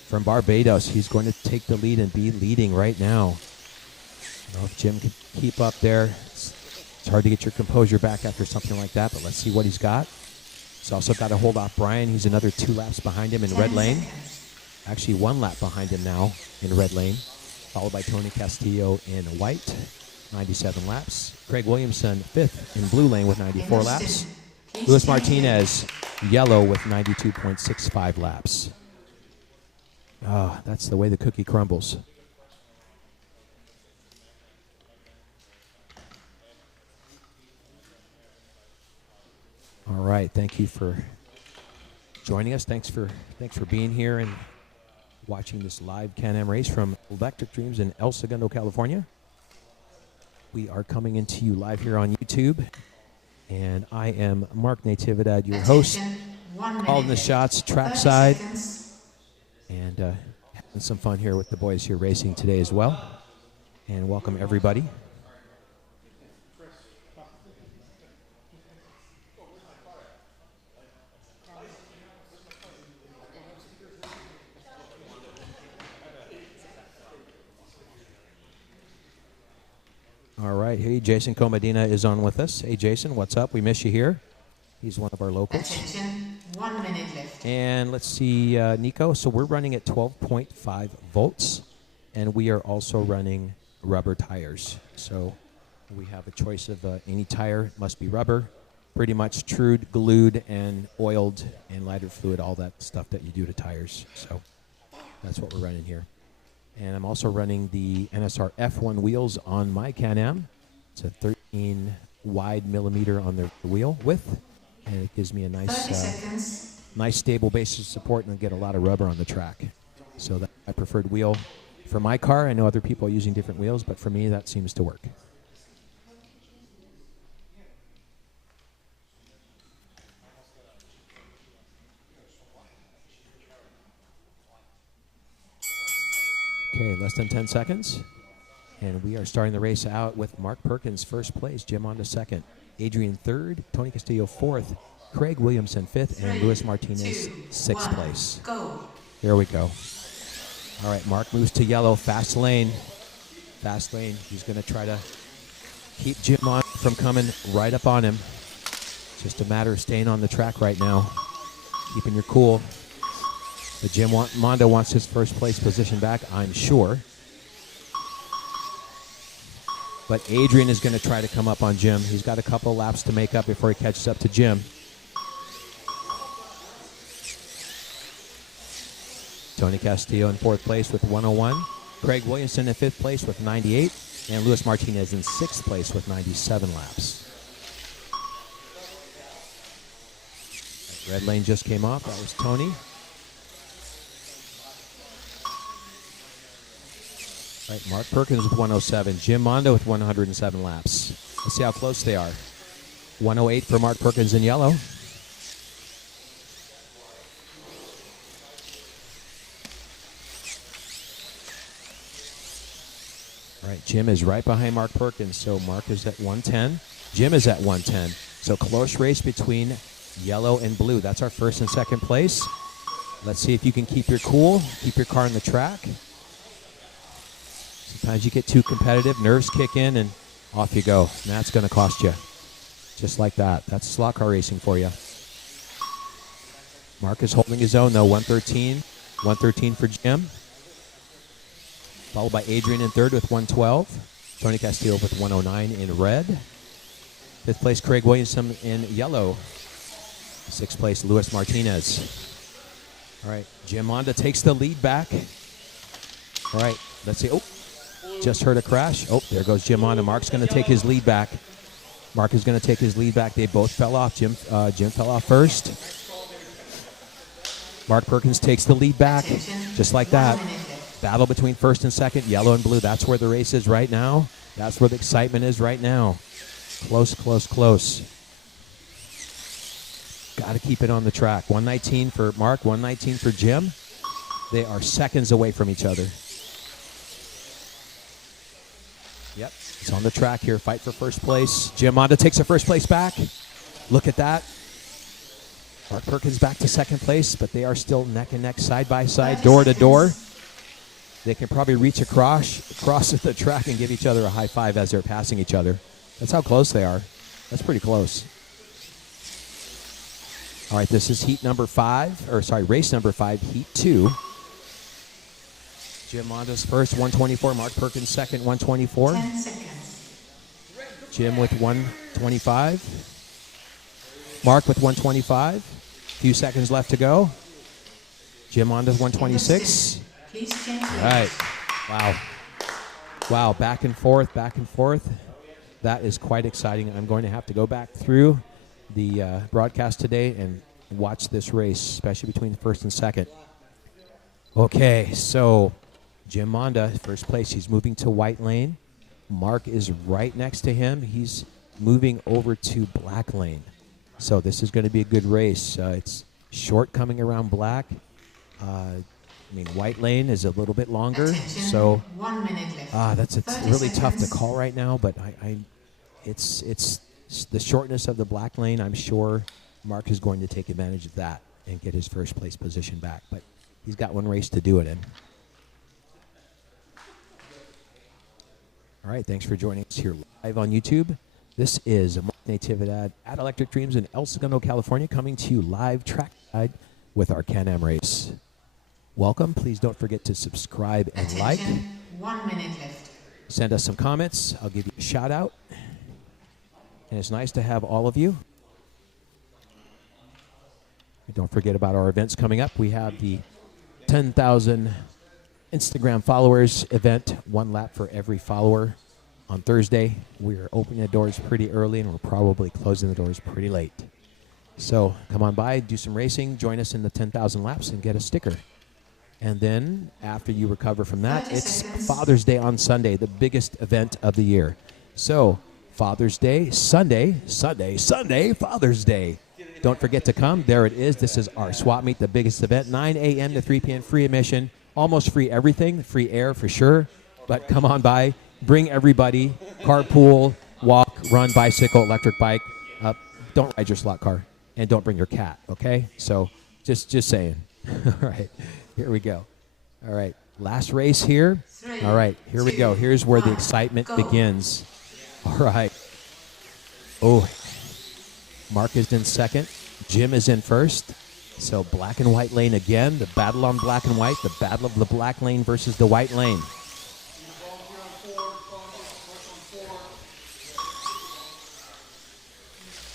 from Barbados. He's going to take the lead and be leading right now. I don't know if Jim can keep up there. It's hard to get your composure back after something like that, but let's see what he's got. He's also got to hold off Brian. He's another 2 laps behind him in red lane. Actually, 1 lap behind him now in red lane, followed by Tony Castillo in white, 97 laps. Craig Williamson, 5th in blue lane with 94 laps. Luis Martinez, yellow with 92.65 laps. Oh, that's the way the cookie crumbles. All right, thank you for joining us. Thanks for being here and watching this live Can-Am race from Electric Dreams in El Segundo, California. We are coming into you live here on YouTube, and I am Mark Natividad, your host, calling the shots trackside, and having some fun here with the boys here racing today as well. And welcome everybody. All right, hey, Jason Comedina is on with us. Hey, Jason, what's up? We miss you here. He's one of our locals. Attention, 1 minute left. And let's see, Nico. So we're running at 12.5 volts, and we are also running rubber tires. So we have a choice of any tire. It must be rubber, pretty much trued, glued, and oiled, and lighter fluid, all that stuff that you do to tires. So that's what we're running here. And I'm also running the NSR F1 wheels on my Can-Am. It's a 13 wide millimeter on the wheel width, and it gives me a nice, nice stable basis of support, and I get a lot of rubber on the track. So that's my preferred wheel for my car. I know other people are using different wheels, but for me, that seems to work. Okay, less than 10 seconds. And we are starting the race out with Mark Perkins first place, Jim on to second, Adrian third, Tony Castillo fourth, Craig Williamson fifth, and Luis Martinez sixth place. Go. There we go. All right, Mark moves to yellow, fast lane. Fast lane, he's going to try to keep Jim on from coming right up on him. It's just a matter of staying on the track right now, keeping your cool. But Jim Mondo wants his first place position back, I'm sure. But Adrian is going to try to come up on Jim. He's got a couple laps to make up before he catches up to Jim. Tony Castillo in fourth place with 101. Craig Williamson in fifth place with 98. And Luis Martinez in sixth place with 97 laps. Red lane just came off. That was Tony. All right, Mark Perkins with 107. Jim Mondo with 107 laps. Let's see how close they are. 108 for Mark Perkins in yellow. All right, Jim is right behind Mark Perkins, so Mark is at 110. Jim is at 110. So close race between yellow and blue. That's our first and second place. Let's see if you can keep your cool, keep your car on the track. Sometimes you get too competitive, nerves kick in, and off you go. And that's going to cost you. Just like that. That's slot car racing for you. Mark is holding his own, though. 113. 113 for Jim. Followed by Adrian in third with 112. Tony Castillo with 109 in red. Fifth place, Craig Williamson in yellow. Sixth place, Luis Martinez. All right, Jim Monda takes the lead back. All right, let's see. Oh, just heard a crash. Oh, there goes Jim Monda. Mark's going to take his lead back. Mark is going to take his lead back. They both fell off. Jim fell off first. Mark Perkins takes the lead back, just like that. Battle between first and second, yellow and blue. That's where the race is right now. That's where the excitement is right now. Close, close, close. Got to keep it on the track. 119 for Mark, 119 for Jim. They are seconds away from each other. Yep, it's on the track here. Fight for first place. Jim Monda takes the first place back. Look at that. Mark Perkins back to second place, but they are still neck and neck, side by side, door to door. They can probably reach across the track and give each other a high five as they're passing each other. That's how close they are. That's pretty close. All right, this is race number 5, heat 2. Jim Monda's first, 124. Mark Perkins second, 124. 10 seconds. Jim with 125. Mark with 125. Few seconds left to go. Jim Monda's 126. Please change lanes. Right. Wow. Wow, back and forth, back and forth. That is quite exciting. I'm going to have to go back through the broadcast today and watch this race, especially between first and second. Okay, so Jim Monda, first place. He's moving to white lane. Mark is right next to him. He's moving over to black lane. So this is going to be a good race. It's short coming around black. White lane is a little bit longer. Attention, So 1 minute left. it's 30 really tough to seconds. call right now, but it's the shortness of the black lane. I'm sure Mark is going to take advantage of that and get his first place position back. But he's got one race to do it in. All right, thanks for joining us here live on YouTube. This is Mark Natividad at Electric Dreams in El Segundo, California, coming to you live trackside with our Can-Am race. Welcome. Please don't forget to subscribe and Attention, like. 1 minute left. Send us some comments. I'll give you a shout out. And it's nice to have all of you. Don't forget about our events coming up. We have the 10,000 Instagram followers event, 1 lap for every follower on Thursday. We're opening the doors pretty early, and we're probably closing the doors pretty late. So come on by, do some racing, join us in the 10,000 laps, and get a sticker. And then after you recover from that, 30 it's seconds. Father's Day on Sunday, the biggest event of the year. So Father's Day, Sunday, Father's Day. Don't forget to come. There it is. This is our swap meet, the biggest event, 9 a.m. to 3 p.m. Free admission, almost free everything, free air for sure. But come on by, bring everybody, carpool, walk, run, bicycle, electric bike. Don't ride your slot car, and don't bring your cat, okay? So just saying. All right, here we go. All right, last race here. 3, All right, here we 2, go. Here's where the 1, excitement go. begins. All right. Oh, Mark is in second. Jim is in first. So black and white lane again. The battle on black and white. The battle of the black lane versus the white lane.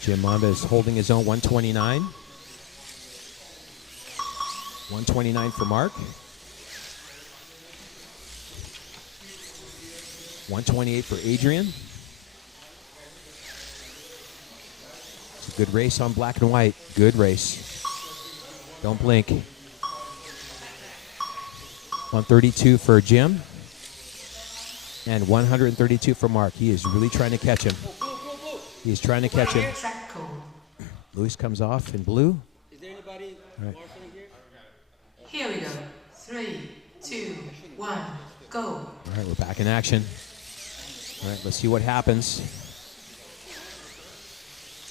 Jim Monda is holding his own, 129. 129 for Mark. 128 for Adrian. It's a good race on black and white. Good race. Don't blink. 132 for Jim. And 132 for Mark. He is really trying to catch him. He's trying to catch him. Track code. Luis comes off in blue. Is there anybody All right. marshalling here? Here we go. 3, 2, 1, go. All right, we're back in action. All right, let's see what happens.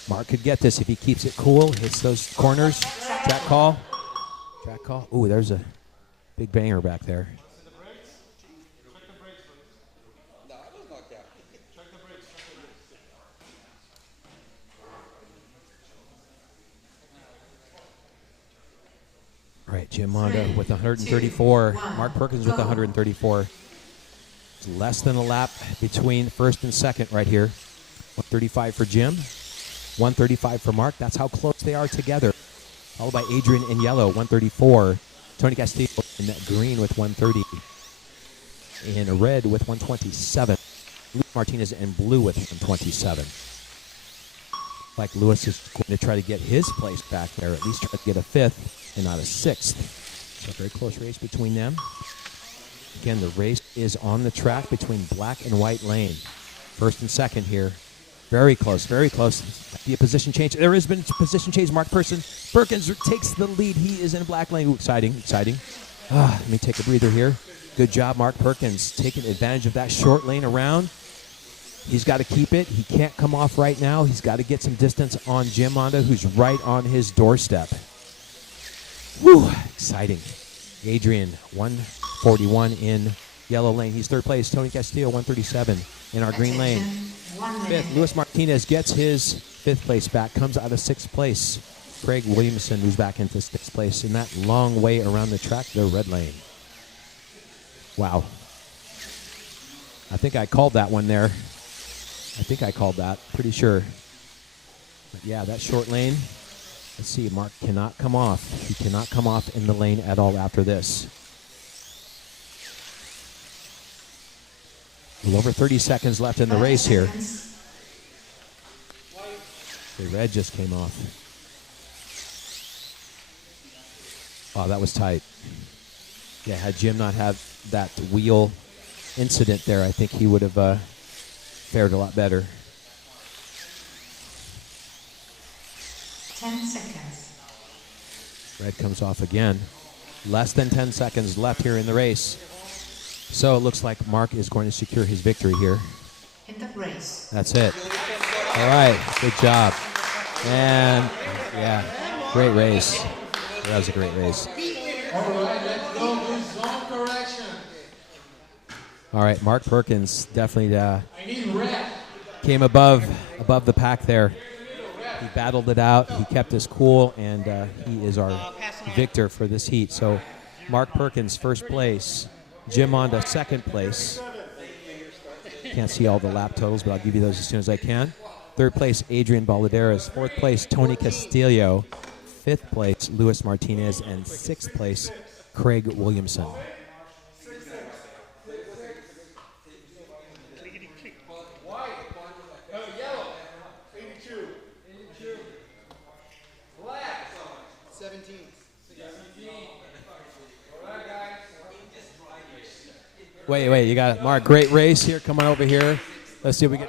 Mark could get this if he keeps it cool, hits those corners. Track call. Track call. Ooh, there's a big banger back there. No, I was knocked out. right, Jim Monda with 134. Mark Perkins with 134. It's less than a lap between first and second right here. 135 for Jim, 135 for Mark. That's how close they are together. Followed by Adrian in yellow, 134. Tony Castillo in green with 130. In red with 127. Luis Martinez in blue with 127. Like Luis is going to try to get his place back there, at least try to get a fifth and not a sixth. So a very close race between them. Again, the race is on the track between black and white lane. First and second here. Very close, very close. Might be a position change. There has been a position change. Mark Perkins takes the lead. He is in black lane. Ooh, exciting, exciting. Let me take a breather here. Good job, Mark Perkins, taking advantage of that short lane around. He's got to keep it. He can't come off right now. He's got to get some distance on Jim Monda, who's right on his doorstep. Woo, exciting. Adrian, 141 in yellow lane. He's third place. Tony Castillo, 137 in our green lane. Fifth, Luis Martinez gets his fifth place back, comes out of sixth place. Craig Williamson moves back into sixth place in that long way around the track, the red lane. Wow. I think I called that one there. I think I called that, pretty sure. But yeah, that short lane. Let's see, Mark cannot come off. He cannot come off in the lane at all after this. A little over 30 seconds left in the race here. The red just came off. Oh, that was tight. Yeah, had Jim not had that wheel incident there, I think he would have fared a lot better. 10 seconds. Red comes off again. Less than 10 seconds left here in the race. So it looks like Mark is going to secure his victory here. In the race. That's it. All right, good job. And yeah, great race. That was a great race. All right, let's go to zone correction. All right, Mark Perkins definitely I need red. came above the pack there. He battled it out. He kept his cool, and he is our victor for this heat. So Mark Perkins, first place. Jim Monda, second place. Can't see all the lap totals, but I'll give you those as soon as I can. Third place, Adrian Baladeras. Fourth place, Tony Castillo. Fifth place, Luis Martinez. And sixth place, Craig Williamson. Wait, you got it. Mark, great race here. Come on over here. Let's see if we can.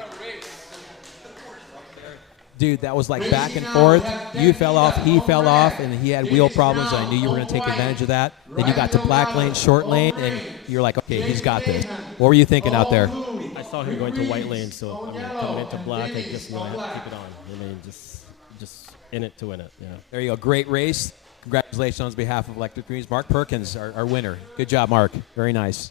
Dude, that was like back and forth. You fell off, he fell off, and he had wheel problems, and I knew you were going to take advantage of that. Then you got to black lane, short lane, and you're like, okay, he's got this. What were you thinking out there? I saw him going to white lane, so I mean, coming into black, I just know I have to keep it on. I mean, just in it to win it. Yeah. There you go. Great race. Congratulations on behalf of Electric Dreams. Mark Perkins, our winner. Good job, Mark. Very nice.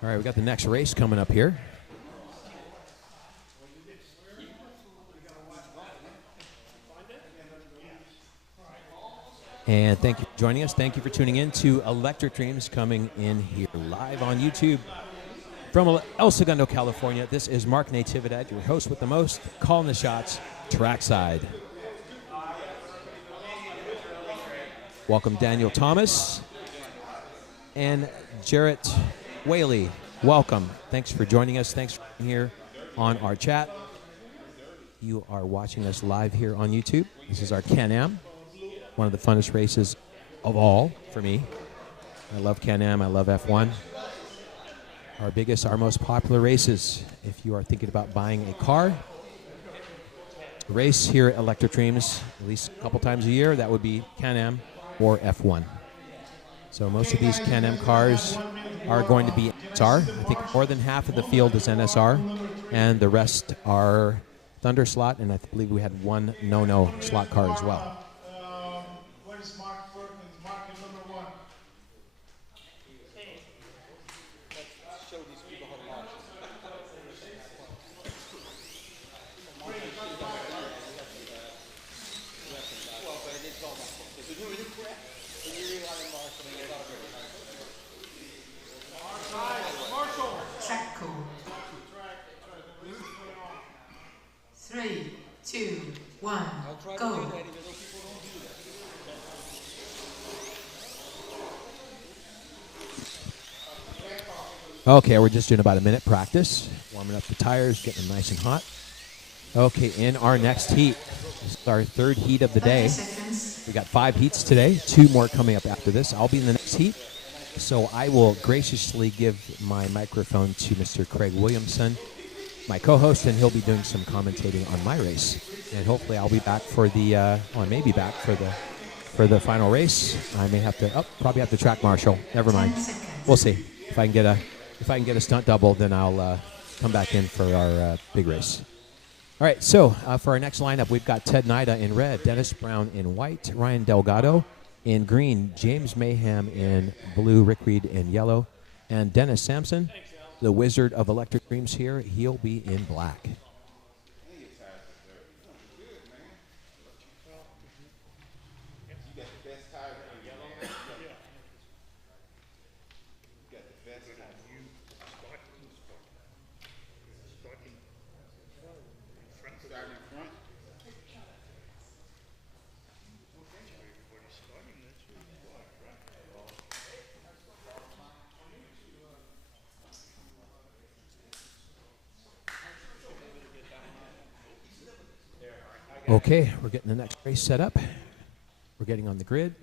All right, we got the next race coming up here. And thank you for joining us. Thank you for tuning in to Electric Dreams, coming in here live on YouTube from El Segundo, California. This is Mark Natividad, your host with the most, calling the shots, trackside. Welcome Daniel Thomas and Jarrett Whaley. Welcome. Thanks for joining us. Thanks for being here on our chat. You are watching us live here on YouTube. This is our Can-Am, one of the funnest races of all for me. I love Can-Am. I love F1. Our biggest, our most popular races. If you are thinking about buying a car, race here at Electric Dreams at least a couple times a year, that would be Can-Am or F1. So most of these Can-Am cars are going to be NSR. I think more than half of the field is NSR, and the rest are Thunder slot, and I believe we had one no slot car as well. Where's Mark Perkins? Mark is number 1. Let's show these people how to march. Well, but it is all my fault. Because when you crack, when you rely on marshalling, it's not very Marshall. Track call. 3, 2, 1, go. Okay, we're just doing about a minute practice, warming up the tires, getting them nice and hot. Okay, in our next heat, this is our third heat of the day. We got 5 heats today, 2 more coming up after this. I'll be in the next heat, so I will graciously give my microphone to Mr. Craig Williamson, my co-host, and he'll be doing some commentating on my race. And hopefully I'll be back for the, I may be back for the final race. I may have to, probably have to track marshal. Never mind. We'll see. If I can get a stunt double, then I'll come back in for our big race. All right, so for our next lineup, we've got Ted Nida in red, Dennis Brown in white, Ryan Delgado in green, James Mayhem in blue, Rick Reed in yellow, and Dennis Sampson, the Wizard of Electric Dreams here, he'll be in black. Okay, we're getting the next race set up. We're getting on the grid.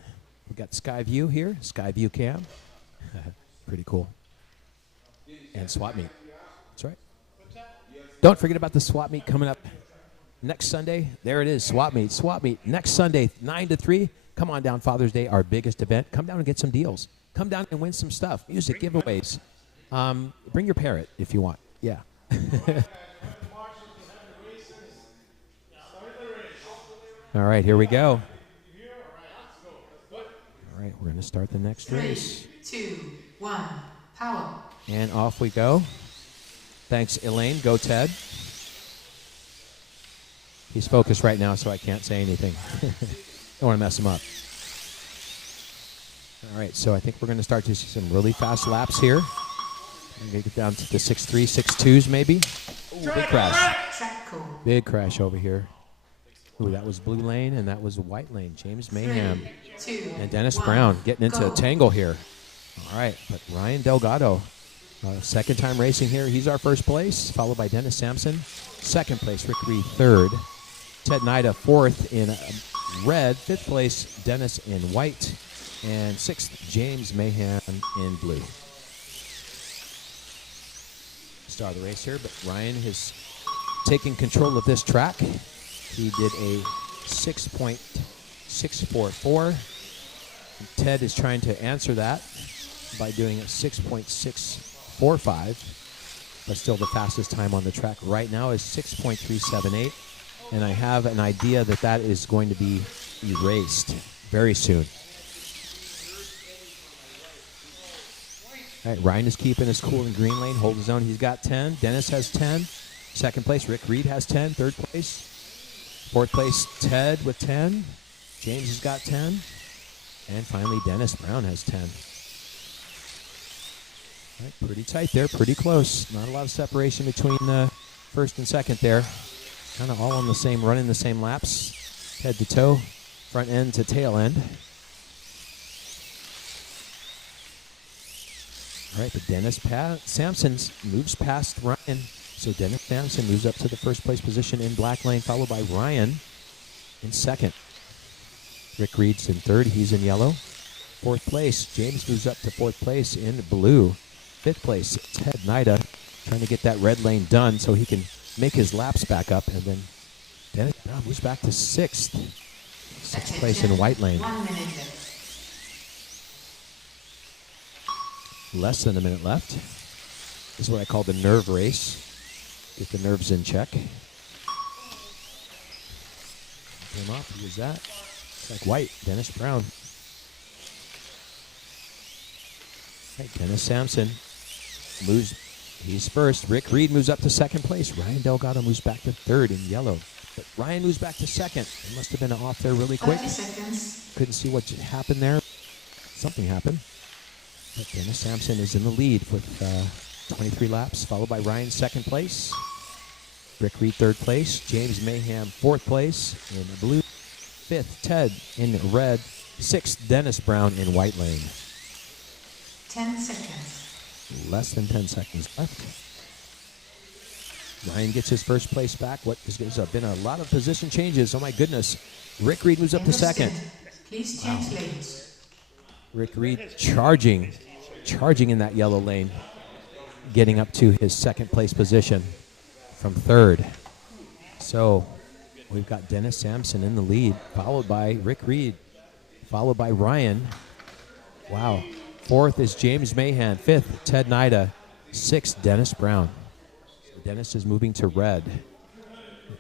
We've got Sky View here, Sky View cam. Pretty cool. And swap meet. That's right. Don't forget about the swap meet coming up next Sunday. There it is, swap meet. Swap meet next Sunday, 9 to 3. Come on down, Father's Day, our biggest event. Come down and get some deals. Come down and win some stuff. Music giveaways. Bring your parrot if you want. Yeah. All right, here we go. All right, we're going to start the next race. 3, 2, 1, power. And off we go. Thanks, Elaine. Go, Ted. He's focused right now, so I can't say anything. Don't want to mess him up. All right, so I think we're going to start to see some really fast laps here. I'm going to get down to the 6.3, 6.2s maybe. Ooh, big crash. Big crash over here. Ooh, that was blue lane, and that was white lane. James Mayhem 3, 2, and Dennis 1, Brown getting into go. a tangle here. All right, but Ryan Delgado, second time racing here. He's our first place, followed by Dennis Sampson. Second place, Rick Reed, third. Ted Nida, fourth in red. Fifth place, Dennis in white. And sixth, James Mayhem in blue. Start of the race here, but Ryan is taking control of this track. He did a 6.644. Ted is trying to answer that by doing a 6.645, but still the fastest time on the track right now is 6.378, and I have an idea that that is going to be erased very soon. All right, Ryan is keeping his cool in green lane, hold his own. He's got 10. Dennis has 10. Second place, Rick Reed has 10. Third place. Fourth place, Ted with 10. James has got 10. And finally, Dennis Brown has 10. All right, pretty tight there, pretty close. Not a lot of separation between first and second there. Kind of all on the same, running the same laps, head to toe, front end to tail end. All right, but Dennis Sampson moves past Ryan. So Dennis Sampson moves up to the first place position in black lane, followed by Ryan in second. Rick Reed's in third. He's in yellow. Fourth place, James moves up to fourth place in blue. Fifth place, Ted Nida, trying to get that red lane done so he can make his laps back up. And then Dennis Brown moves back to sixth. Sixth place in white lane. 1 minute left. Less than a minute left. This is what I call the nerve race. Get the nerves in check. Came off. Who was that? It's like white. Dennis Brown. Right, Dennis Sampson moves. He's first. Rick Reed moves up to second place. Ryan Delgado moves back to third in yellow. But Ryan moves back to second. It must have been off there really quick. 30 seconds. Couldn't see what happened there. Something happened. But Dennis Sampson is in the lead with 23 laps, followed by Ryan second place. Rick Reed third place. James Mayhem fourth place in blue. Fifth, Ted in red. Sixth, Dennis Brown in white lane. 10 seconds. Less than 10 seconds left. Ryan gets his first place back. What has been a lot of position changes. Oh my goodness. Rick Reed moves up to second. Please change lanes. Rick Reed charging in that yellow lane, getting up to his second place position from third. So we've got Dennis Sampson in the lead, followed by Rick Reed, followed by Ryan. Wow. Fourth is James Mahan. Fifth, Ted Nida. Sixth, Dennis Brown. So Dennis is moving to red.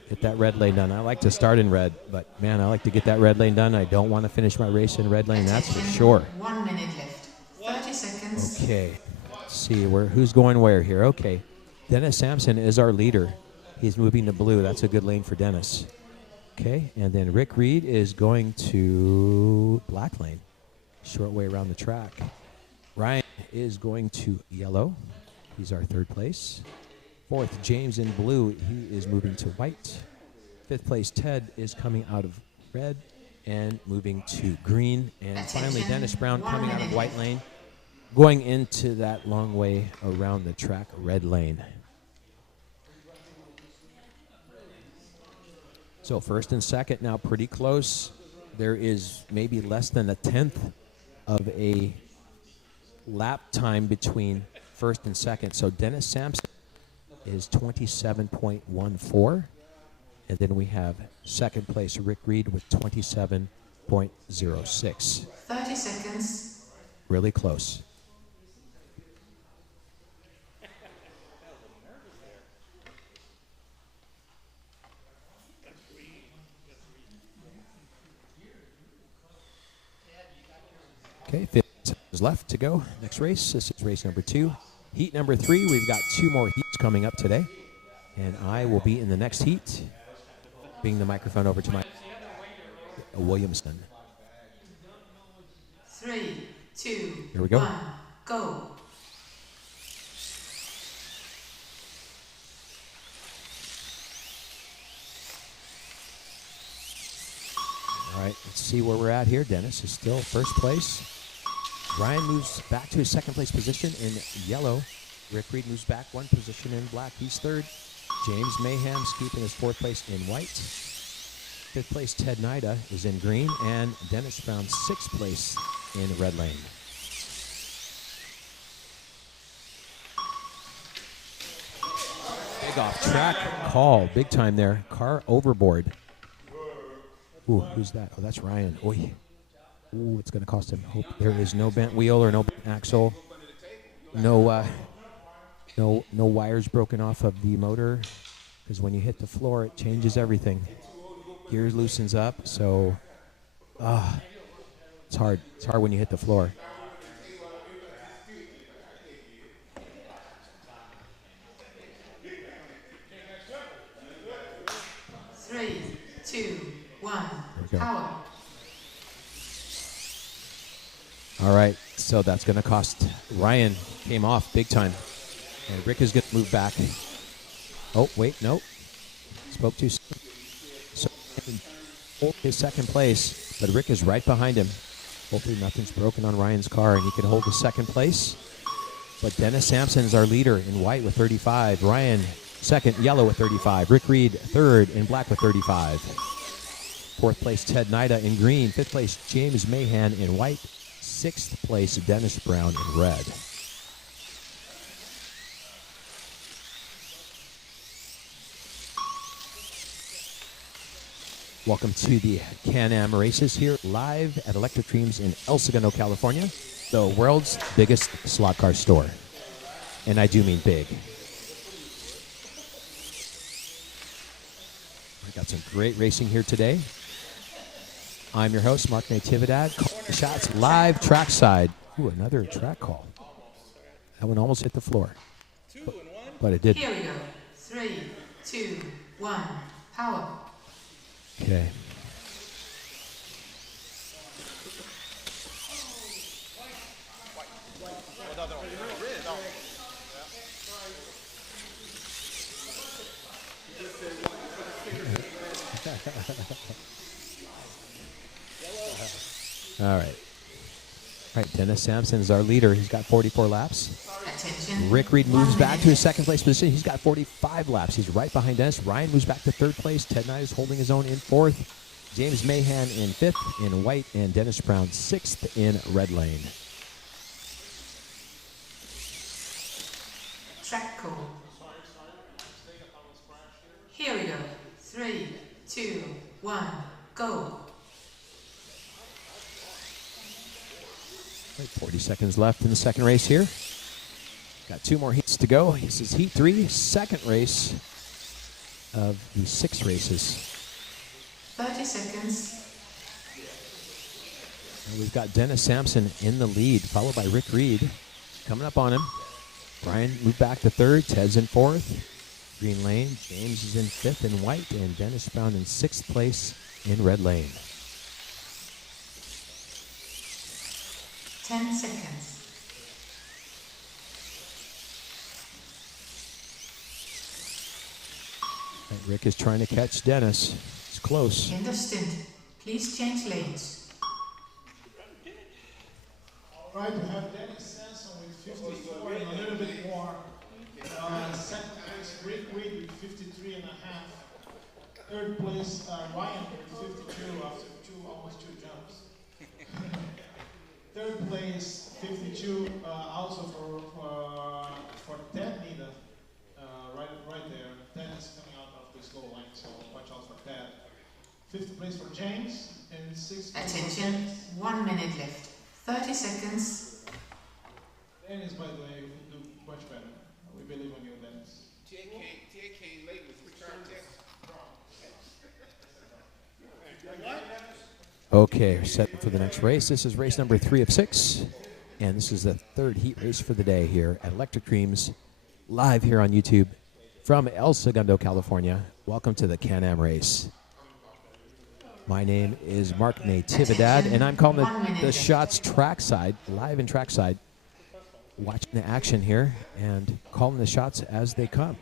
Get that red lane done. I like to start in red, but man, I like to get that red lane done. I don't want to finish my race in red lane, that's for sure. 1 minute left. 30 seconds. Okay. Let's see who's going where here. Okay. Dennis Sampson is our leader. He's moving to blue. That's a good lane for Dennis. Okay. And then Rick Reed is going to black lane. Short way around the track. Ryan is going to yellow. He's our third place. Fourth, James in blue. He is moving to white. Fifth place, Ted is coming out of red and moving to green. And finally, Dennis Brown coming out of white lane, going into that long way around the track, red lane. So first and second now pretty close. There is maybe less than a tenth of a lap time between first and second. So Dennis Sampson is 27.14. And then we have second place Rick Reed with 27.06. 30 seconds. Really close. Okay, 15 seconds left to go. Next race. This is race number 2. Heat number 3. We've got 2 more heats coming up today. And I will be in the next heat. Bring the microphone over to my Williamson. 3, 2, Here we go. 1, go. All right, let's see where we're at here. Dennis is still first place. Ryan moves back to his second place position in yellow. Rick Reed moves back 1 position in black. He's third. James Mayham's keeping his 4th place in white. 5th place, Ted Nida is in green. And Dennis Brown 6th place in red lane. Big off track call. Big time there. Car overboard. Ooh, who's that? Oh, that's Ryan. Oy. Ooh, it's going to cost him. Hope there is no bent wheel or no bent axle. No wires broken off of the motor, because when you hit the floor, it changes everything. Gears loosens up, so it's hard. It's hard when you hit the floor. Three, two, one, go. power. All right, so that's going to cost. Ryan came off big time. And Rick is going to move back. Oh, wait, no. Spoke too soon. So hold his second place, but Rick is right behind him. Hopefully nothing's broken on Ryan's car, and he can hold the second place. But Dennis Sampson is our leader in white with 35. Ryan second, yellow with 35. Rick Reed third in black with 35. 4th place, Ted Nida in green. 5th place, James Mahan in white. 6th place, Dennis Brown in red. Welcome to the Can-Am races here live at Electric Dreams in El Segundo, California, the world's biggest slot car store. And I do mean big. We got some great racing here today. I'm your host, Mark Natividad. Calling the shots live trackside. Ooh, another track call. That one almost hit the floor. But it did. Here we go. 3, 2, 1, power. Okay. All right. All right, Dennis Sampson is our leader. He's got 44 laps. Attention. Rick Reed moves back to his second place position. He's got 45 laps. He's right behind Dennis. Ryan moves back to third place. Ted Knight is holding his own in fourth. James Mahan in fifth in white, and Dennis Brown sixth in red lane. Track call. Here we go. 3, 2, 1, go. Right, 40 seconds left in the second race here. Got 2 more heats to go. This is heat 3, second race of the 6 races. 30 seconds. And we've got Dennis Sampson in the lead, followed by Rick Reed. Coming up on him. Ryan moved back to third. Ted's in fourth. Green lane. James is in fifth in white, and Dennis Brown in sixth place in red lane. 10 seconds. Right, Rick is trying to catch Dennis. It's close. End of stint. Please change lanes. All right, we have Dennis Sampson with 54 and a little bit more. Second place, Rick Reed with 53 and a half. Third place, Ryan with 52 after almost two jumps. Third place, 52, also for Ted Nida, right there. Ted is coming out of this low line, so watch out for Ted. Fifth place for James, and sixth place for Attention. James. 1 minute left. 30 seconds. Dennis, by the way, will do much better. We believe in you, Dennis. TA came late with his car test. Okay, we're set for the next race. This is race number 3 of 6. And this is the third heat race for the day here at Electric Creams, live here on YouTube from El Segundo, California. Welcome to the Can-Am race. My name is Mark Natividad, and I'm calling the shots trackside, live in trackside, watching the action here and calling the shots as they come.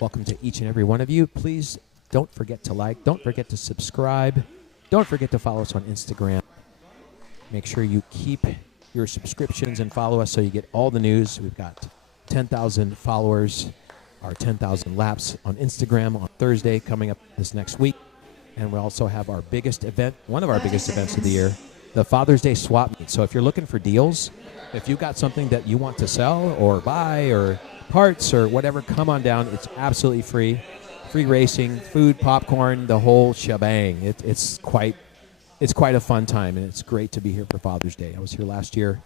Welcome to each and every one of you. Please don't forget to like, don't forget to subscribe, don't forget to follow us on Instagram. Make sure you keep your subscriptions and follow us so you get all the news. We've got 10,000 followers, our 10,000 laps on Instagram on Thursday coming up this next week. And we also have our biggest event, one of our biggest events of the year, the Father's Day swap meet. So if you're looking for deals, if you've got something that you want to sell or buy or parts or whatever, come on down. It's absolutely free. Free racing, food, popcorn, the whole shebang. It's quite a fun time, and it's great to be here for Father's Day. I was here last year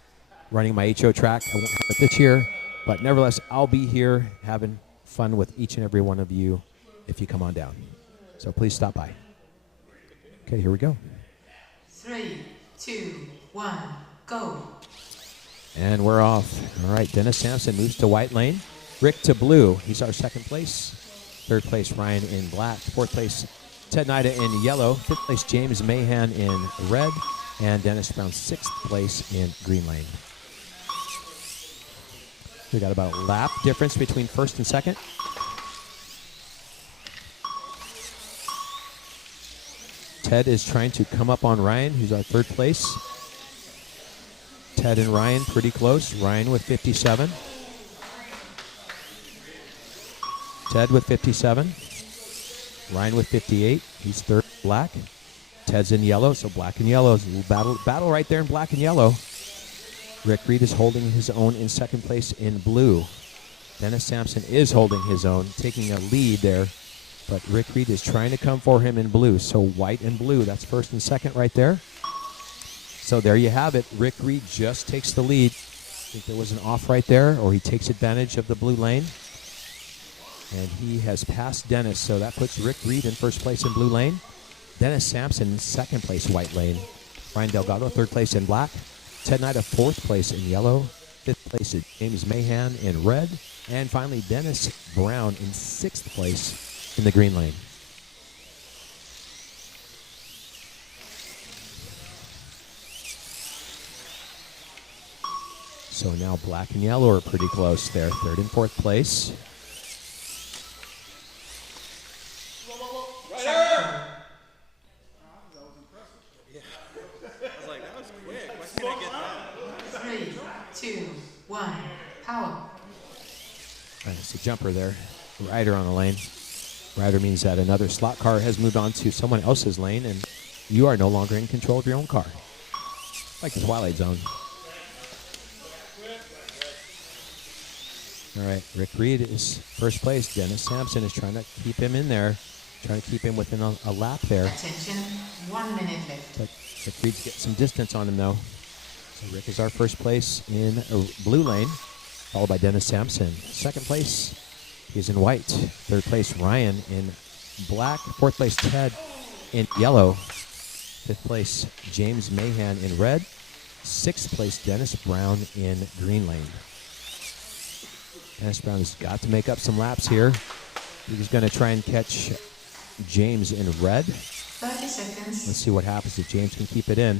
running my HO track. I won't have it this year, but nevertheless, I'll be here having fun with each and every one of you if you come on down. So please stop by. Okay, here we go. 3, 2, 1, go. And we're off. All right, Dennis Sampson moves to white lane. Rick to blue. He's our second place. Third place, Ryan in black. Fourth place, Ted Nida in yellow. Fifth place, James Mahan in red. And Dennis Brown, sixth place in green lane. We got about a lap difference between first and second. Ted is trying to come up on Ryan, who's our third place. Ted and Ryan pretty close. Ryan with 57. Ted with 57. Ryan with 58. He's third, black. Ted's in yellow, so black and yellow. Battle right there in black and yellow. Rick Reed is holding his own in second place in blue. Dennis Sampson is holding his own, taking a lead there. But Rick Reed is trying to come for him in blue. So white and blue, that's first and second right there. So there you have it. Rick Reed just takes the lead. I think there was an off right there, or he takes advantage of the blue lane. And he has passed Dennis, so that puts Rick Reed in first place in blue lane. Dennis Sampson, second place, white lane. Ryan Delgado, third place in black. Ted Nida, fourth place in yellow. Fifth place is James Mahan in red. And finally, Dennis Brown in sixth place in the green lane. So now black and yellow are pretty close there, third and fourth place. I was like, that was quick. Why can't I get that? 3, 2, 1, power. It's a jumper there. Rider on the lane. Rider means that another slot car has moved on to someone else's lane, and you are no longer in control of your own car. Like the Twilight Zone. All right, Rick Reed is first place. Dennis Sampson is trying to keep him in there, trying to keep him within a lap there. Attention, 1 minute left. But Rick Reed's getting some distance on him, though. So Rick is our first place in a blue lane, followed by Dennis Sampson. Second place, he's in white. Third place, Ryan in black. Fourth place, Ted in yellow. Fifth place, James Mahan in red. Sixth place, Dennis Brown in green lane. Dennis Brown has got to make up some laps here. He's going to try and catch James in red. 30 seconds. Let's see what happens if James can keep it in.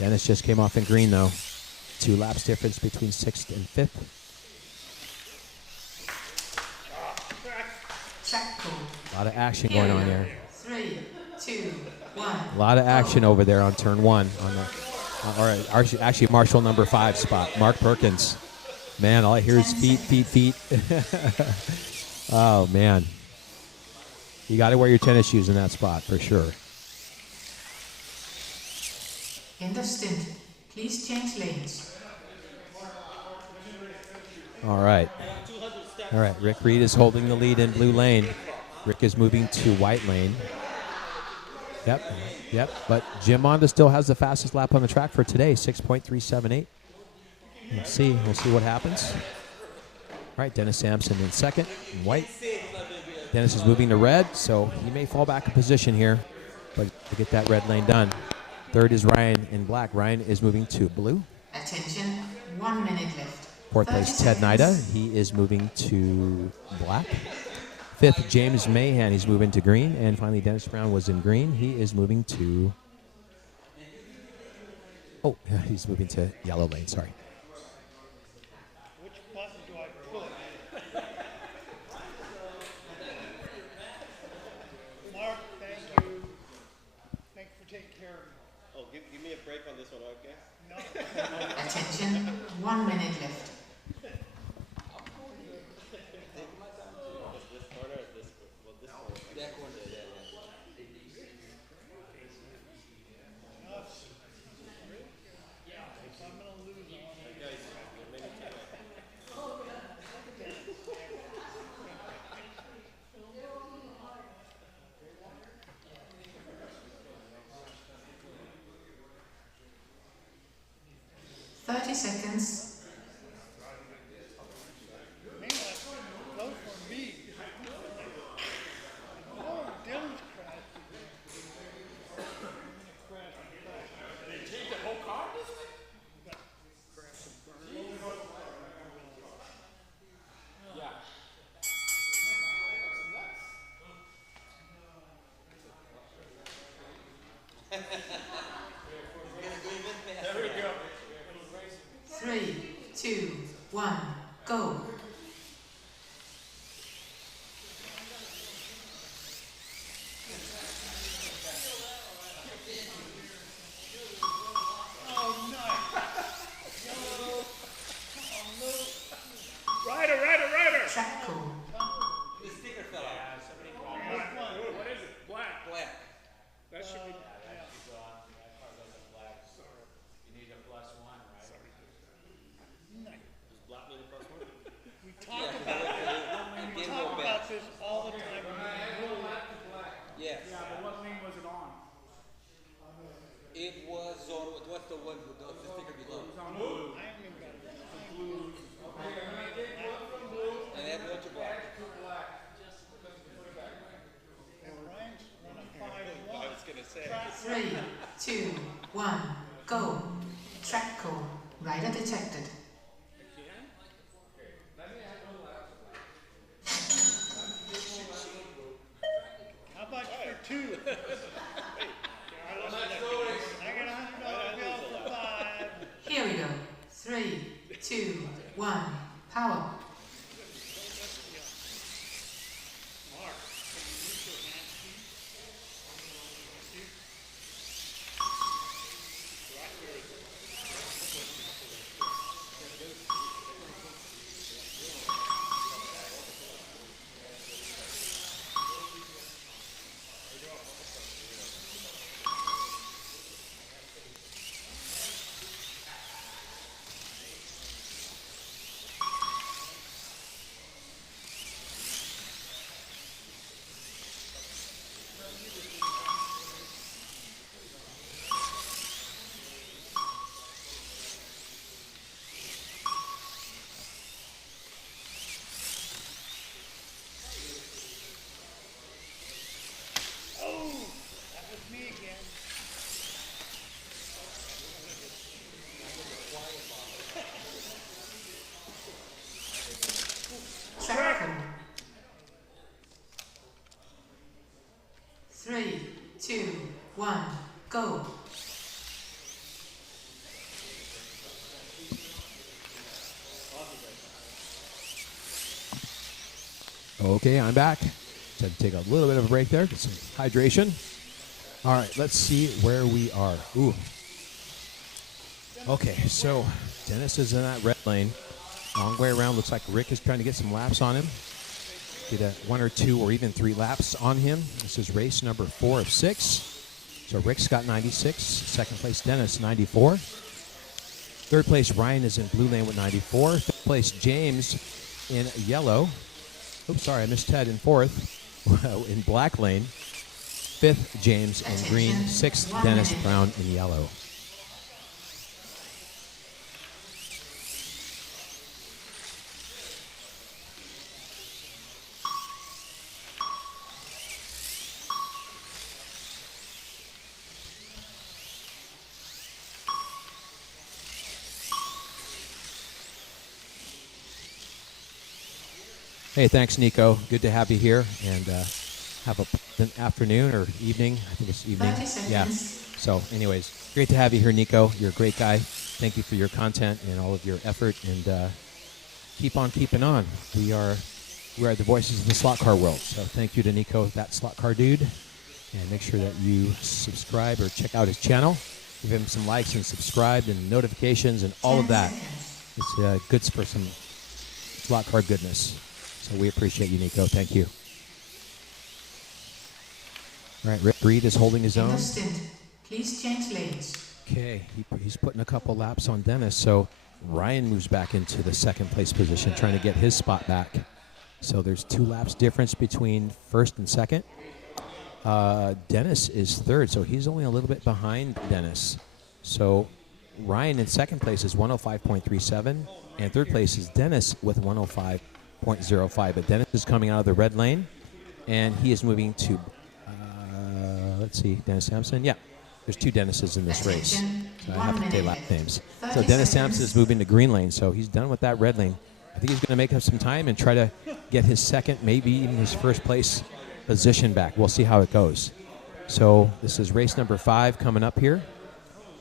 Dennis just came off in green, though. 2 laps difference between sixth and fifth. Track call. A lot of action going on there. 3, 2, 1. A lot of action over there on turn 1. On the, actually, Marshall number 5 spot. Mark Perkins. Man, all I hear is feet, feet, feet. Oh, man. You got to wear your tennis shoes in that spot for sure. End of stint. Please change lanes. All right. All right, Rick Reed is holding the lead in blue lane. Rick is moving to white lane. Yep. But Jim Monda still has the fastest lap on the track for today, 6.378. We'll see what happens. All right, Dennis Sampson in second, in white. Dennis is moving to red, so he may fall back a position here, but to get that red lane done. Third is Ryan in black. Ryan is moving to blue. Attention, 1 minute left. Fourth place, Ted Nida. He is moving to black. Fifth, James Mahan. He's moving to green. And finally, Dennis Brown was in green. He is moving to... Oh, he's moving to yellow lane. Sorry. Which button do I push? Mark, thank you. Thanks for taking care of me. Oh, give me a break on this one, okay? No. Attention, 1 minute left. This corner or this? Well, this corner. That corner. If I'm gonna lose, I wanna lose. Guys, maybe time. 30 seconds. Man, that's close for me. Oh, Dylan's crashed. They take the whole car this way? Crash and burn. Yeah. There we go. 3, 2, 1, go. Rider! Track call. The sticker fell out. What is it? Black. Black. That should be. We talk about this all the time. Yes. Yeah, but what lane was it on? It was on, what's the one with the sticker below? It was on blue. I haven't even got it. Blue. And then went to black. 3, 2, 1, go. Track call. Rider detected. How about for 2? I got $100 bill for 5. Here we go. 3, 2, 1, power. That was me again. Track call. 3, 2, 1, go. Okay, I'm back. Just had to take a little bit of a break there, get some hydration. All right, let's see where we are. Ooh. Okay, so Dennis is in that red lane. Long way around. Looks like Rick is trying to get some laps on him. Get a 1 or 2 or even 3 laps on him. This is race number 4 of 6. So Rick's got 96. Second place, Dennis, 94. Third place, Ryan is in blue lane with 94. Fifth place, James in yellow. Oops, sorry, I missed Ted in fourth. In black lane. Fifth, James in green. Sixth, Dennis Brown in yellow. Hey, thanks, Nico. Good to have you here, and have an afternoon or evening. I think it's evening. 30 seconds. Yeah. So, anyways, great to have you here, Nico. You're a great guy. Thank you for your content and all of your effort, and keep on keeping on. We are the voices of the slot car world. So, thank you to Nico, that slot car dude, and make sure that you subscribe or check out his channel. Give him some likes and subscribe and notifications and all of that. It's good for some slot car goodness. So we appreciate you, Nico. Thank you. All right, Rick Reed is holding his own. Please change lanes. Okay, he's putting a couple laps on Dennis, so Ryan moves back into the second place position, trying to get his spot back. So there's 2 laps difference between first and second. Dennis is third, so he's only a little bit behind Dennis. So Ryan in second place is 105.37, and third place is Dennis with 105.05. But Dennis is coming out of the red lane, and he is moving to, let's see, Dennis Sampson. Yeah, there's 2 Dennises in this race. So I have to say lap names. So Dennis Sampson is moving to green lane, so he's done with that red lane. I think he's going to make up some time and try to get his second, maybe even his first place position back. We'll see how it goes. So this is race number 5 coming up here.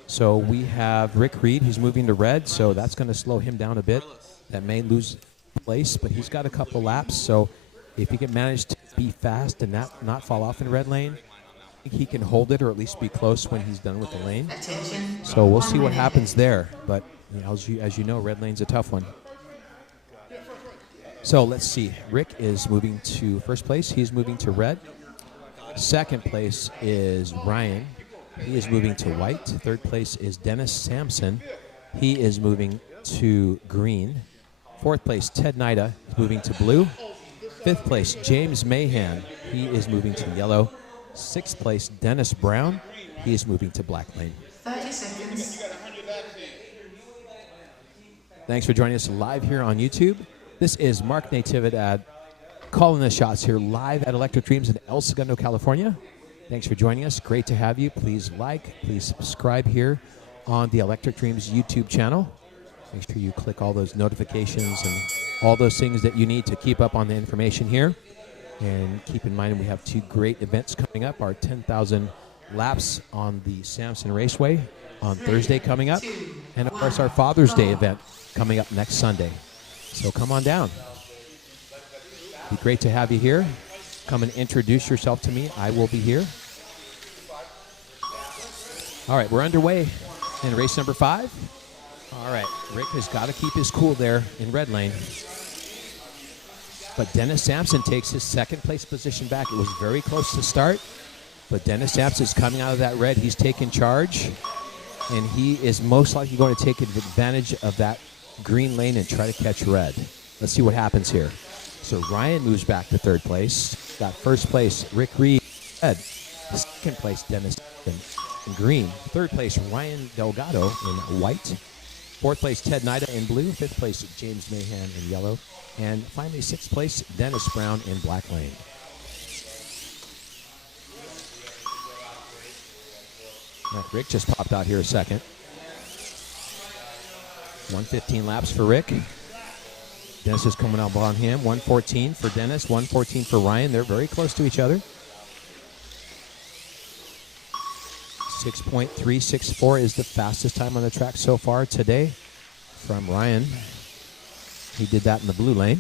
So we have Rick Reed. He's moving to red, so that's going to slow him down a bit. That may lose place, but he's got a couple laps, so if he can manage to be fast and not fall off in the red lane, I think he can hold it or at least be close when he's done with the lane. So we'll see what happens there, but you know, as you know, red lane's a tough one. So let's see. Rick is moving to first place. He's moving to red. Second place is Ryan. He is moving to white. Third place is Dennis Sampson. He is moving to green. Fourth place, Ted Nida is moving to blue. Fifth place, James Mahan. He is moving to yellow. Sixth place, Dennis Brown. He is moving to black lane. 30 seconds. Thanks for joining us live here on YouTube. This is Mark Natividad calling the shots here live at Electric Dreams in El Segundo, California. Thanks for joining us. Great to have you. Please like, please subscribe here on the Electric Dreams YouTube channel. Make sure you click all those notifications and all those things that you need to keep up on the information here. And keep in mind we have two great events coming up. Our 10,000 laps on the Samson Raceway on Thursday coming up. And of course our Father's Day event coming up next Sunday. So come on down. Be great to have you here. Come and introduce yourself to me. I will be here. All right, we're underway in race number 5. All right, Rick has got to keep his cool there in red lane. But Dennis Sampson takes his second place position back. It was very close to start, but Dennis Sampson is coming out of that red. He's taking charge, and he is most likely going to take advantage of that green lane and try to catch red. Let's see what happens here. So Ryan moves back to third place. Got first place, Rick Reed, red. Second place, Dennis in green. Third place, Ryan Delgado in white. Fourth place, Ted Nida in blue. Fifth place, James Mahan in yellow. And finally, sixth place, Dennis Brown in black lane. Rick just popped out here a second. 115 laps for Rick. Dennis is coming up on him. 114 for Dennis, 114 for Ryan. They're very close to each other. 6.364 is the fastest time on the track so far today from Ryan. He did that in the blue lane.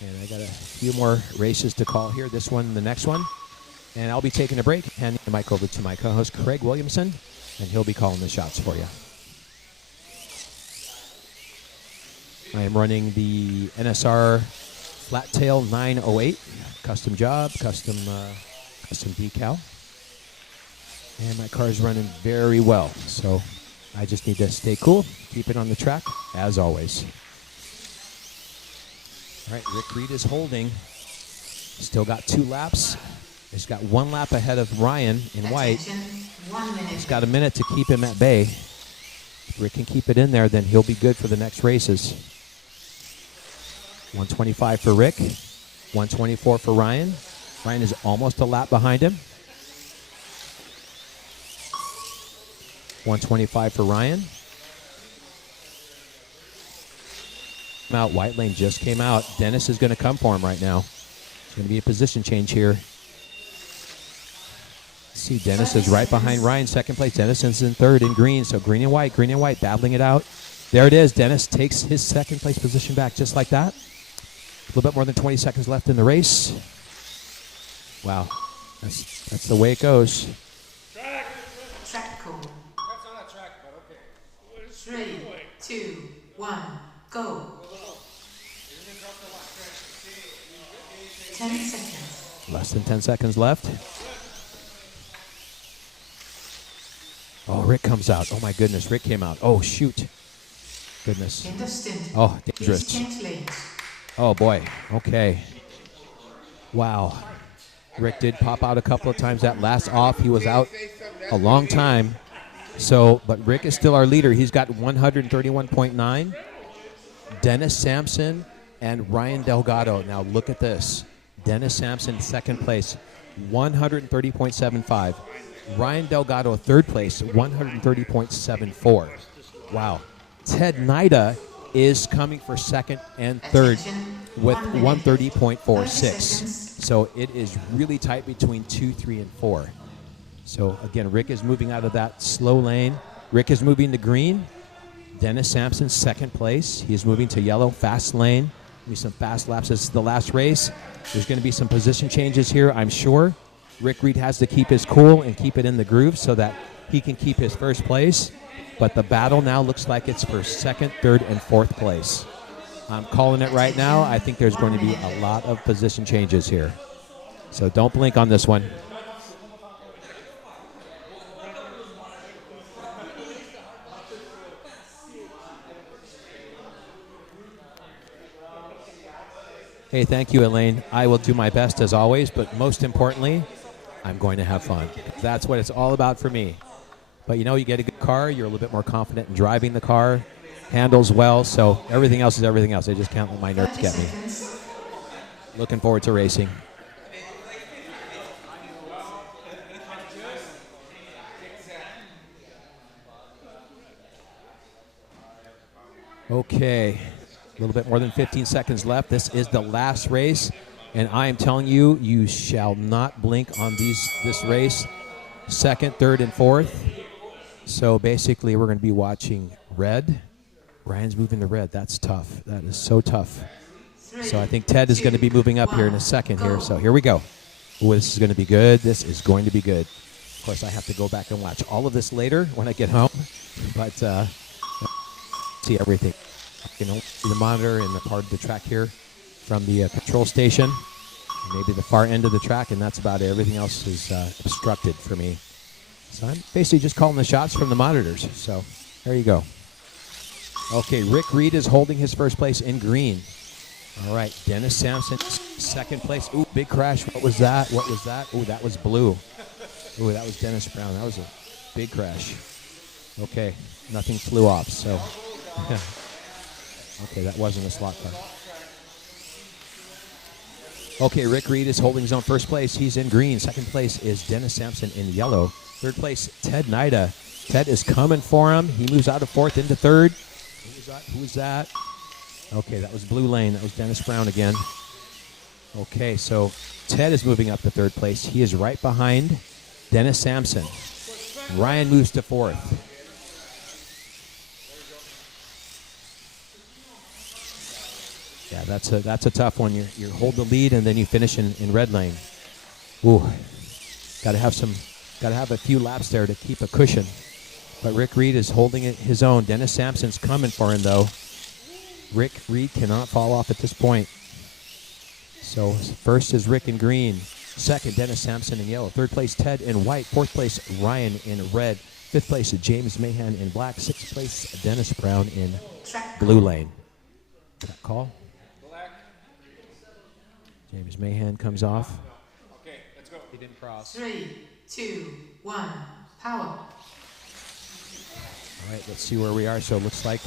And I got a few more races to call here. This one, the next one. And I'll be taking a break, handing the mic over to my co-host, Craig Williamson, and he'll be calling the shots for you. I am running the NSR Flat Tail 908, custom job, custom decal. And my car is running very well, so I just need to stay cool, keep it on the track, as always. All right, Rick Reed is holding. Still got 2 laps. He's got 1 lap ahead of Ryan in white. He's got a minute to keep him at bay. If Rick can keep it in there, then he'll be good for the next races. 125 for Rick, 124 for Ryan. Ryan is almost a lap behind him. 125 for Ryan. Out, white lane just came out. Dennis is going to come for him right now. It's going to be a position change here. See, Dennis is right behind Ryan, second place. Dennis is in third in green, so green and white, battling it out. There it is. Dennis takes his second place position back just like that. A little bit more than 20 seconds left in the race. Wow, that's the way it goes. Track call. That's not a track, but okay. 3, 2, 1, go. 10 seconds. Less than 10 seconds left. Oh, Rick comes out. Oh, my goodness. Rick came out. Oh, shoot. Goodness. End of stint. Oh, dangerous. Please change lanes. Oh, boy. Okay. Wow. Rick did pop out a couple of times. That last off, he was out a long time. So, but Rick is still our leader. He's got 131.9. Dennis Sampson and Ryan Delgado. Now, look at this. Dennis Sampson, second place, 130.75. Ryan Delgado, third place, 130.74. Wow. Ted Nida is coming for second and third with 130.46. So it is really tight between 2, 3, and 4. So again, Rick is moving out of that slow lane. Rick is moving to green. Dennis Sampson, second place. He is moving to yellow, fast lane. Be some fast laps. This is the last race. There's going to be some position changes here, I'm sure. Rick Reed has to keep his cool and keep it in the groove so that he can keep his first place. But the battle now looks like it's for second, third, and fourth place. I'm calling it right now. I think there's going to be a lot of position changes here. So don't blink on this one. Hey, thank you, Elaine. I will do my best as always, but most importantly, I'm going to have fun. That's what it's all about for me. But you know, you get a good car, you're a little bit more confident in driving the car, handles well, so everything else is everything else. I just can't let my nerves 30 get me. seconds. Looking forward to racing. Okay, a little bit more than 15 seconds left. This is the last race, and I am telling you, you shall not blink on this race. Second, third, and fourth. So basically, we're going to be watching red. Ryan's moving to red. That's tough. That is so tough. So I think Ted is going to be moving up here in a second here. So here we go. Ooh, this is going to be good. This is going to be good. Of course, I have to go back and watch all of this later when I get home. But see everything. I can only see the monitor and the part of the track here from the control station. Maybe the far end of the track, and that's about it. Everything else is obstructed for me. So I'm basically just calling the shots from the monitors. So there you go. Okay, Rick Reed is holding his first place in green. All right, Dennis Sampson, second place. Ooh, big crash. What was that? What was that? Ooh, that was blue. Ooh, that was Dennis Brown. That was a big crash. Okay, nothing flew off, so. Okay, that wasn't a slot car. Okay, Rick Reed is holding his own first place. He's in green. Second place is Dennis Sampson in yellow. Third place, Ted Nida. Ted is coming for him. He moves out of fourth into third. Who was that? Okay, that was blue lane. That was Dennis Brown again. Okay, so Ted is moving up to third place. He is right behind Dennis Sampson. Ryan moves to fourth. Yeah, that's a tough one. You hold the lead and then you finish in red lane. Ooh, got to have a few laps there to keep a cushion. But Rick Reed is holding it his own. Dennis Sampson's coming for him though. Rick Reed cannot fall off at this point. So first is Rick in green. Second, Dennis Sampson in yellow. Third place, Ted in white. Fourth place, Ryan in red. Fifth place, James Mahan in black. Sixth place, Dennis Brown in blue lane. That call. James Mahan comes off. Okay, let's go. He didn't cross. 3, 2, 1, power. All right, let's see where we are. So it looks like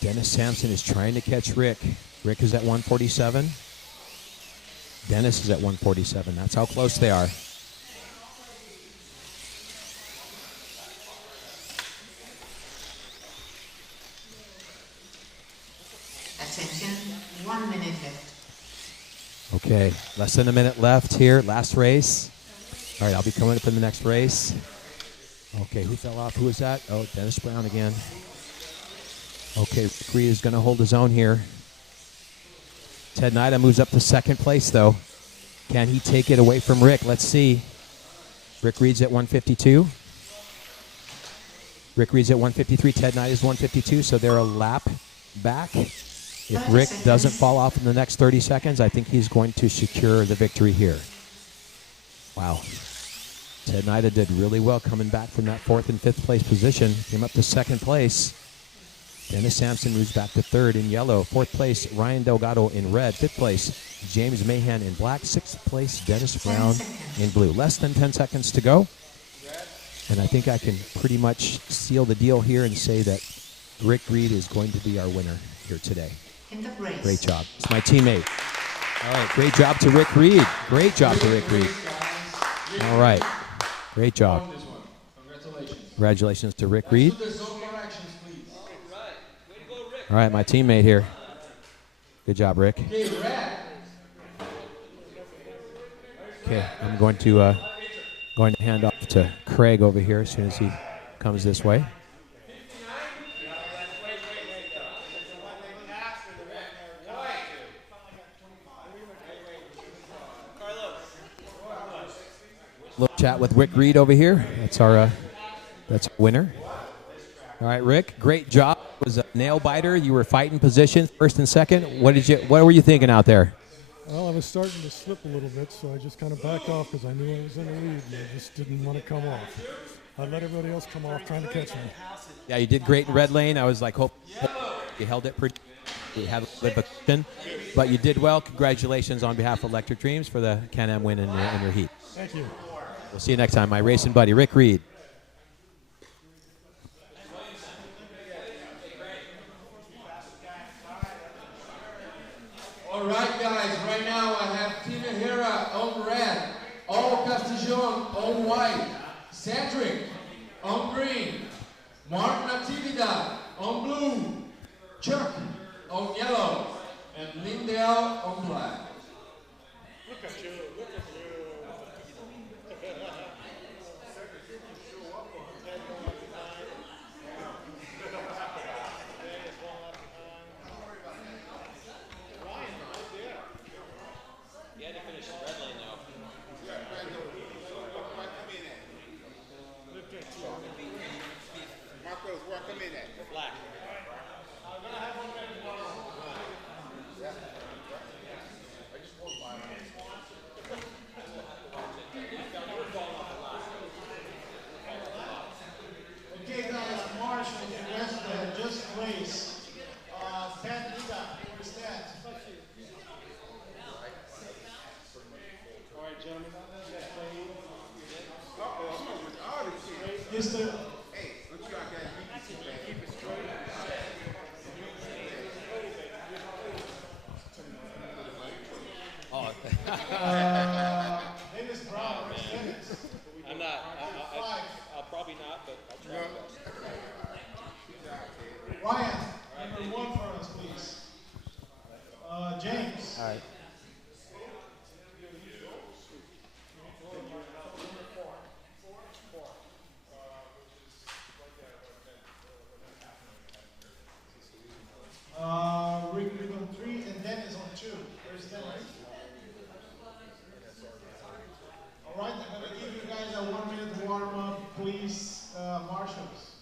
Dennis Sampson is trying to catch Rick. Rick is at 147. Dennis is at 147. That's how close they are. Attention, 1 minute left. Okay, less than a minute left here. Last race. All right, I'll be coming up in the next race. Okay, who fell off? Who was that? Oh, Dennis Brown again. Okay, Rick Reed is going to hold his own here. Ted Nida moves up to second place, though. Can he take it away from Rick? Let's see. Rick Reed's at 152. Rick Reed's at 153. Ted Nida's 152, so they're a lap back. If Rick doesn't fall off in the next 30 seconds, I think he's going to secure the victory here. Wow. Ted Nida did really well coming back from that fourth and fifth place position. Came up to second place. Dennis Sampson moves back to third in yellow. Fourth place, Ryan Delgado in red. Fifth place, James Mahan in black. Sixth place, Dennis Brown in blue. Less than 10 seconds to go. And I think I can pretty much seal the deal here and say that Rick Reed is going to be our winner here today. Great job. It's my teammate. All right, great job to Rick Reed. Great job to Rick Reed. All right, great job. Congratulations to Rick Reed. All right, my teammate here. Good job, Rick. Okay, I'm going to hand off to Craig over here as soon as he comes this way. Little chat with Rick Reed over here. That's our winner. All right, Rick, great job. It was a nail biter. You were fighting positions, first and second. What were you thinking out there? Well, I was starting to slip a little bit, so I just kind of backed off because I knew I was in the lead, and I just didn't want to come off. I let everybody else come off trying to catch me. Yeah, you did great in red lane. I was like, hope you held it pretty. You had a little bit of a cushion, but you did well. Congratulations on behalf of Electric Dreams for the Can-Am win in your heat. Thank you. We'll see you next time. My racing buddy, Rick Reed. Dijon on white, Cedric on green, Mark Natividad on blue, Chuck on yellow, and Lindell on black. Look at you, look at you. He had to finish his red lane though. Marcos, where I come in at? Black. I'm gonna have one minute tomorrow. Okay, guys, Marsh and the rest that just race. Pat Lida, where's that? All right, gentlemen. Mr. Hey, don't you out there keep it straight? Oh. Dennis Brown, where's Dennis? I'm not. I'll probably not, but I'll try. Ryan, number one for us, please. James. All right. Rick on 3 and Dennis on 2. Where's Dennis? All right, I'm going to give you guys a 1 minute warm up, please, marshals.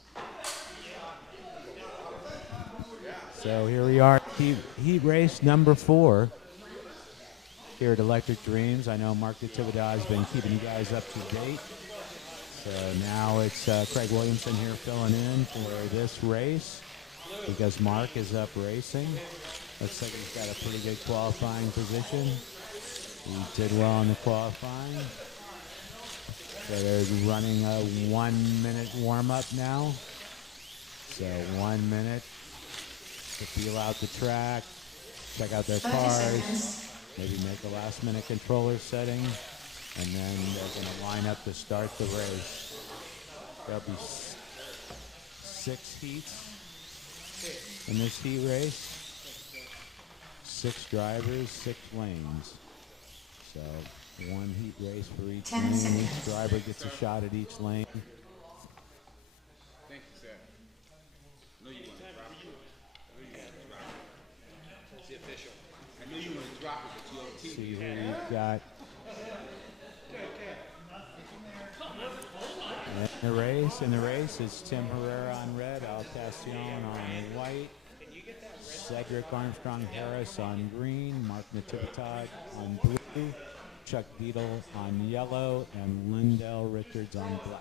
So here we are, heat race number 4 here at Electric Dreams. I know Mark Natividad has been keeping you guys up to date. So now it's Craig Williamson here filling in for this race because Mark is up racing. Looks like he's got a pretty good qualifying position. He did well in the qualifying. So they're running a 1 minute warm up now. So 1 minute to feel out the track, check out their cars, maybe make a last minute controller setting, and then they're going to line up to start the race. There'll be 6 heats in this heat race, 6 drivers, 6 lanes. So 1 heat race for each lane. Each driver gets a shot at each lane. Thank you, sir. No, you want to drop it. It's the official. I knew you want to drop it, but you on TV. See who you've got in the race is Tim Herrera on red, Al Castellon on white, Cedric Armstrong Harris on green, Mark Natividad on blue, Chuck Beadle on yellow, and Lindell Richards on black.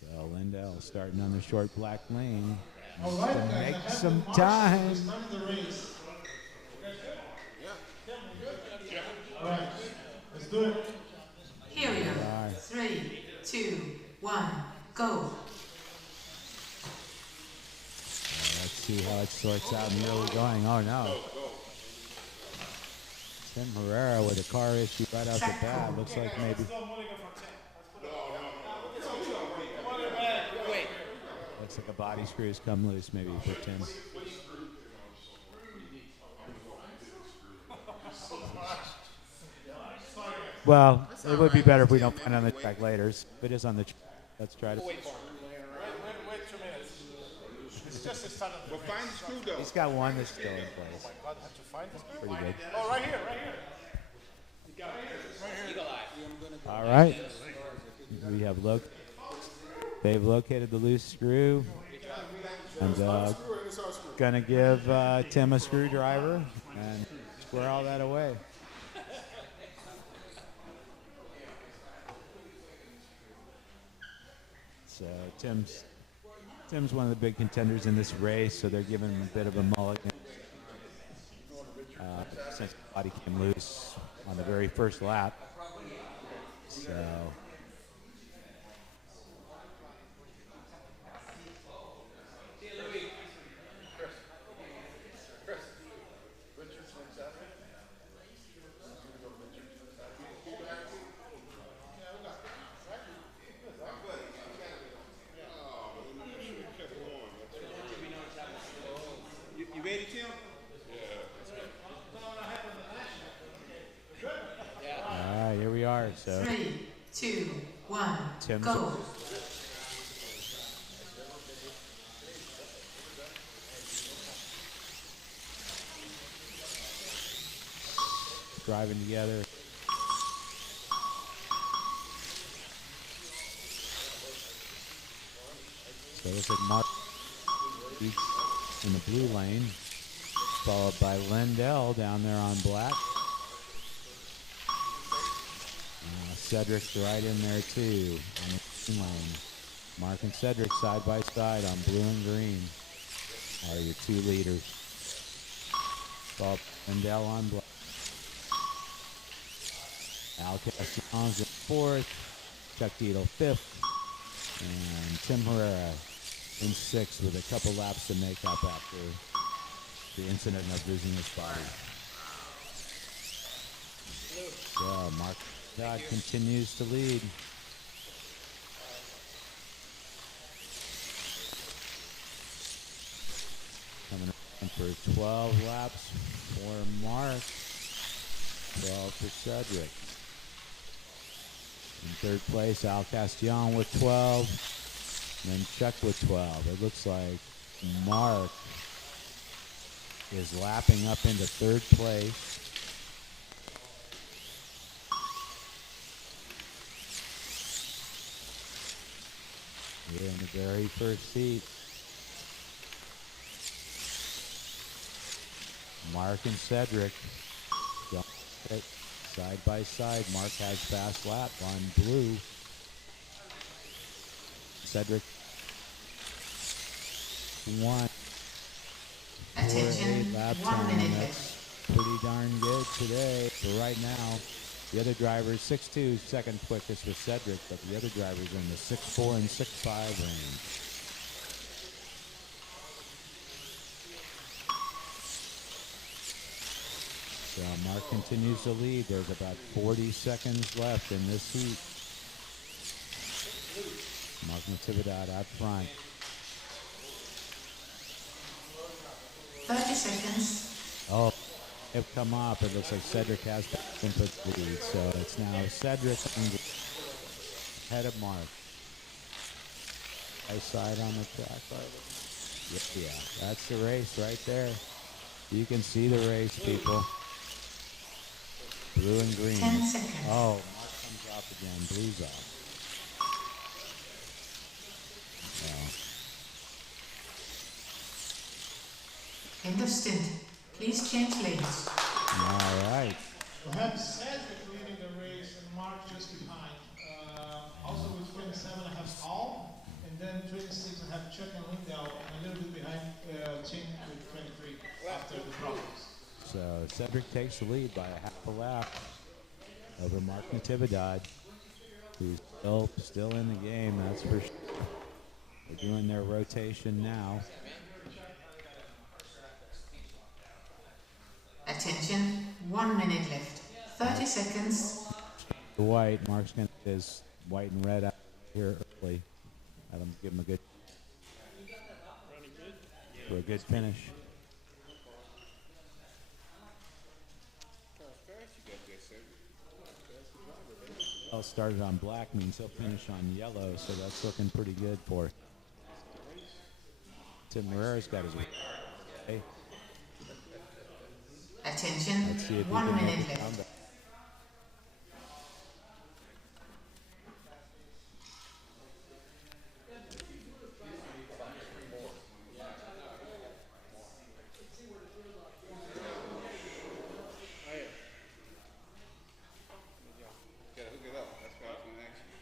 So Lindell starting on the short black lane. All right, to guys, make some time. The race. All right, let's do it. Here we go. 3, 2, 1, go. Let's see how it sorts out in the early going. Oh no. Tim Herrera with a car issue right out the bat. Looks like maybe. Looks like a body screw has come loose maybe for Tim. Well, it would be better if we don't find it on the track later. If it is on the track, let's try to. Wait 2 minutes. It's just a start. Well, find the screw though. He's got one that's still in place. Oh my God, I have to find this. Pretty good. Oh, right here. Eagle eye. All right. We have they've located the loose screw. And gonna give Tim a screwdriver and square all that away. So Tim's one of the big contenders in this race, so they're giving him a bit of a mulligan since the body came loose on the very first lap. So. start. So 3, 2, 1, Tim's go. driving together. So it looks like Mark in the blue lane, followed by Lindell down there on black. Cedric's right in there too on the green lane. Mark and Cedric side by side on blue and green are your two leaders. Followed by Lindell on black. Al Castellanos in fourth, Chuck Tito fifth, and Tim Herrera in sixth with a couple laps to make up after the incident of losing his body. So Mark Dodd continues to lead. Coming around for 12 laps for Mark, 12 for Cedric. In third place, Al Castellon with 12, and then Chuck with 12. It looks like Mark is lapping up into third place. Here in the very first seat. Mark and Cedric side by side. Mark has fast lap on blue. Cedric 1. Attention, 4.8 lap 1 time. minute That's pretty darn good today. For right now, the other drivers 6.2, second quickest with Cedric, but the other drivers are in the 6.4 and 6.5 range. So Mark continues to lead. There's about 40 seconds left in this heat. Mark Natividad out front. 30 seconds. Oh, have come up. It looks like Cedric has input lead. So it's now Cedric ahead of Mark. High side on the track. Yeah, that's the race right there. You can see the race, people. Blue and green. 10 seconds. Oh, Mark comes off again. Blue's off. End of stint. Please change lanes. All right. We have Cedric leading the race and Mark just behind. Also with 27, I have Al, and then 26, I have Chuck and Lindell, and a little bit behind Tim with 23 after the problems. So Cedric takes the lead by a half a lap over Mark Natividad, who's still in the game, that's for sure. They're doing their rotation now. Attention, 1 minute left. 30 seconds. White, Mark's going to get his white and red out here early. Let him give him a good finish. Well, started on black means he'll finish on yellow, so that's looking pretty good for Tim Herrera's got his way. Attention, Let's see if he 1 can minute make it left. down to- Gotta hook it up. That's what I was gonna ask you.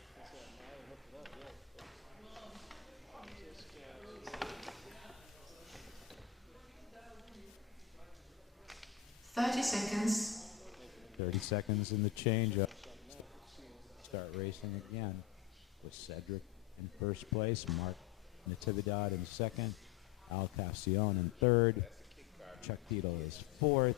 30 seconds. 30 seconds in the change-up. Start racing again with Cedric in first place, Mark Natividad in second, Al Castellon in third, Chuck Tito is fourth,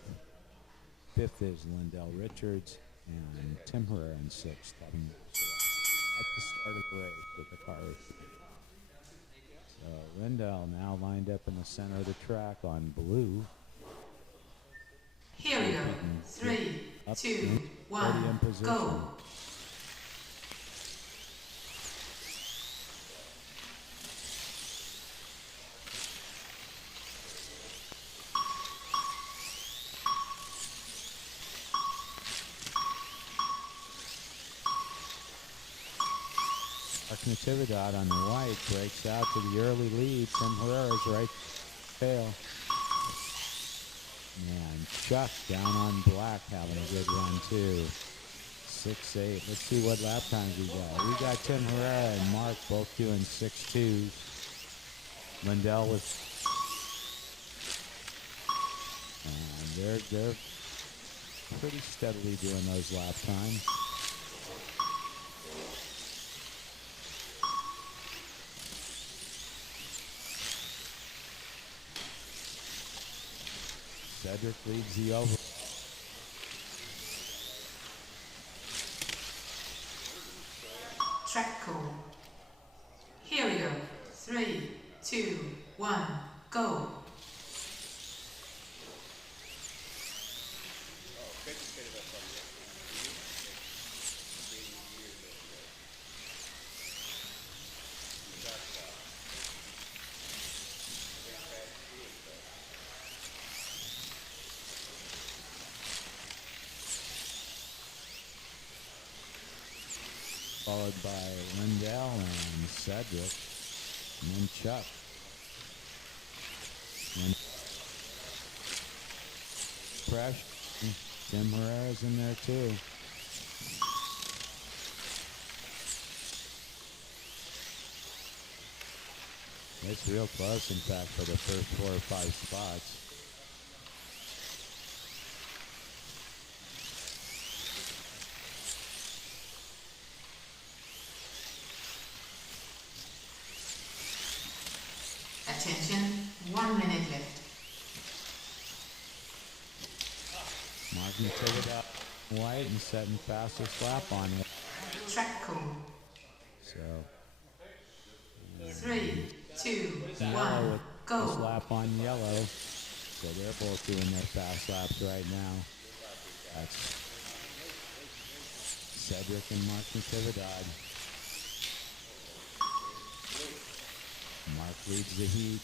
fifth is Lindell Richards, and Tim Herrera in sixth, having at the start of the race with the car race. So Lindell now lined up in the center of the track on blue. Here we go. 3, 2, 1, go. Mark Natividad on the white breaks out to the early lead. Tim Herrera's right tail. Man, Chuck down on black having a good run too. 6-8. Let's see what lap times we got. We got Tim Herrera and Mark both doing 6.2. Lindell was, and they're pretty steadily doing those lap times. Cedric leads the over. Track call. Here we go. 3, 2, 1, go. Followed by Lindell and Cedric, and then Chuck. And Fresh, Tim Herrera's in there too. It's real close, in fact, for the first 4 or 5 spots. Attention, 1 minute left. Mark Natividad white and setting fastest lap on it. Track call. So 3, 2, yellow 1, with go. this lap on yellow. So they're both doing their fast laps right now. That's Cedric and Mark Natividad. Mark leads the heat.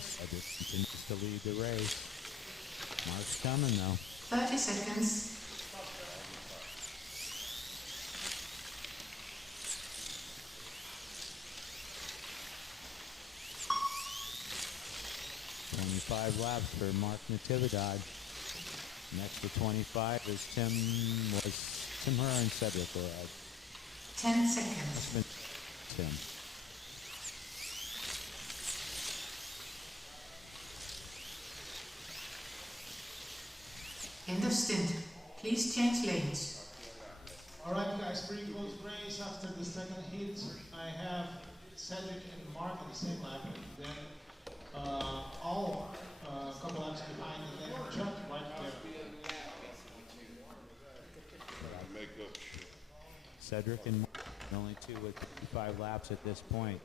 Cedric continues to lead the race. Mark's coming though. 30 seconds. Five laps for Mark Natividad. Next to 25 is Tim Herrera and Cedric were at 10 seconds. That's been Tim. End of stint. Please change lanes. All right, guys, pretty close race. After the second hit, I have Cedric and Mark in the same lap, and then all a couple laps behind, and then Chuck right there. Cedric and Mark, only two with 55 laps at this point.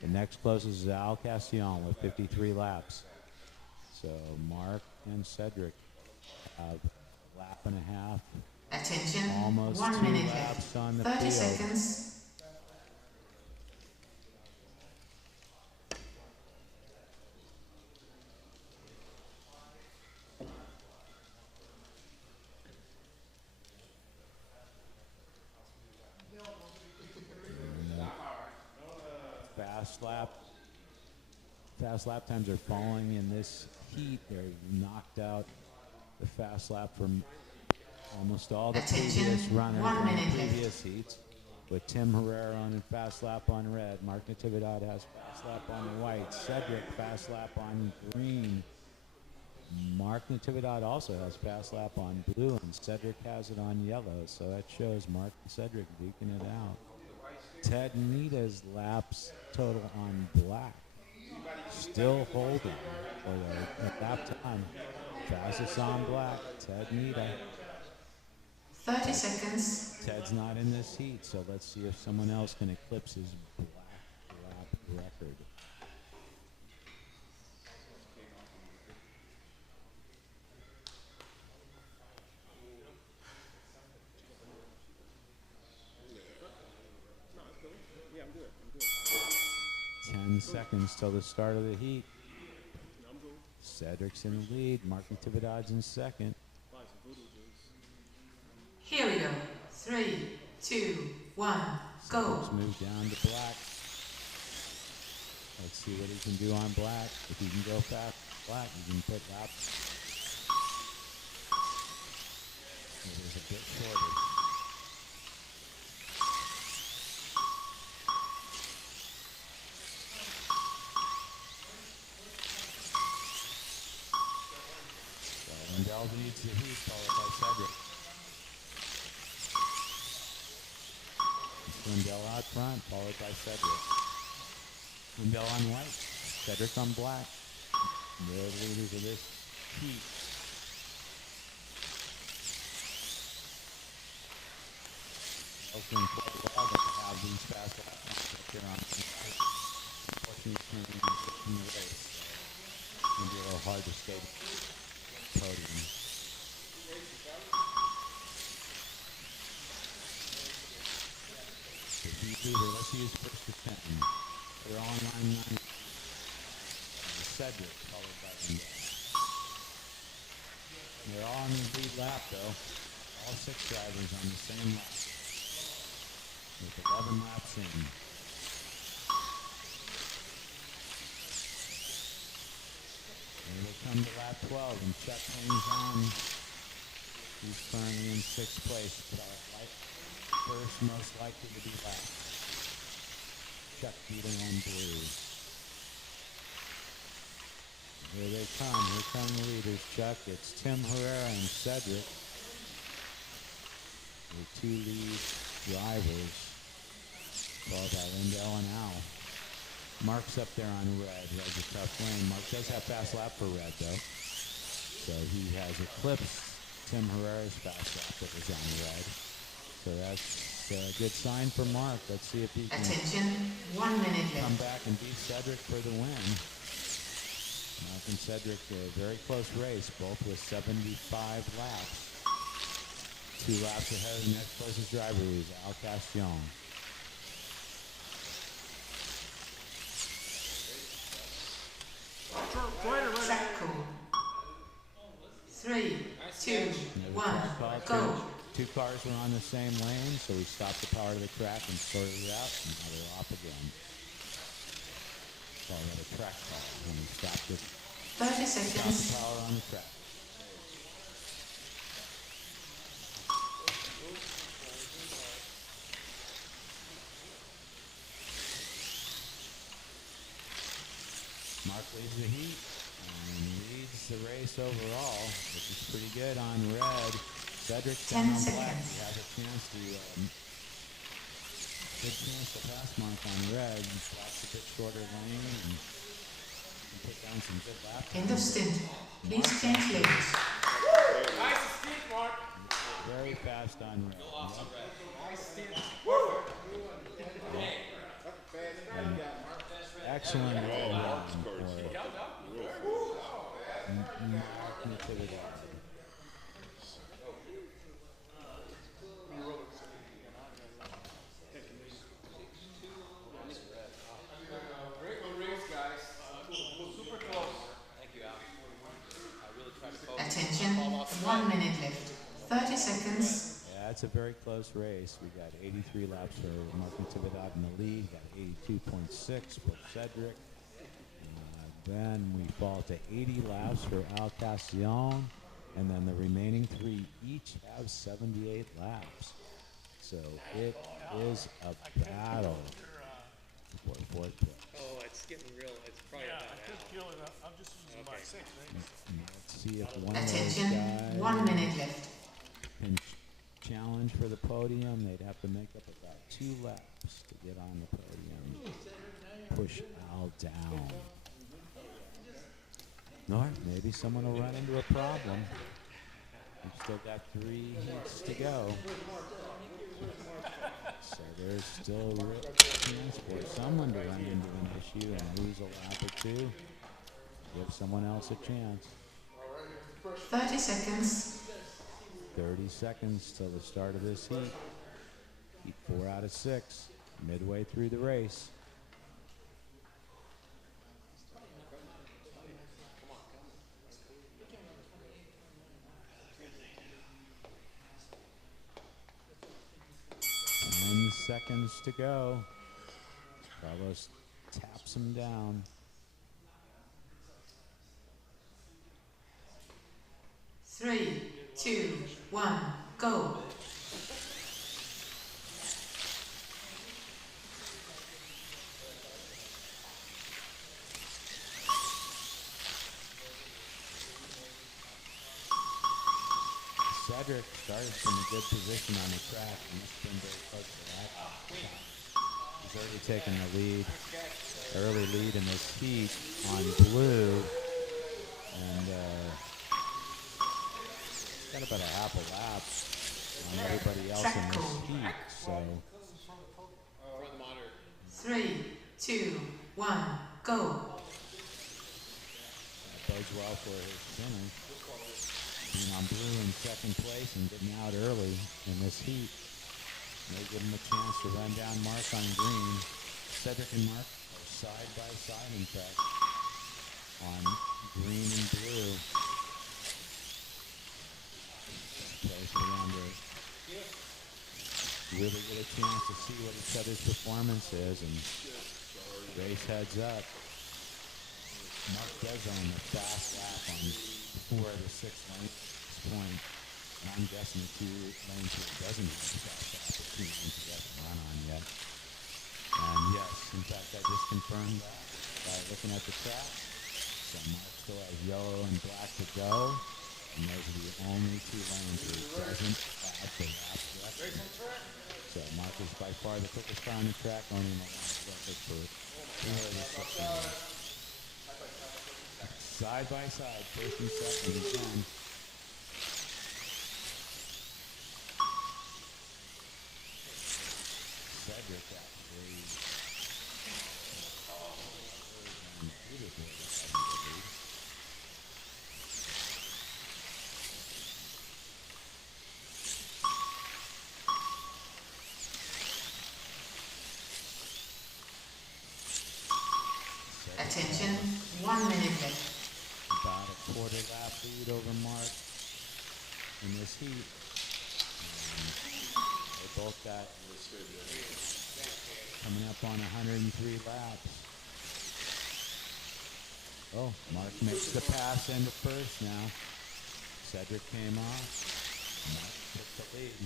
The next closest is Al Castillon with 53 laps. So Mark and Cedric have a lap and a half. Attention, Almost 1 2 minute laps left. on the 30 field. seconds. Fast lap times are falling in this heat. They're knocked out the fast lap from almost all the previous runners in the previous heats. With Tim Herrera on fast lap on red, Mark Natividad has fast lap on white, Cedric fast lap on green. Mark Natividad also has fast lap on blue, and Cedric has it on yellow. So that shows Mark and Cedric duking it out. Ted Nita's laps total on black. Still holding for the lap time. Fastest on black, Ted Nita. 30 seconds. Ted's not in this heat, so let's see if someone else can eclipse his black lap record. Yeah, I'm good. 10 seconds till the start of the heat. Cedric's in the lead. Mark Natividad's in second. Here we go. 3, 2, 1, go. Let's move down to black. Let's see what he can do on black. If he can go fast black, you can put laps. It is a bit shorter. Lindell needs the heat, followed by Cedric. Lindell out front, followed by Cedric. Lindell on white, Cedric on black. They're the leaders of this heat. Oakland quite well, but to have these fast laps up here on the right. Unfortunately, turning in the race. It's going to be a little hard to stay podium. The heat leader, let's use first to 10. They're all in line 9. Cedric, followed by Lindell. They're all on the lead lap, though. All 6 drivers on the same lap. With 11 laps in. Here they come to lap 12, and Chuck hangs on. He's currently in 6th place. First most likely to be last. Chuck beating on blue. Here they come. Here come the leaders, Chuck. It's Tim Herrera and Cedric. The 2 lead drivers. Followed by Lindell and Al. Mark's up there on red. He has a tough lane. Mark does have fast lap for red, though. So he has eclipsed Tim Herrera's fast lap that was on red. So that's a good sign for Mark. Let's see if he can Attention, 1 minute come left. back and beat Cedric for the win. Mark and Cedric, a very close race, both with 75 laps. 2 laps ahead of the next closest driver, who's Al Castillon. Track call. 3, 2, 1, go. 2 cars were on the same lane, so we stopped the power of the track and sorted it out, and now they're off again. Call that a track call when we stopped it. 30 seconds. Stop the power on the track. Mark leads the heat and leads the race overall, which is pretty good on red. Cedric's down on black. He has a chance to good chance to pass Mark on red. Black's a bit shorter lane and put down some good lap. End of stint. Please change lanes. Nice stint, Mark. Very fast on red. Nice stint. Excellent red run for Mark Natividad. Great race, guys. Super close. Thank you, Al. I really tried to focus. Attention, 1 minute left. 30 seconds. Yeah, it's a very close race. We got 83 laps for Mark Natividad in the lead. Got 82.6 for Cedric. Then we fall to 80 laps for Al Castillon. And then the remaining 3 each have 78 laps. So it is a battle for 4th place. Oh, it's getting real. It's probably about Al. I'm just using my 6, Let's see if one of those Attention, guys 1 minute left. can challenge for the podium. They'd have to make up about 2 laps to get on the podium. Push Al down. Or maybe someone will run into a problem. We've still got 3 heats to go. So there's still a real chance for someone to run into an issue and lose a lap or 2. Give someone else a chance. 30 seconds. 30 seconds till the start of this heat. Heat 4 out of 6. Midway through the race. seconds to go. Carlos taps him down. 3, 2, 1, go. Cedric started from a good position on the track and has been very close to that. He's already taken the lead, early lead in this heat on blue, and got about a half a lap on everybody else in this heat. So 3, 2, 1, go. That bodes well for his finish. Being on blue in second place and getting out early in this heat may give him a chance to run down Mark on green. Cedric and Mark are side by side, in fact, on green and blue. Place for them to really get a chance to see what each other's performance is and race heads up. Mark does own the fast lap on 4 of the 6 lanes at this point. And I'm guessing the 2 lanes where it doesn't have the fast lap, the 2 lanes he hasn't run on yet. And yes, in fact, I just confirmed that by looking at the track. So Mark still has yellow and black to go. And those are the only 2 lanes where it doesn't have the last direction. So Mark is by far the quickest car on the track, owning the last record for 2 of the 6 lanes. Side by side, first and second again. Cedric actually Attention, 1 minute left. About a quarter lap lead over Mark in this heat. They both got coming up on 103 laps. Oh, Mark makes the pass into first now. Cedric came off. Mark took the lead.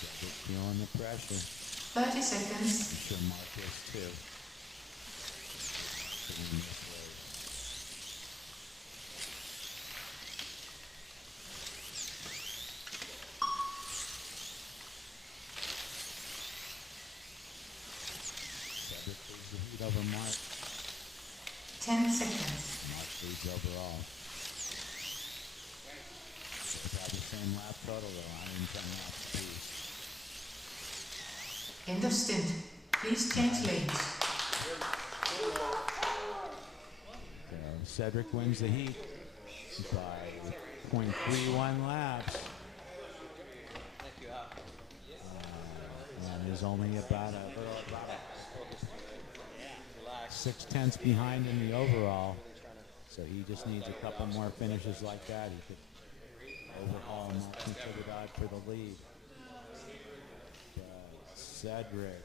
Cedric feeling the pressure. 30 seconds. I'm sure Mark is too. To win this race. Cedric leads the heat over Mark. 10 seconds. Mark leads overall. Both have the same lap total though, 110 laps apiece. End of stint. Please change lanes. So Cedric wins the heat by 0.31 laps. And is only about a 6/10 behind in the overall. So he just needs a couple more finishes like that. He could overhaul Mark Natividad for the lead. Cedric.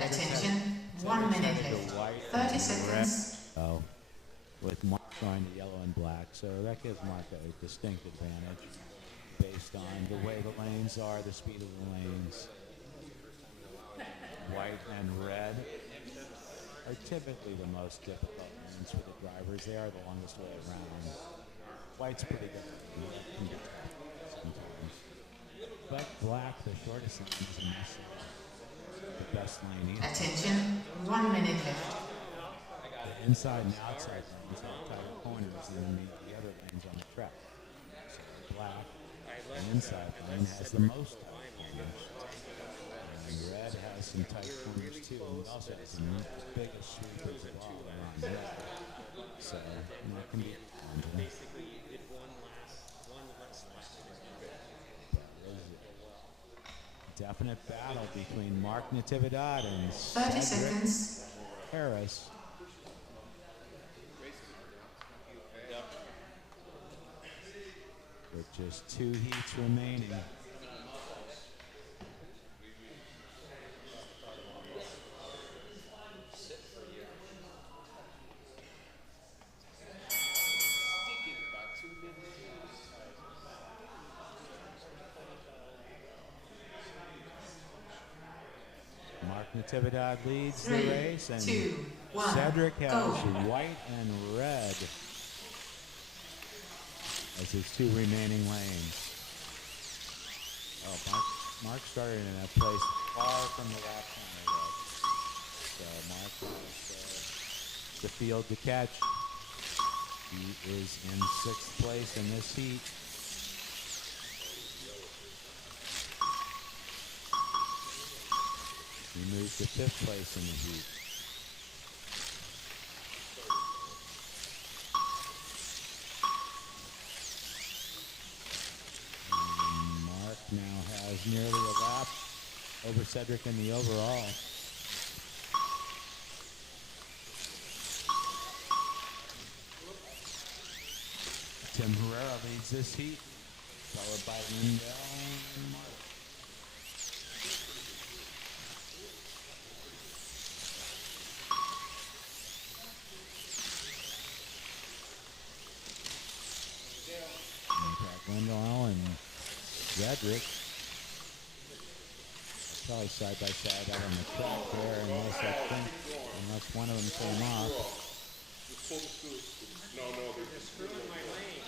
Attention, 1 minute left. 30 seconds. Oh, with Mark going to yellow and black, so that gives Mark a distinct advantage based on the way the lanes are, the speed of the lanes. White and red are typically the most difficult lanes for the drivers. They are the longest way around. White's pretty good sometimes. But black, the shortest lane, isn't necessarily the best lane either. Attention, 1 minute left. The inside and outside lanes have tighter corners than the other lanes on the track. So black, the inside lane has the most tight corners. And red has some tight corners too, and it also has the biggest sweepers of all around red. So that can be challenging. Definite battle between Mark Natividad and 30 seconds. Harris. Which Just 2 heats remaining. Mark Natividad leads the race, and 2, 1, Cedric has go. white and red as his 2 remaining lanes. Oh, Mark started in a place far from the lap corner, though. So Mark has the field to catch. He is in 6th place in this heat. He moves to 5th place in the heat. And Mark now has nearly a lap over Cedric in the overall. Tim Herrera leads this heat, followed by Lindell and Mark. Lindell and Cedric probably side by side out on the track there, unless one of them came off. Just pull the screw. No, there's a screw in my lane.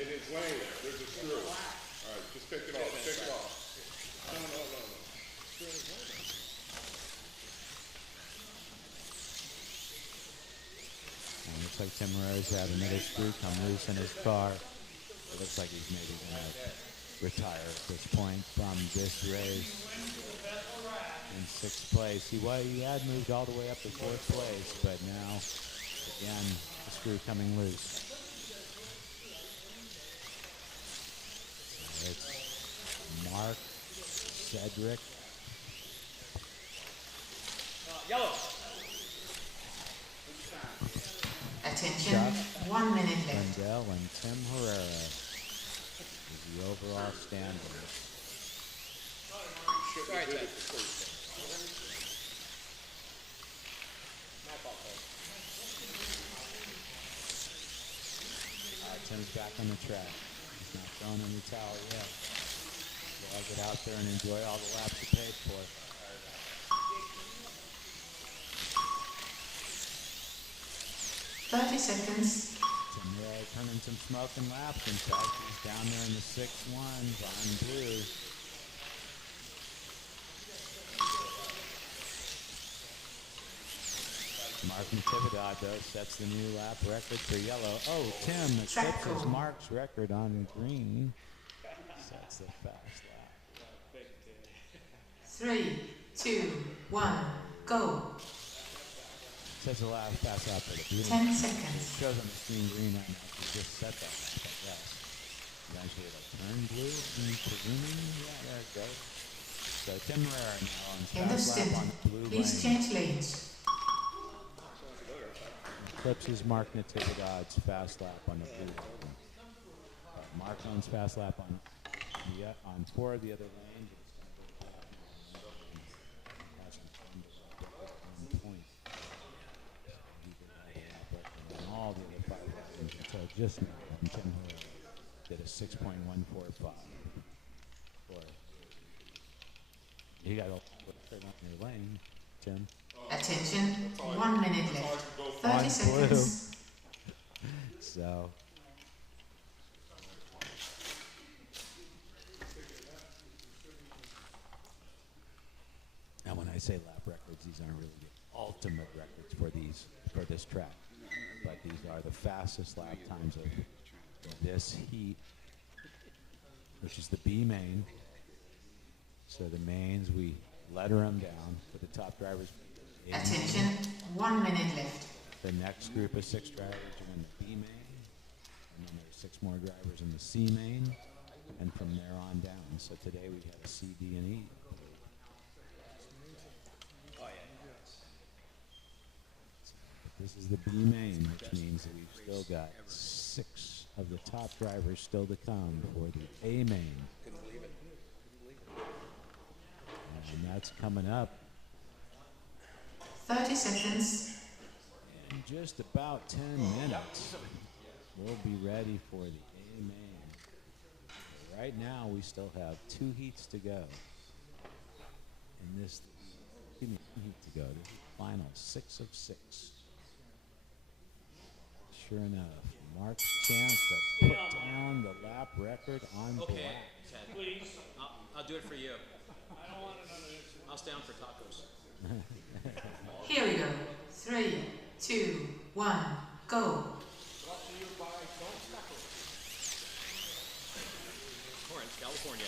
In his lane, there's a screw. All right, just take it off. Take it off. No. And it looks like Tim Herrera's had another screw come loose in his car. It looks like he's maybe going to retire at this point from this race. In 6th place. He had moved all the way up to 4th place, but now, again, the screw coming loose. It's Mark, Cedric. Yellow. Attention, Chuck, 1 minute left. Lindell and Tim Herrera is the overall standing. Tim's back on the track. He's not throwing in the towel yet. So I'll get out there and enjoy all the laps he paid for. 30 seconds. Tim Herrera turning some smoke and laps. In fact, he's down there in the 6-1s on blue. Mark Natividad, though, sets the new lap record for yellow. Oh, Tim eclipses Mark's record on green. Sets the fast lap. 3, 2, 1, go. Sets the last fast lap for the blue. 10 seconds. It shows on the screen green right now. You just set that lap, I guess. Eventually it'll turn blue. Presuming, yeah, there it goes. So Tim Herrera now on fast lap on the blue Please lane. change lanes. Eclipses Mark Natividad's fast lap on the blue lane. Mark owns fast lap on 4 of the other lanes. All the other 5 lanes until just now. And Tim Herrera did a 6.145. You got a record on your lane, Tim. Attention, 1 minute left. 30 seconds. So. Now, when I say lap records, these aren't really the ultimate records for this track, but these are the fastest lap times of this heat, which is the B main. So the mains, we letter them down for the top drivers. Attention, 1 minute left. The next group of 6 drivers are in the B main, and then there's 6 more drivers in the C main, and from there on down. So today we have C, D, and E. But this is the B main, which means that we've still got 6 of the top drivers still to come for the A main. Couldn't believe it. And that's coming up 30 seconds. in just about 10 minutes. We'll be ready for the A main. Right now, we still have 2 heats to go. In this, give me 1 heat to go. The final 6 of 6. Sure enough, Mark's chance to put down the lap record on Okay, black. Ted. Please. I'll do it for you. I don't want another issue. I'll stay on for tacos. Here we go. 3, 2, 1, go. Torrance, California.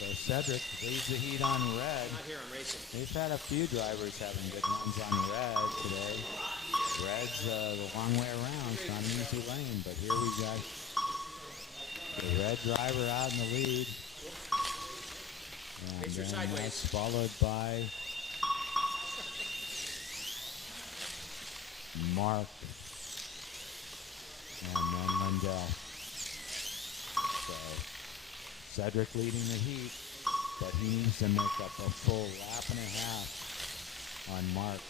So Cedric leads the heat on red. Not here, I'm racing. We've had a few drivers having good runs on red today. Red's the long way around. It's not an easy lane, but here we got the red driver out in the lead. And Racer then sideways. that's followed by Mark and then Lindell. So Cedric leading the heat, but he needs to make up a full lap and a half on Mark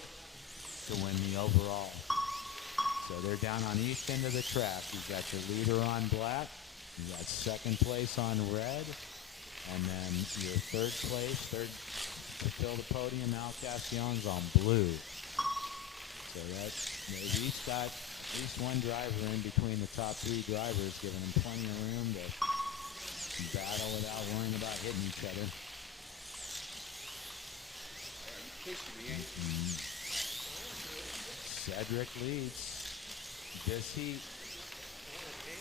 to win the overall. So they're down on each end of the track. You've got your leader on black, you got second place on red, and then your third to fill the podium, Al Castellon's on blue. So they've each got at least one driver in between the top 3 drivers, giving them plenty of room to battle without worrying about hitting each other. Cedric leads this heat,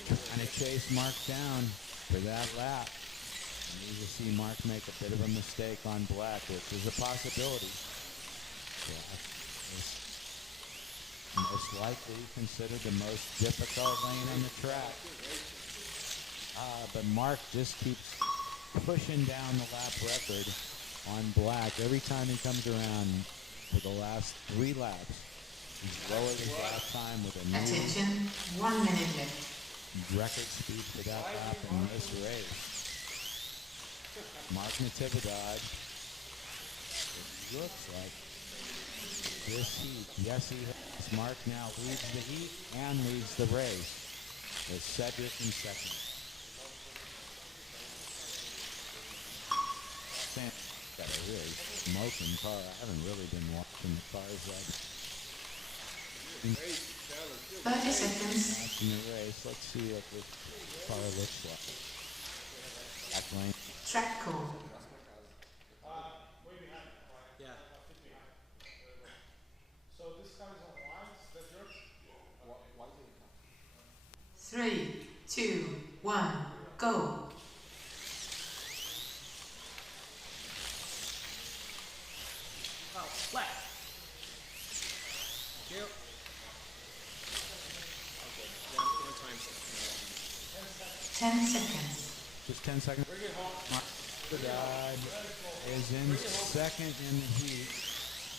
trying to chase Mark down for that lap. You need to see Mark make a bit of a mistake on black, which is a possibility. Black is most likely considered the most difficult lane on the track. But Mark just keeps pushing down the lap record on black. Every time he comes around for the last 3 laps, he's lowered his lap time with a new Attention, 1 minute left. record speed for that lap in this race. Mark Natividad, it looks like this heat, yes he has. Mark now leads the heat and leads the race with Cedric in second. Got a really smoking car. I haven't really been watching the cars like 30 seconds. watching the race. Let's see what this car looks like. Back lane. Track call. Yeah. So this car is on white, is that yours? White. 3, 2, 1, go. Oh, black. Thank you. Okay, one time. 10 seconds. Just 10 seconds. Mark Natividad is in second in the heat.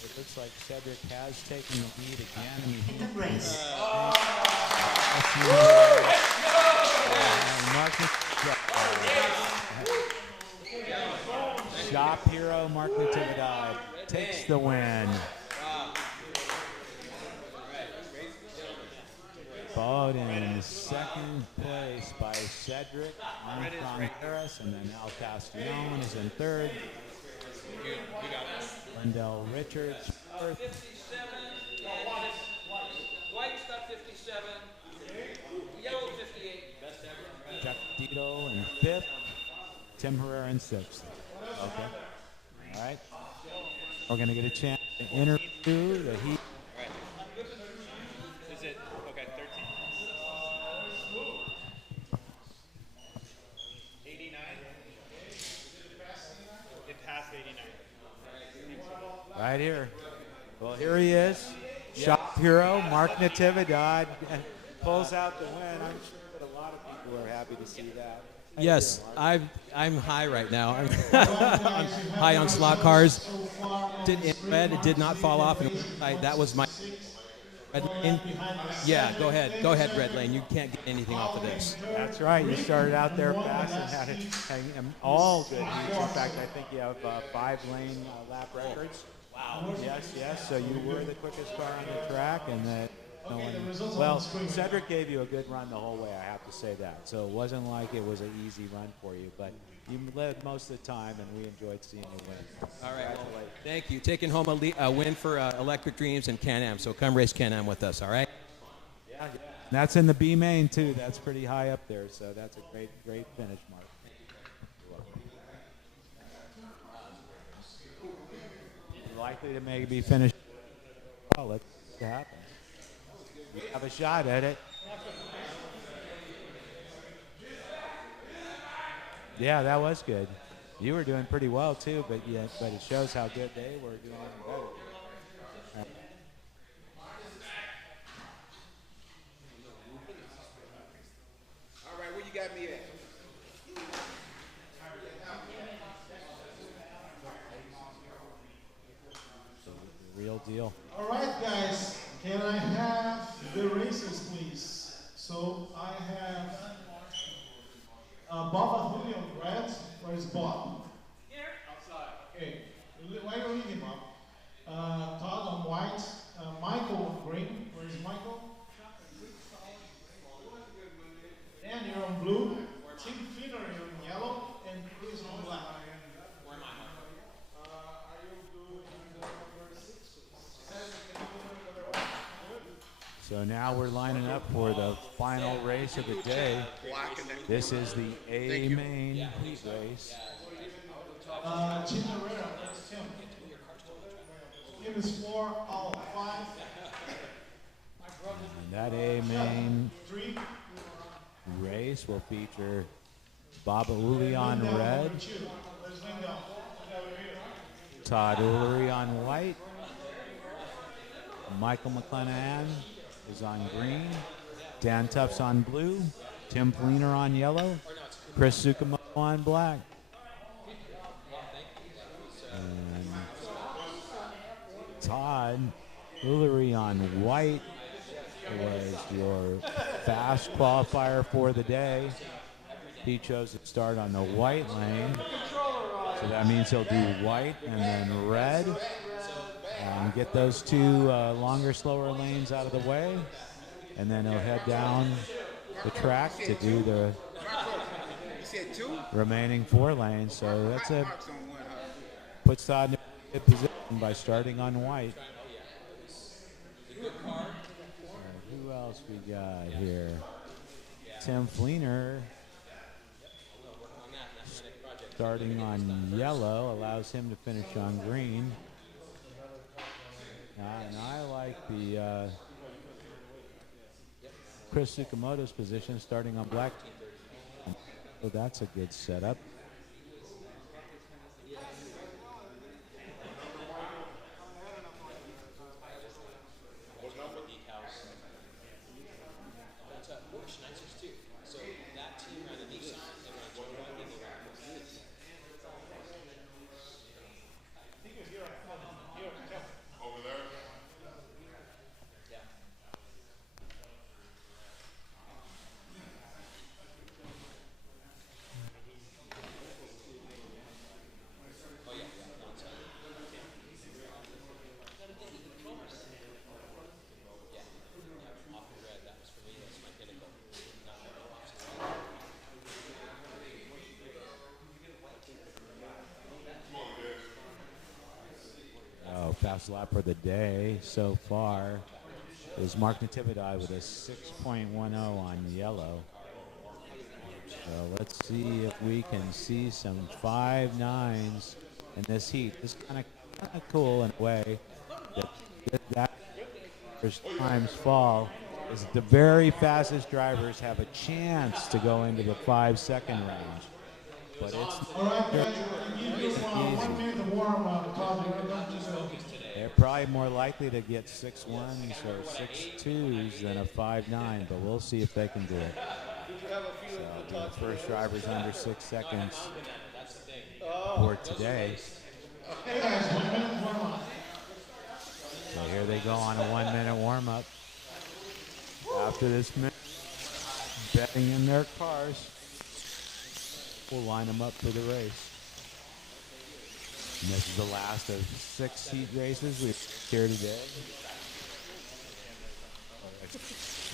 It looks like Cedric has taken the lead again in the heat. In the race. Shop hero Mark Natividad takes the win. Followed in second place by Cedric Harris, and then Al Castellon is in third. Lindell Richards fourth. 57. White stuff 57. Yellow 58. Jack Dito in fifth. Tim Herrera in sixth. Okay. All right. We're going to get a chance to interview the heat. Is it okay? 13. 89. It passed 89. Right here. Well, here he is. Shop hero Mark Natividad pulls out the win. I'm sure that a lot of people are happy to see that. Yes, I'm high right now. I'm high on slot cars. In red, it did not fall off. And that was my red lane. Yeah, go ahead, red lane. You can't get anything off of this. That's right. You started out there fast and had it all good heats. In fact, I think you have 5-lane lap records. Wow. Yes. So you were the quickest car on the track, and that. Well, Cedric gave you a good run the whole way, I have to say that. So it wasn't like it was an easy run for you, but you led most of the time, and we enjoyed seeing you win. All right, well, thank you. Taking home a win for Electric Dreams and Can-Am, so come race Can-Am with us, all right? Yeah. And that's in the B main, too. That's pretty high up there, so that's a great finish, Mark. You're likely to maybe finish. Oh, let's see what happens. You have a shot at it. Yeah, that was good. You were doing pretty well too, but it shows how good they were doing better. All right, where you got me at? Real deal. All right, guys. Can I have the races, please? So I have Bob Julio on red. Where is Bob? Here. Outside. Okay. Why are you leaving, Bob? Todd on white. Michael on green. Where is Michael? Dan, you're on blue. Tim Feeder, you're in yellow. And Chris on black. Where am I? Are you doing number 6? So now we're lining up for the final race of the day. This is the A main heat race. Tim Herrera, that's Tim. Tim is 4 out of 5. And that A main race will feature Baba Uli on red, Todd Ullery on white, Michael McClanahan is on green, Dan Tufts on blue, Tim Fleener on yellow, Chris Sukumoto on black. And Todd Ullery on white was your fast qualifier for the day. He chose to start on the white lane, so that means he'll do white and then red and get those two longer, slower lanes out of the way, and then he'll head down the track to do the remaining 4 lanes. So that's it. Puts Todd in a good position by starting on white. Who else we got here? Tim Fleener starting on yellow allows him to finish on green. And I like the Chris Sukumoto's position starting on black. So that's a good setup. Fast lap for the day so far is Mark Natividad with a 6.10 on yellow. So let's see if we can see some 5.9s in this heat. This is kind of cool in a way that first times fall is the very fastest drivers have a chance to go into the 5-second range. But it's all right, guys, we're going to give you 1 minute to warm up. They're probably more likely to get 6-1s or 6-2s than a 5-9, but we'll see if they can do it. So the first driver's under 6 seconds for today. So here they go on a 1-minute warm-up. After this minute, betting in their cars. We'll line them up for the race. And this is the last of 6 heat races we've here today.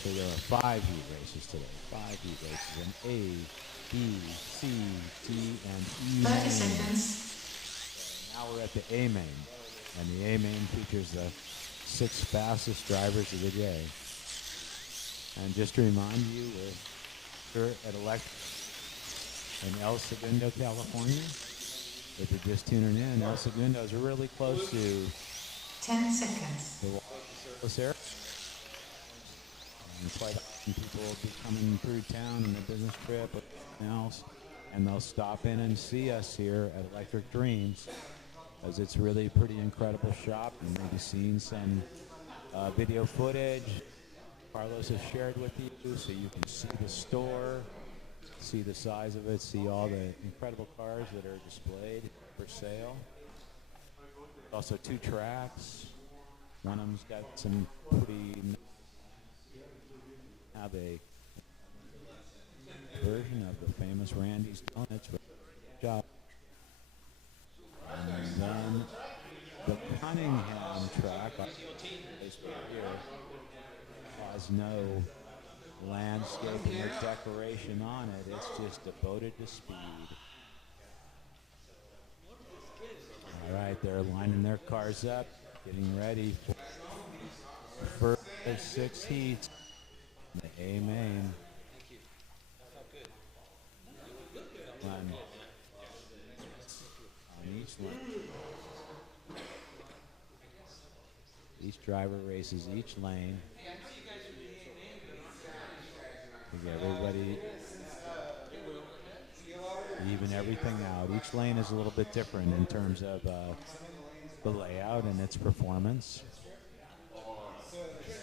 So there are 5 heat races today. 5 heat races. An A, B, C, D, and E 30 main. seconds. Now we're at the A main. And the A main features the 6 fastest drivers of the day. And just to remind you, we're here at in El Segundo, California. If you're just tuning in, El Segundo is really close to 10 seconds. the Los area. And quite often people will be coming through town on a business trip or something else, and they'll stop in and see us here at Electric Dreams, as it's really a pretty incredible shop. You may be seeing some video footage Carlos has shared with you, so you can see the store, see the size of it, see all the incredible cars that are displayed for sale. Also 2 tracks. One of them's got some pretty, have a version of the famous Randy's Donuts shop. And then the Cunningham track here has no landscaping or decoration on it. It's just devoted to speed. All right, they're lining their cars up, getting ready for the 6 heats. The A main. On each one. Each driver races each lane. Everybody even everything out. Each lane is a little bit different in terms of the layout and its performance.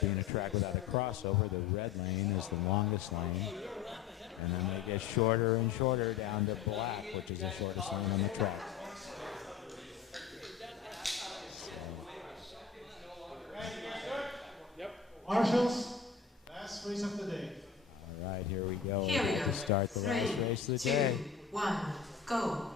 Being a track without a crossover, the red lane is the longest lane, and then they get shorter and shorter down to black, which is the shortest lane on the track. Marshals, last race of the day. All right, here we go. Here we go. To start the last race of the day. 2, 1, go.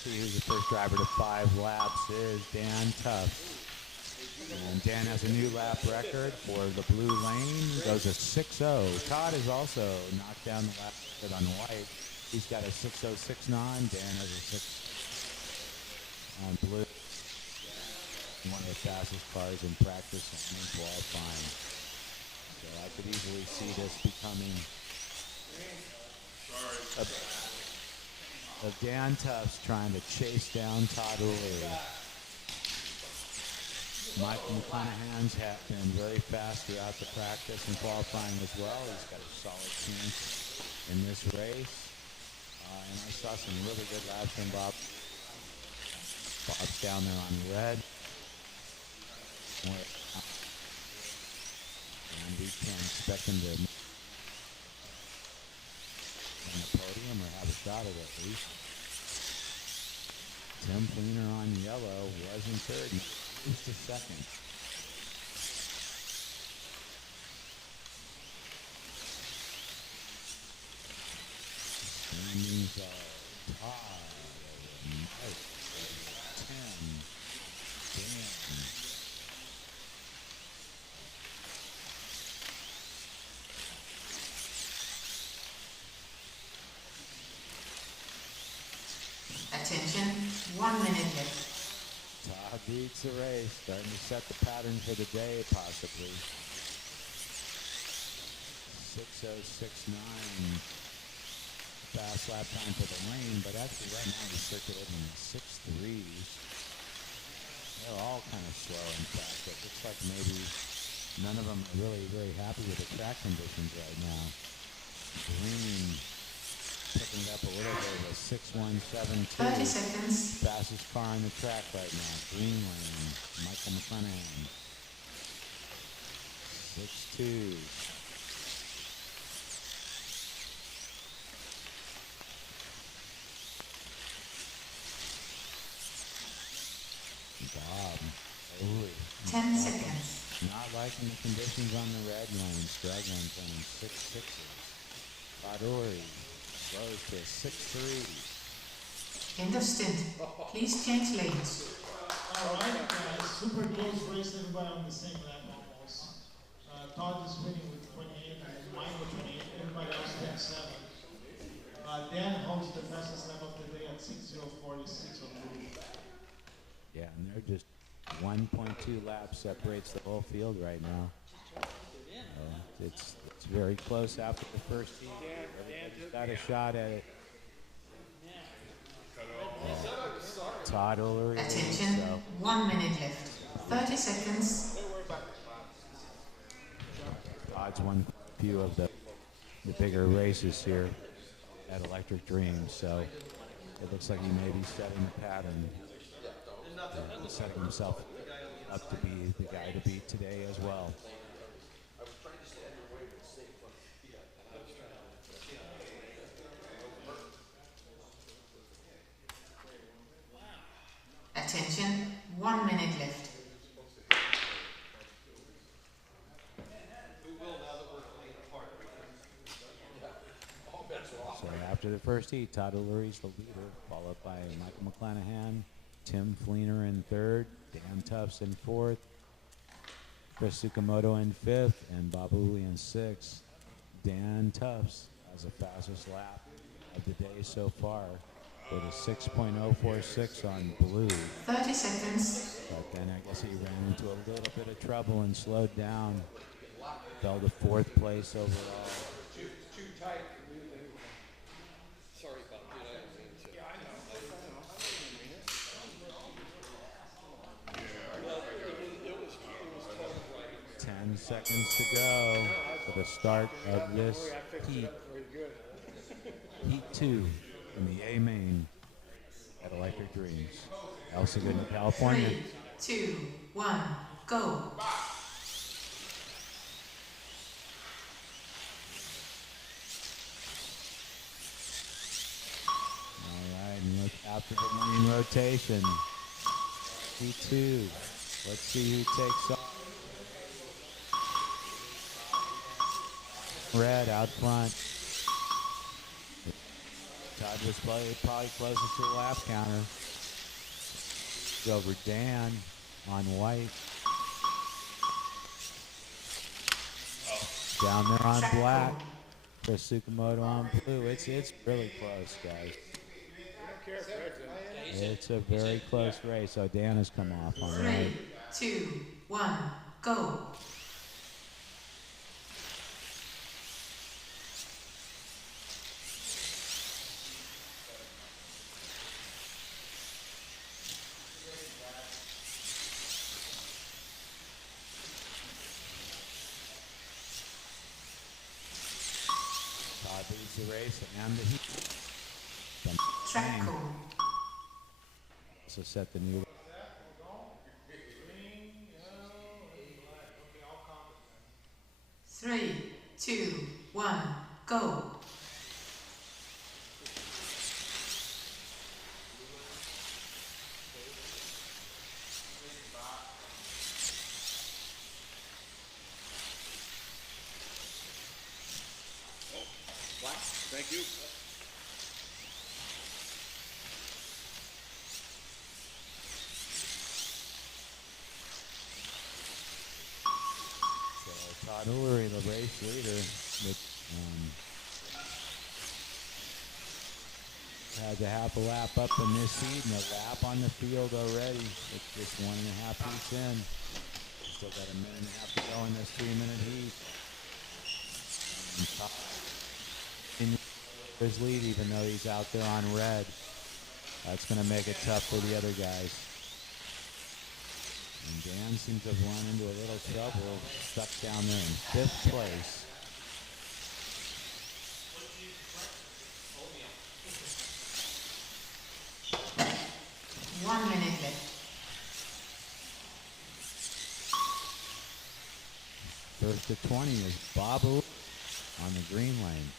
See who's the first driver to 5 laps is Dan Tuff. And Dan has a new lap record for the blue lane. Goes a 6.0. Todd has also knocked down the lap record on white. He's got a 6.069. Dan has a 6 on blue. One of the fastest cars in practice and in qualifying. So I could easily see this becoming of Dan Tuff's trying to chase down Todd O'Leary. Mike McConaughey's have been very fast throughout the practice and qualifying as well. He's got a solid chance in this race. And I saw some really good laps from Bob. Bob's down there on red. And we can expect him to on the podium or have a shot at it at least. Tim Fleener on yellow was in third, just a second. Standings are Todd, Mike, Tim, Dan. Attention, 1 minute left. Todd Crowd beats the race, starting to set the pattern for the day, possibly. 6:06.9 fast lap time for the lane, but actually right now he's circulating 6.3s. They're all kind of slow, in fact. It looks like maybe none of them are really very happy with the track conditions right now. Green picking it up a little bit with 6:172. 30 seconds. Fastest car on the track right now. Green lane, Michael McClanahan. 6.2. Bob. 10 seconds. Not liking the conditions on the red lane. Struggling, playing 6.6s. Badori goes to 6.3. End of stint. Please change lanes. All right, super close race, everybody on the same lap almost. Todd is winning with 28, and mine with 28, everybody else 10-7. Dan holds the fastest lap of the day at 6:046 on blue. Yeah, and they're just 1.2 laps separates the whole field right now. It's very close after the first heat. Everybody's got a shot at it. Todd O'Leary. Attention, 1 minute left. 30 seconds. Todd's won a few of the bigger races here at Electric Dreams, so it looks like he may be setting the pattern. Setting himself up to be the guy to beat today as well. Attention, 1 minute left. So after the first heat, Todd O'Leary's the leader, followed by Michael McClanahan, Tim Fleener in third, Dan Tufts in fourth, Chris Tsukamoto in fifth, and Bob Uli in sixth. Dan Tufts has the fastest lap of the day so far with a 6.046 on blue. 30 seconds. But then I guess he ran into a little bit of trouble and slowed down. Fell to fourth place overall. Too tight. Sorry about that. I didn't mean to. Yeah, I know. It was 10 seconds to go for the start of this heat. Heat 2 in the A main at Electric Dreams. El Segundo, California. 3, 2, 1, go. And look after the main rotation. P2. Let's see who takes off. Red out front. Todd was probably closest to the lap counter. Over Dan on white. Down there on black. Chris Tsukamoto on blue. It's really close, guys. It's a very close race. So Dan has come off on 3, right. 2, 1, go. Todd leads the race and the heat. Track call. So set the new. 3, 2, 1, go. Black, thank you. So Todd O'Leary, the race leader, with Had to half a lap up in this heat and a lap on the field already. It's just 1.5 heats in. Still got a minute and a half to go in this 3-minute heat. In his lead, even though he's out there on red. That's going to make it tough for the other guys. And Dan seems to have run into a little trouble, stuck down there in 5th place. One minute left. First to 20 is Babu on the green lane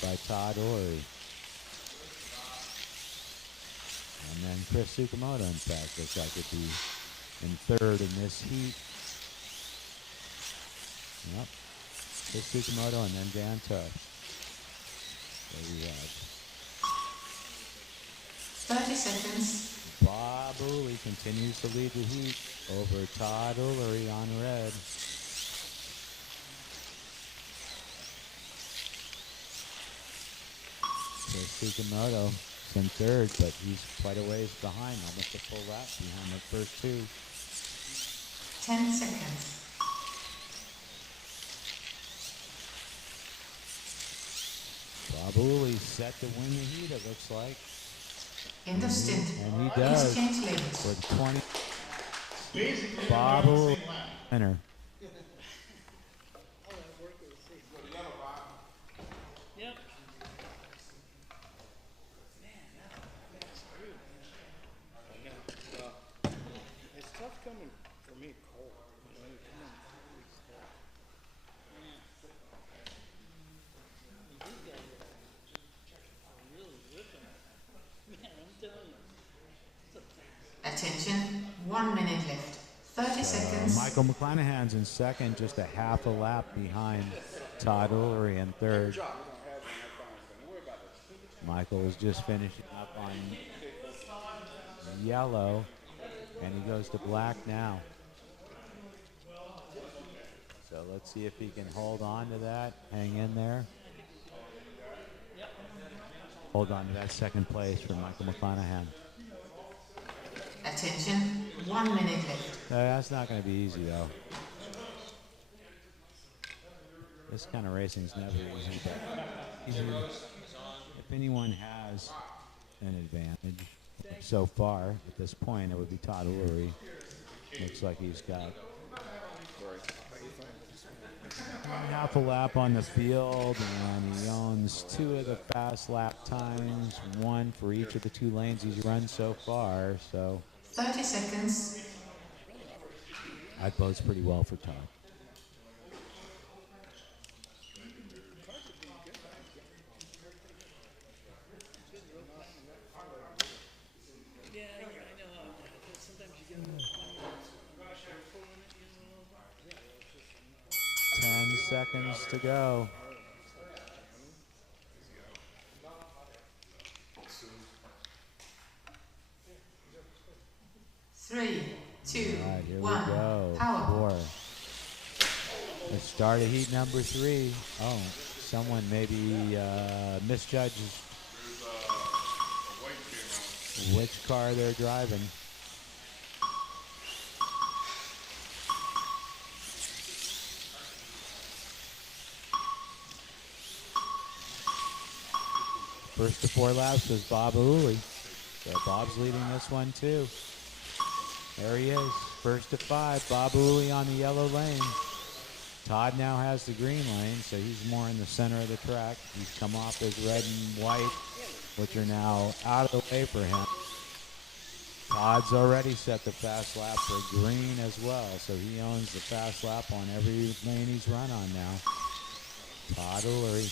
by Todd Ory. And then Chris Tsukamoto, in fact, looks like it'd be in 3rd in this heat. Yep. Chris Tsukamoto and then Dan Tuff. There you have 30 seconds. Bob Ulley continues to lead the heat over Todd Ullery on red. Chris Tsukamoto is in 3rd, but he's quite a ways behind, almost a full lap behind the first 2. 10 seconds. Bob Ulley set to win the heat, it looks like. End of stint. And he does. Exchange lanes. For 20. Bob Ulley, winner. Yep. It's tough coming for me cold. You know, you come in really cold. These guys are really ripping it. Man, I'm telling you. Attention, 1 minute left. 30 seconds. Michael McClanahan's in 2nd, just a half a lap behind Todd Ullery in 3rd. Michael is just finishing up on yellow, and he goes to black now. So let's see if he can hold on to that, hang in there. Hold on to that 2nd place for Michael McClanahan. Attention, 1 minute left. That's not going to be easy, though. This kind of racing's never easy, but if anyone has an advantage so far at this point, it would be Todd Ullery. Looks like he's got half a lap on the field, and he owns 2 of the fast lap times, 1 for each of the 2 lanes he's run so far. So 30 seconds. that bodes pretty well for Todd. Yeah, I know how sometimes you get a little pulling it, 10 seconds to go. Three, two, All right, here one. we go. Power. 4. Let's start at heat number 3. Oh, someone maybe misjudges which car they're driving. First to 4 laps was Bob Ulley. So Bob's leading this one too. There he is. First to 5, Bob Ulley on the yellow lane. Todd now has the green lane, so he's more in the center of the track. He's come off his red and white, which are now out of the way for him. Todd's already set the fast lap for green as well, so he owns the fast lap on every lane he's run on now. Todd Ullery.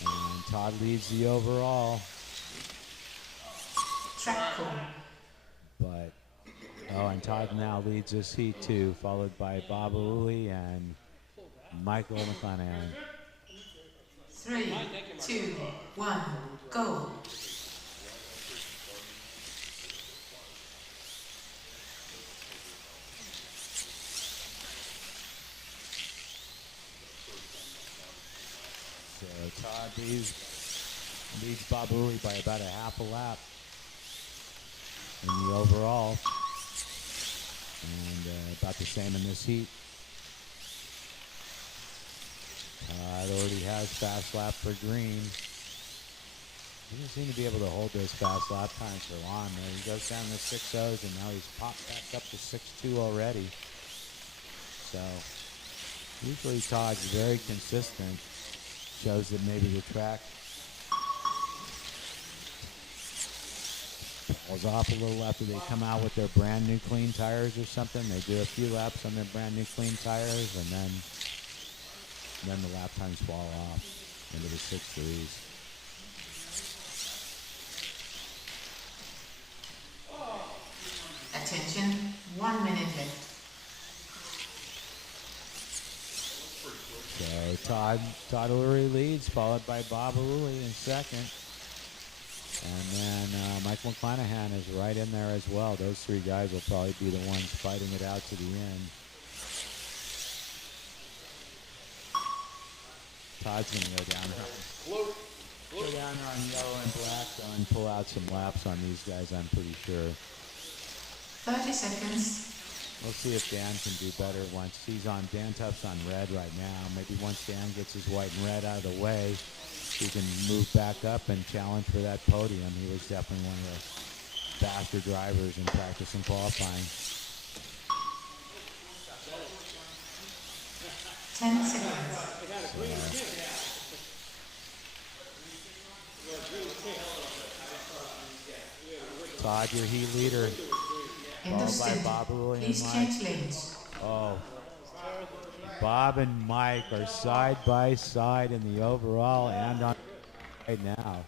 And Todd leads the overall. Track call. But, and Todd now leads this heat too, followed by Bob Ulley and Michael McClanahan. 3, 2, 1, go. So Todd leads Leads Babuli by about a half a lap in the overall. And about the same in this heat. It already has fast lap for green. He doesn't seem to be able to hold those fast lap times for long. He goes down to 6.0s and now he's popped back up to 6.2 already. So usually Todd's very consistent. Shows that maybe the track falls off a little after they come out with their brand new clean tires or something. They do a few laps on their brand new clean tires and then the lap times fall off into the 6.3s. Attention, 1 minute left. So Todd Ullery leads, followed by Bob Ullery in second. And then Mike McClanahan is right in there as well. Those three guys will probably be the ones fighting it out to the end. Todd's going to go down there on yellow and black and pull out some laps on these guys, I'm pretty sure. 30 seconds. We'll see if Dan can do better once he's on. Dan Tuff's on red right now. Maybe once Dan gets his white and red out of the way, he can move back up and challenge for that podium. He was definitely one of the faster drivers in practice and qualifying. 10 seconds. Todd, your heat leader. Followed by Bob Rulli and Mike. Lanes. Oh, Bob and Mike are side by side in the overall and on right now,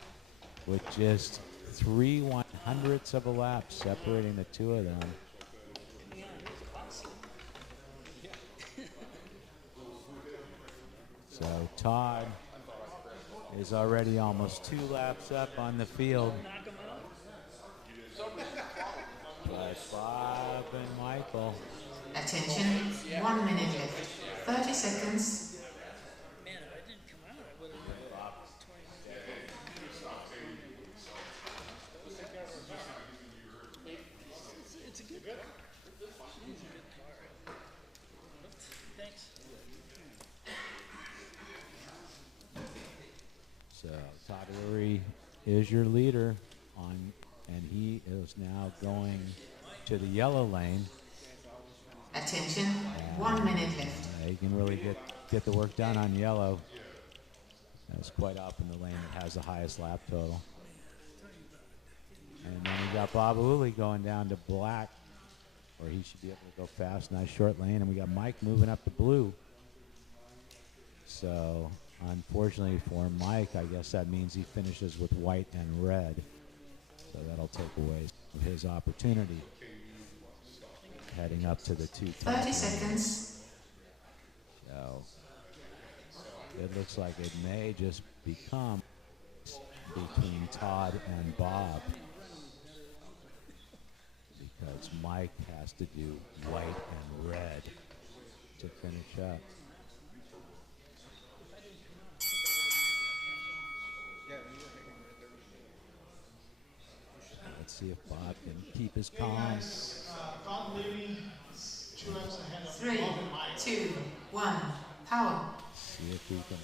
with just 3/100ths of a lap separating the two of them. So Todd is already almost 2 laps up on the field. But Bob and Michael. Attention, 1 minute left. 30 seconds. Man, if I didn't come out, I would have It's a good car. It's a good car. Thanks. So Todd Ullery is your leader and he is now going to the yellow lane. Attention, 1 minute left. He can really get the work done on yellow. That's quite often the lane that has the highest lap total. And then we got Bob Ullery going down to black, where he should be able to go fast. Nice short lane. And we got Mike moving up to blue. So unfortunately for Mike, I guess that means he finishes with white and red. So that'll take away his opportunity heading up to the 30 seconds. So it looks like it may just become between Todd and Bob, because Mike has to do white and red to finish up. Let's see if Bob can keep his calm. Todd leading 2 laps ahead of 3, Bob and Mike. 2, 1, power. See if we can.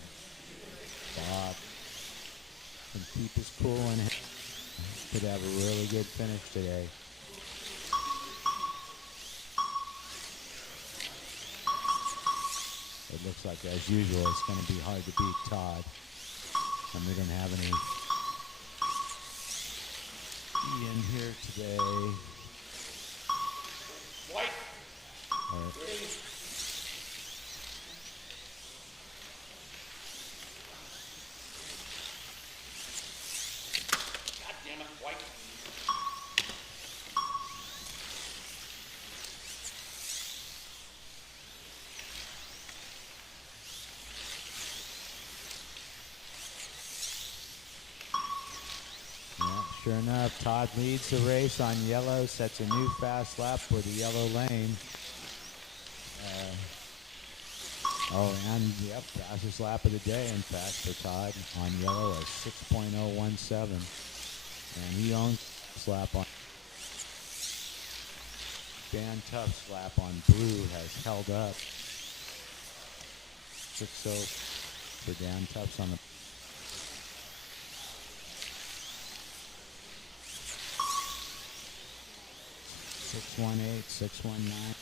Bob can keep his cool and could have a really good finish today. It looks like, as usual, it's going to be hard to beat Todd. And we don't have any in here today. White. God damn it, white. Yeah, sure enough, Todd leads the race on yellow, sets a new fast lap for the yellow lane. Oh, and yep, fastest lap of the day, in fact, for Todd on yellow, a 6.017. And he owns this lap on. Dan Tuff's lap on blue has held up. 6.0 for Dan Tuff's on the. 618, 619.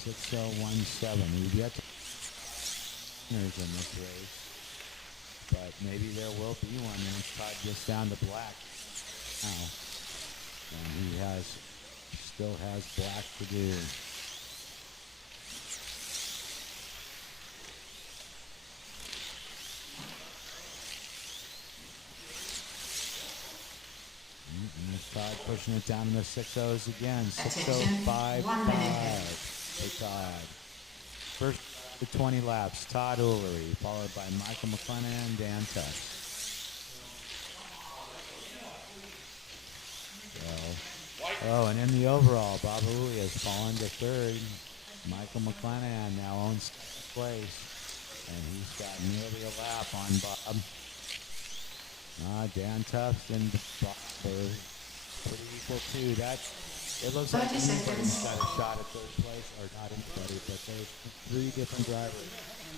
6017. We've yet to winners in this race, but maybe there will be one once Todd gets down to black now, and he still has black to do. And Todd pushing it down in the 6.0s again. 6.055 for Todd. First to 20 laps, Todd Ullery, followed by Michael McLennan and Dan Tuff. Oh, and in the overall, Bob Ullery has fallen to third. Michael McLennan now owns second place, and he's got nearly a lap on Bob. Dan Tuff and Bob are pretty equal too. It looks like anybody's got a shot at third place, or not anybody, but there's three different drivers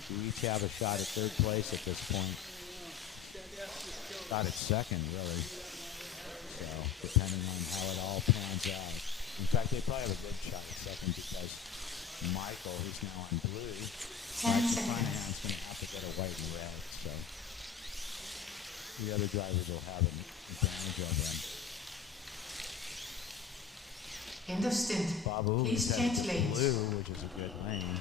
who each have a shot at third place at this point. Shot at second, really. So, depending on how it all pans out. In fact, they probably have a good shot at second because Michael, who's now on blue, Michael Conan's going to have to get a white and red, so the other drivers will have an advantage of them. End of stint. Please change lanes. Blue, which is a good lane,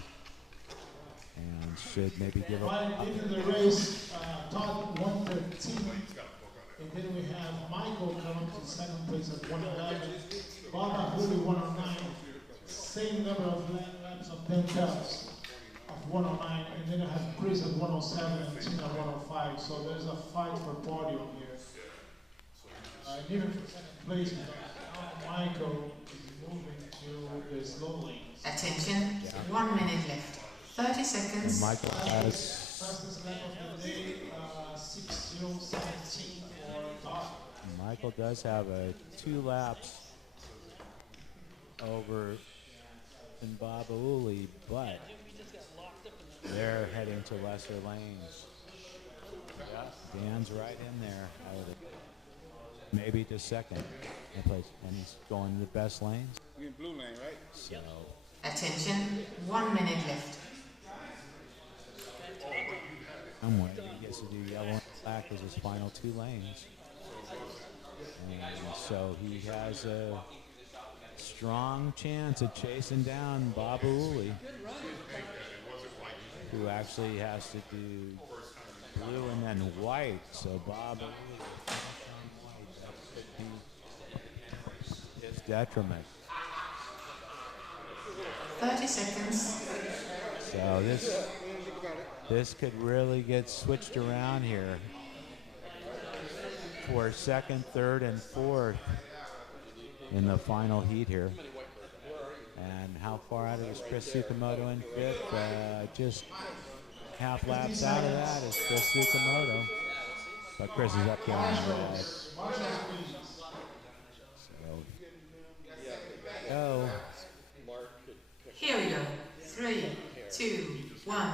and should maybe give up. In the race, Todd 113, and then we have Michael coming to second place at 111, Bob Hooley 109, same number of laps of 10 cups of 109, and then I have Chris at 107 and Tim at 105, so there's a fight for podium here. Even for second place, because Michael moving to the slow lanes. Attention, 1 minute left. 30 seconds. And Michael has fastest lap of the day, 6:017 for Todd. Michael does have 2 laps over than Bob Ullery, but they're heading to lesser lanes. Yeah, Dan's right in there. Maybe to second place, and he's going to the best lanes. You're in blue lane, right? So. Attention, 1 minute left. Somewhere he gets to do yellow and black as his final 2 lanes. And so he has a strong chance of chasing down Bob Ullery, who actually has to do blue and then white. So Bob Ullery, that could be his detriment. 30 seconds. So this could really get switched around here for second, third, and fourth in the final heat here. And how far out is Chris Tsukamoto in fifth? Just half laps out of that is Chris Tsukamoto. But Chris is up here on the red. So, Here we go. 3, 2, 1,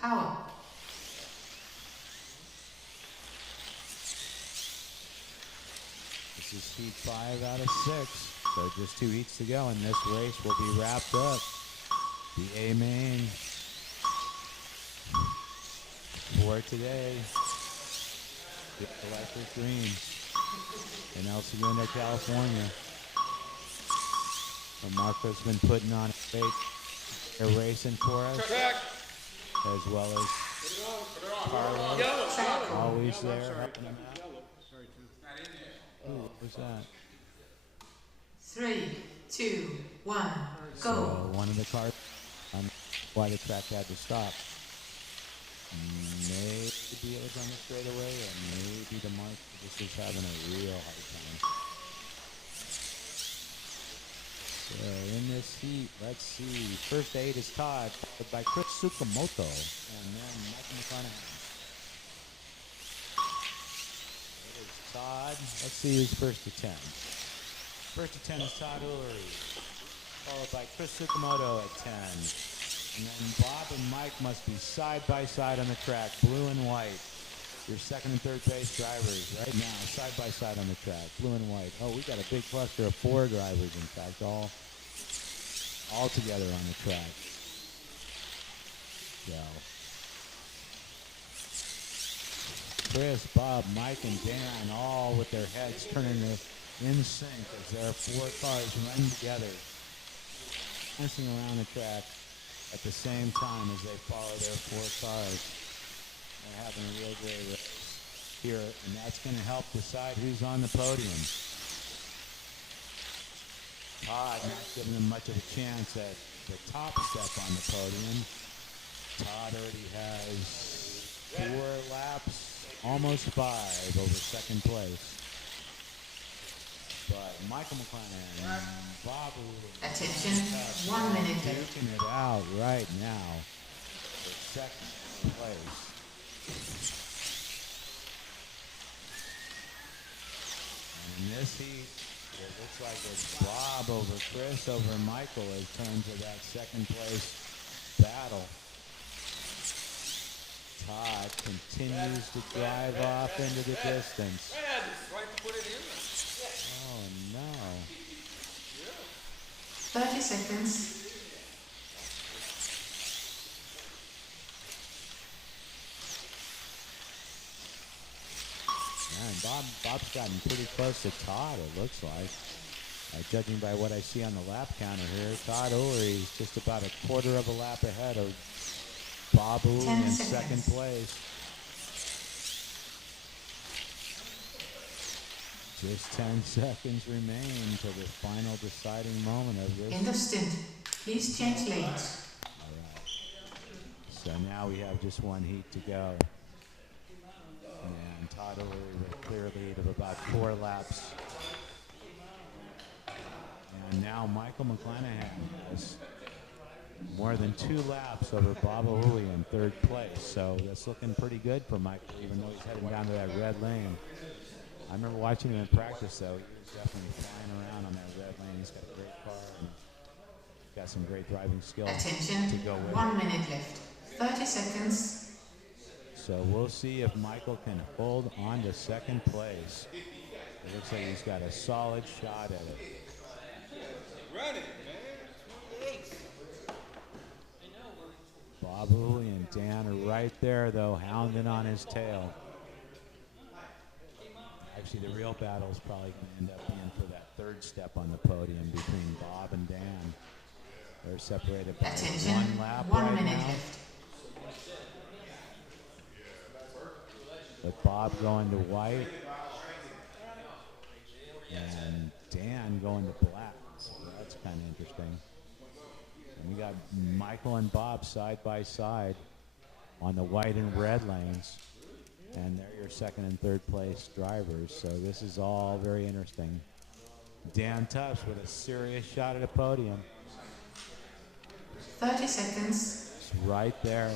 power. This is heat 5 out of 6. So just 2 heats to go, and this race will be wrapped up. The A main for today. The Electric Green in El Segundo, California. So Marco's been putting on a racing for us, as well as Carlos, always there helping him out. Ooh, what was that? 3, 2, 1, go. So one of the cars on why the track had to stop. Maybe it was on the straightaway, or maybe the mark just was having a real hard time. So in this heat, let's see. First 8 is Todd, followed by Chris Tsukamoto, and then Mike McClanahan. It is Todd. Let's see who's first to 10. First to 10 is Todd Ulrey, followed by Chris Tsukamoto at 10. And then Bob and Mike must be side by side on the track, blue and white. Your second and third base drivers right now, side by side on the track, blue and white. Oh, we got a big cluster of 4 drivers, in fact, all together on the track. So, Chris, Bob, Mike, and Dan all with their heads turning in sync as their 4 cars run together, dancing around the track at the same time as they follow their 4 cars. They're having a real great race here, and that's going to help decide who's on the podium. Todd not giving them much of a chance at the top step on the podium. Todd already has 4 laps, almost 5 over second place. But Michael McClanahan and Bob Attention, 1 minute left. duking it out right now for second place. And in this heat, it looks like it's Bob over Chris over Michael in terms of that second place battle. Todd continues to drive off into the distance. Oh no. 30 seconds. Man, Bob's gotten pretty close to Todd, it looks like. Judging by what I see on the lap counter here, Todd Ulrey is just about a quarter of a lap ahead of Bob Ulrey in second place. Just 10 seconds remain to the final deciding moment of this. End of stint. Please change lanes. All right. So now we have just 1 heat to go. And Todd Ulrey with a clear lead of about 4 laps. And now Michael McClanahan has more than 2 laps over Bob Ulrey in third place. So that's looking pretty good for Michael, even though he's heading down to that red lane. I remember watching him in practice, though. He was definitely flying around on that red lane. He's got a great car and got some great driving skills Attention, to go with 1 minute left. 30 seconds. So we'll see if Michael can hold on to second place. It looks like he's got a solid shot at it. Run it, man. Bob Ulrey and Dan are right there, though, hounding on his tail. Actually, the real battle is probably going to end up being for that third step on the podium between Bob and Dan. They're separated by Attention, 1 lap 1 right minute now. left. With Bob going to white and Dan going to black. So that's kind of interesting. And we got Michael and Bob side by side on the white and red lanes. And they're your second and third place drivers. So this is all very interesting. Dan Tufts with a serious shot at a podium. 30 seconds. It's right there.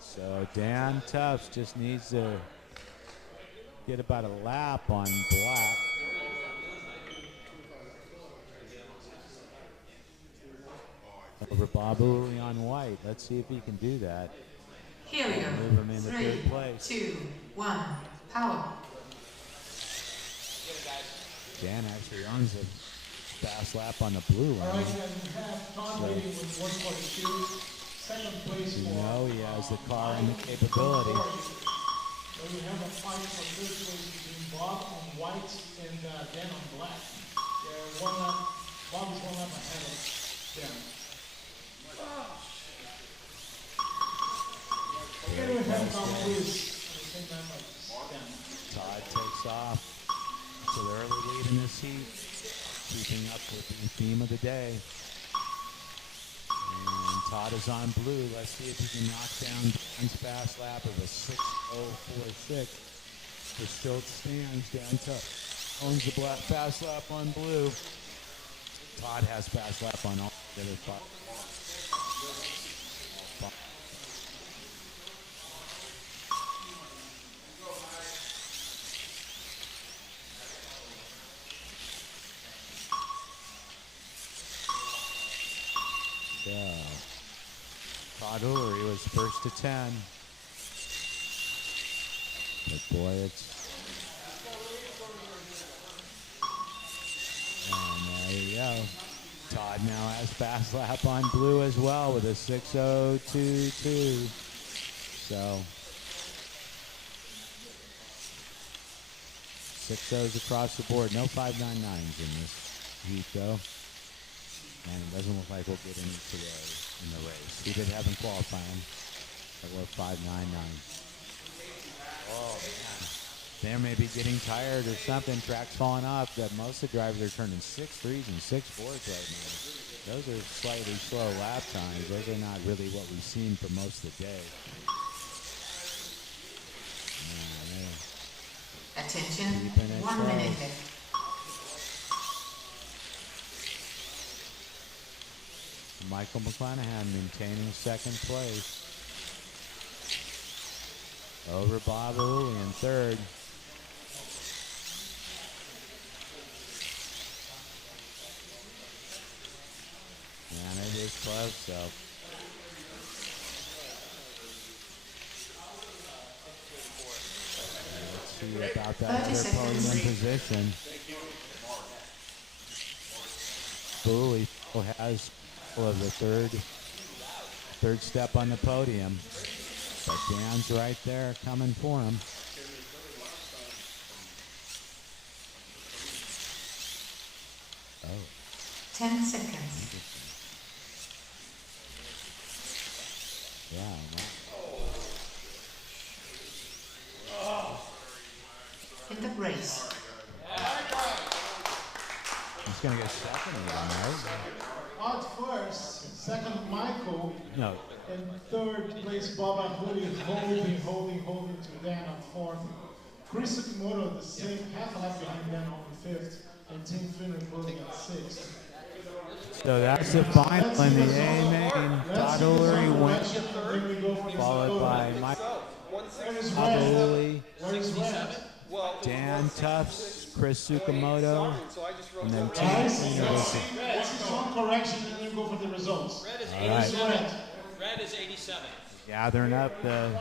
So Dan Tufts just needs to get about a lap on black. Over Bob Ulrey on white. Let's see if he can do that. Here we go. Move him into 3, third place. 2, 1. Power. Dan actually earns a fast lap on the blue All right, line. and we have Tom leading with 142. Second place You for know he has the car and the capability. Then we have a fight for third place between Bob on white and Dan on black. They're 1 lap. Bob is 1 lap ahead of Dan. Again, we have Tom Lewis at the same time as Dan. Todd takes off to the early lead in this heat, keeping up with the theme of the day. And Todd is on blue. Let's see if he can knock down Dan's fast lap of a 6:046. The still stands. Dan owns the black fast lap on blue. Todd has fast lap on all the other five. Todd Ullery was first to 10. But boy, it's... And there you go. Todd now has fast lap on blue as well with a 6:022. So 6:0s across the board. No 5.99s in this heat though. And it doesn't look like we'll get any today in the race. He did have him qualifying. But we're 5.99. Oh man. They may be getting tired or something. Track's falling off. That most of the drivers are turning 6.3s and 6.4s right now. Those are slightly slow lap times. Those are not really what we've seen for most of the day. Attention, 1 minute left. Michael McClanahan maintaining second place. Over Bob Uli in third. And it is close, so. Let's see about that other podium position. Uli has of the third step on the podium. But Dan's right there coming for him. Oh. 10 seconds. Yeah. In the race. He's going to get second again, right? Odd first, second Michael. No. In third place, Bob Abuli holding to Dan on fourth. Chris Sukimoto, the same half a lap behind Dan on fifth, and Tim Finner closing at sixth. So that's the final in the A main. Todd Ullery wins, followed by Mike Abuli, Dan Tufts, Chris Sukimoto, and then Tim Finner. One correction and then go for the results. All right. Red is 87. Gathering up the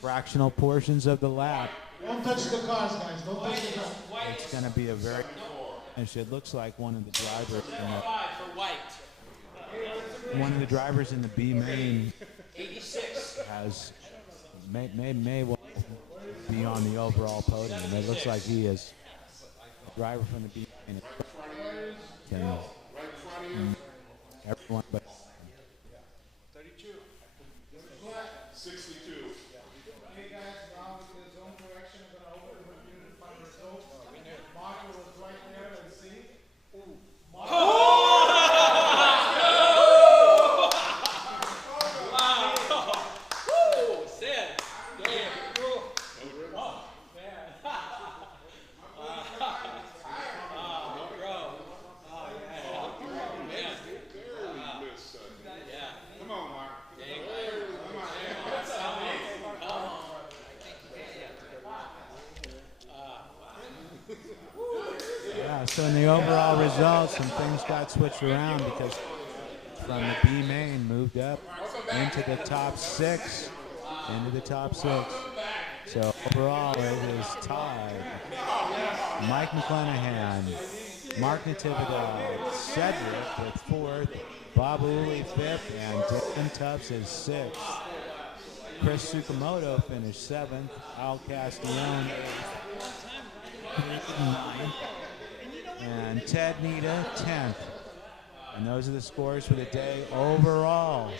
fractional portions of the lap. Don't touch the cars, guys. Don't touch the cars. It's going to be a very... It looks like one of the drivers... One of the drivers in the B main 86 may well be on the overall podium. It looks like he is a driver from the B main. Everyone but... 62. Hey guys, now with the zone correction, I'm going to open the computer to find results. Marco was right there, let's see. So in the overall results, some things got switched around because from the B main moved up into the top six. So overall it is tied. Mike McClanahan, Mark Natividad, Cedric with fourth, Bob Uli fifth, and Dan Tufts is sixth. Chris Sukimoto finished seventh, Al Castellone ninth. And Ted Nita, 10th. And those are the scores for the day overall.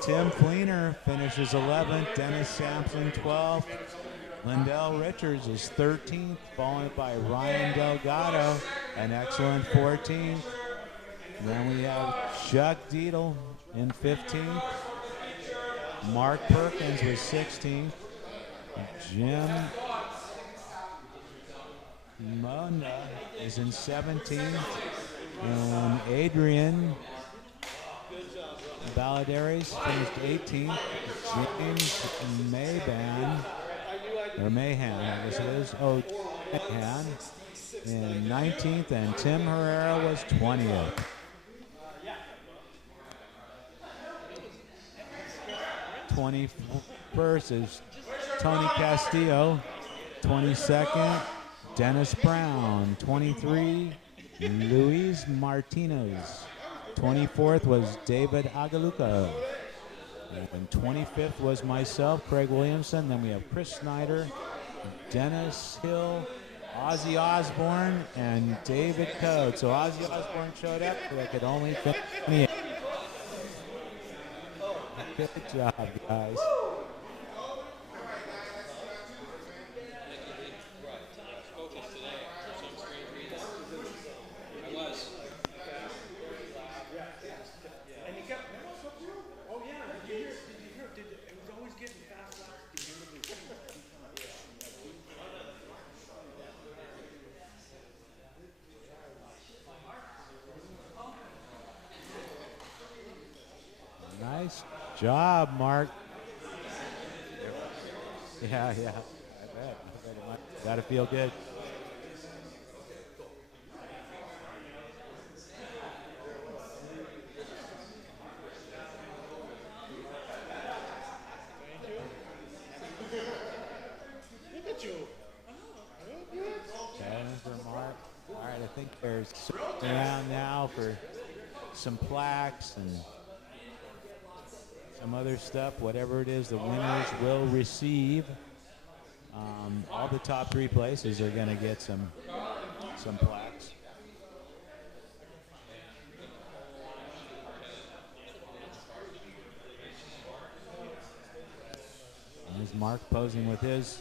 Tim Fleener finishes 11th. Dennis Sampson, 12th. Lindell Richards is 13th, followed by Ryan Delgado, an excellent 14th. And then we have Chuck Dietl in 15th. Mark Perkins was 16th. Jim Mona is in 17th. And Adrian Balladares finished 18th. James Mahan, I guess it is. Oh, Mahan in 19th, and Tim Herrera was 20th. First is Tony Castillo. 22nd, Dennis Brown. 23, Luis Martinez. 24th was David Agaluca. And 25th was myself, Craig Williamson. Then we have Chris Snyder, Dennis Hill, Ozzy Osbourne, and David Code. So Ozzy Osbourne showed up, but I could only fit 28. Good job, guys. And he kept, oh yeah, did you hear, it was always getting fast laps at the end of the season. Nice job, Mark. Yeah. I bet it might. Gotta feel good. Look at you. For Mark. All right, I think there's around now for some plaques and some other stuff, whatever it is the winners will receive. All the top 3 places are going to get some plaques. And there's Mark posing with his.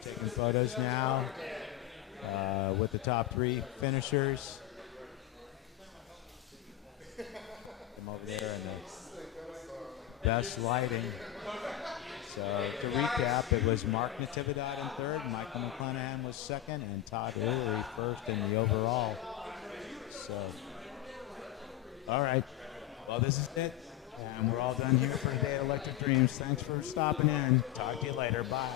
Taking photos now with the top 3 finishers. Come over there in the best lighting. So to recap, it was Mark Natividad in 3rd, Michael McClanahan was 2nd, and Todd O'Leary 1st in the overall. So, all right. Well, this is it. And we're all done here for today at Electric Dreams. Thanks for stopping in. Talk to you later. Bye.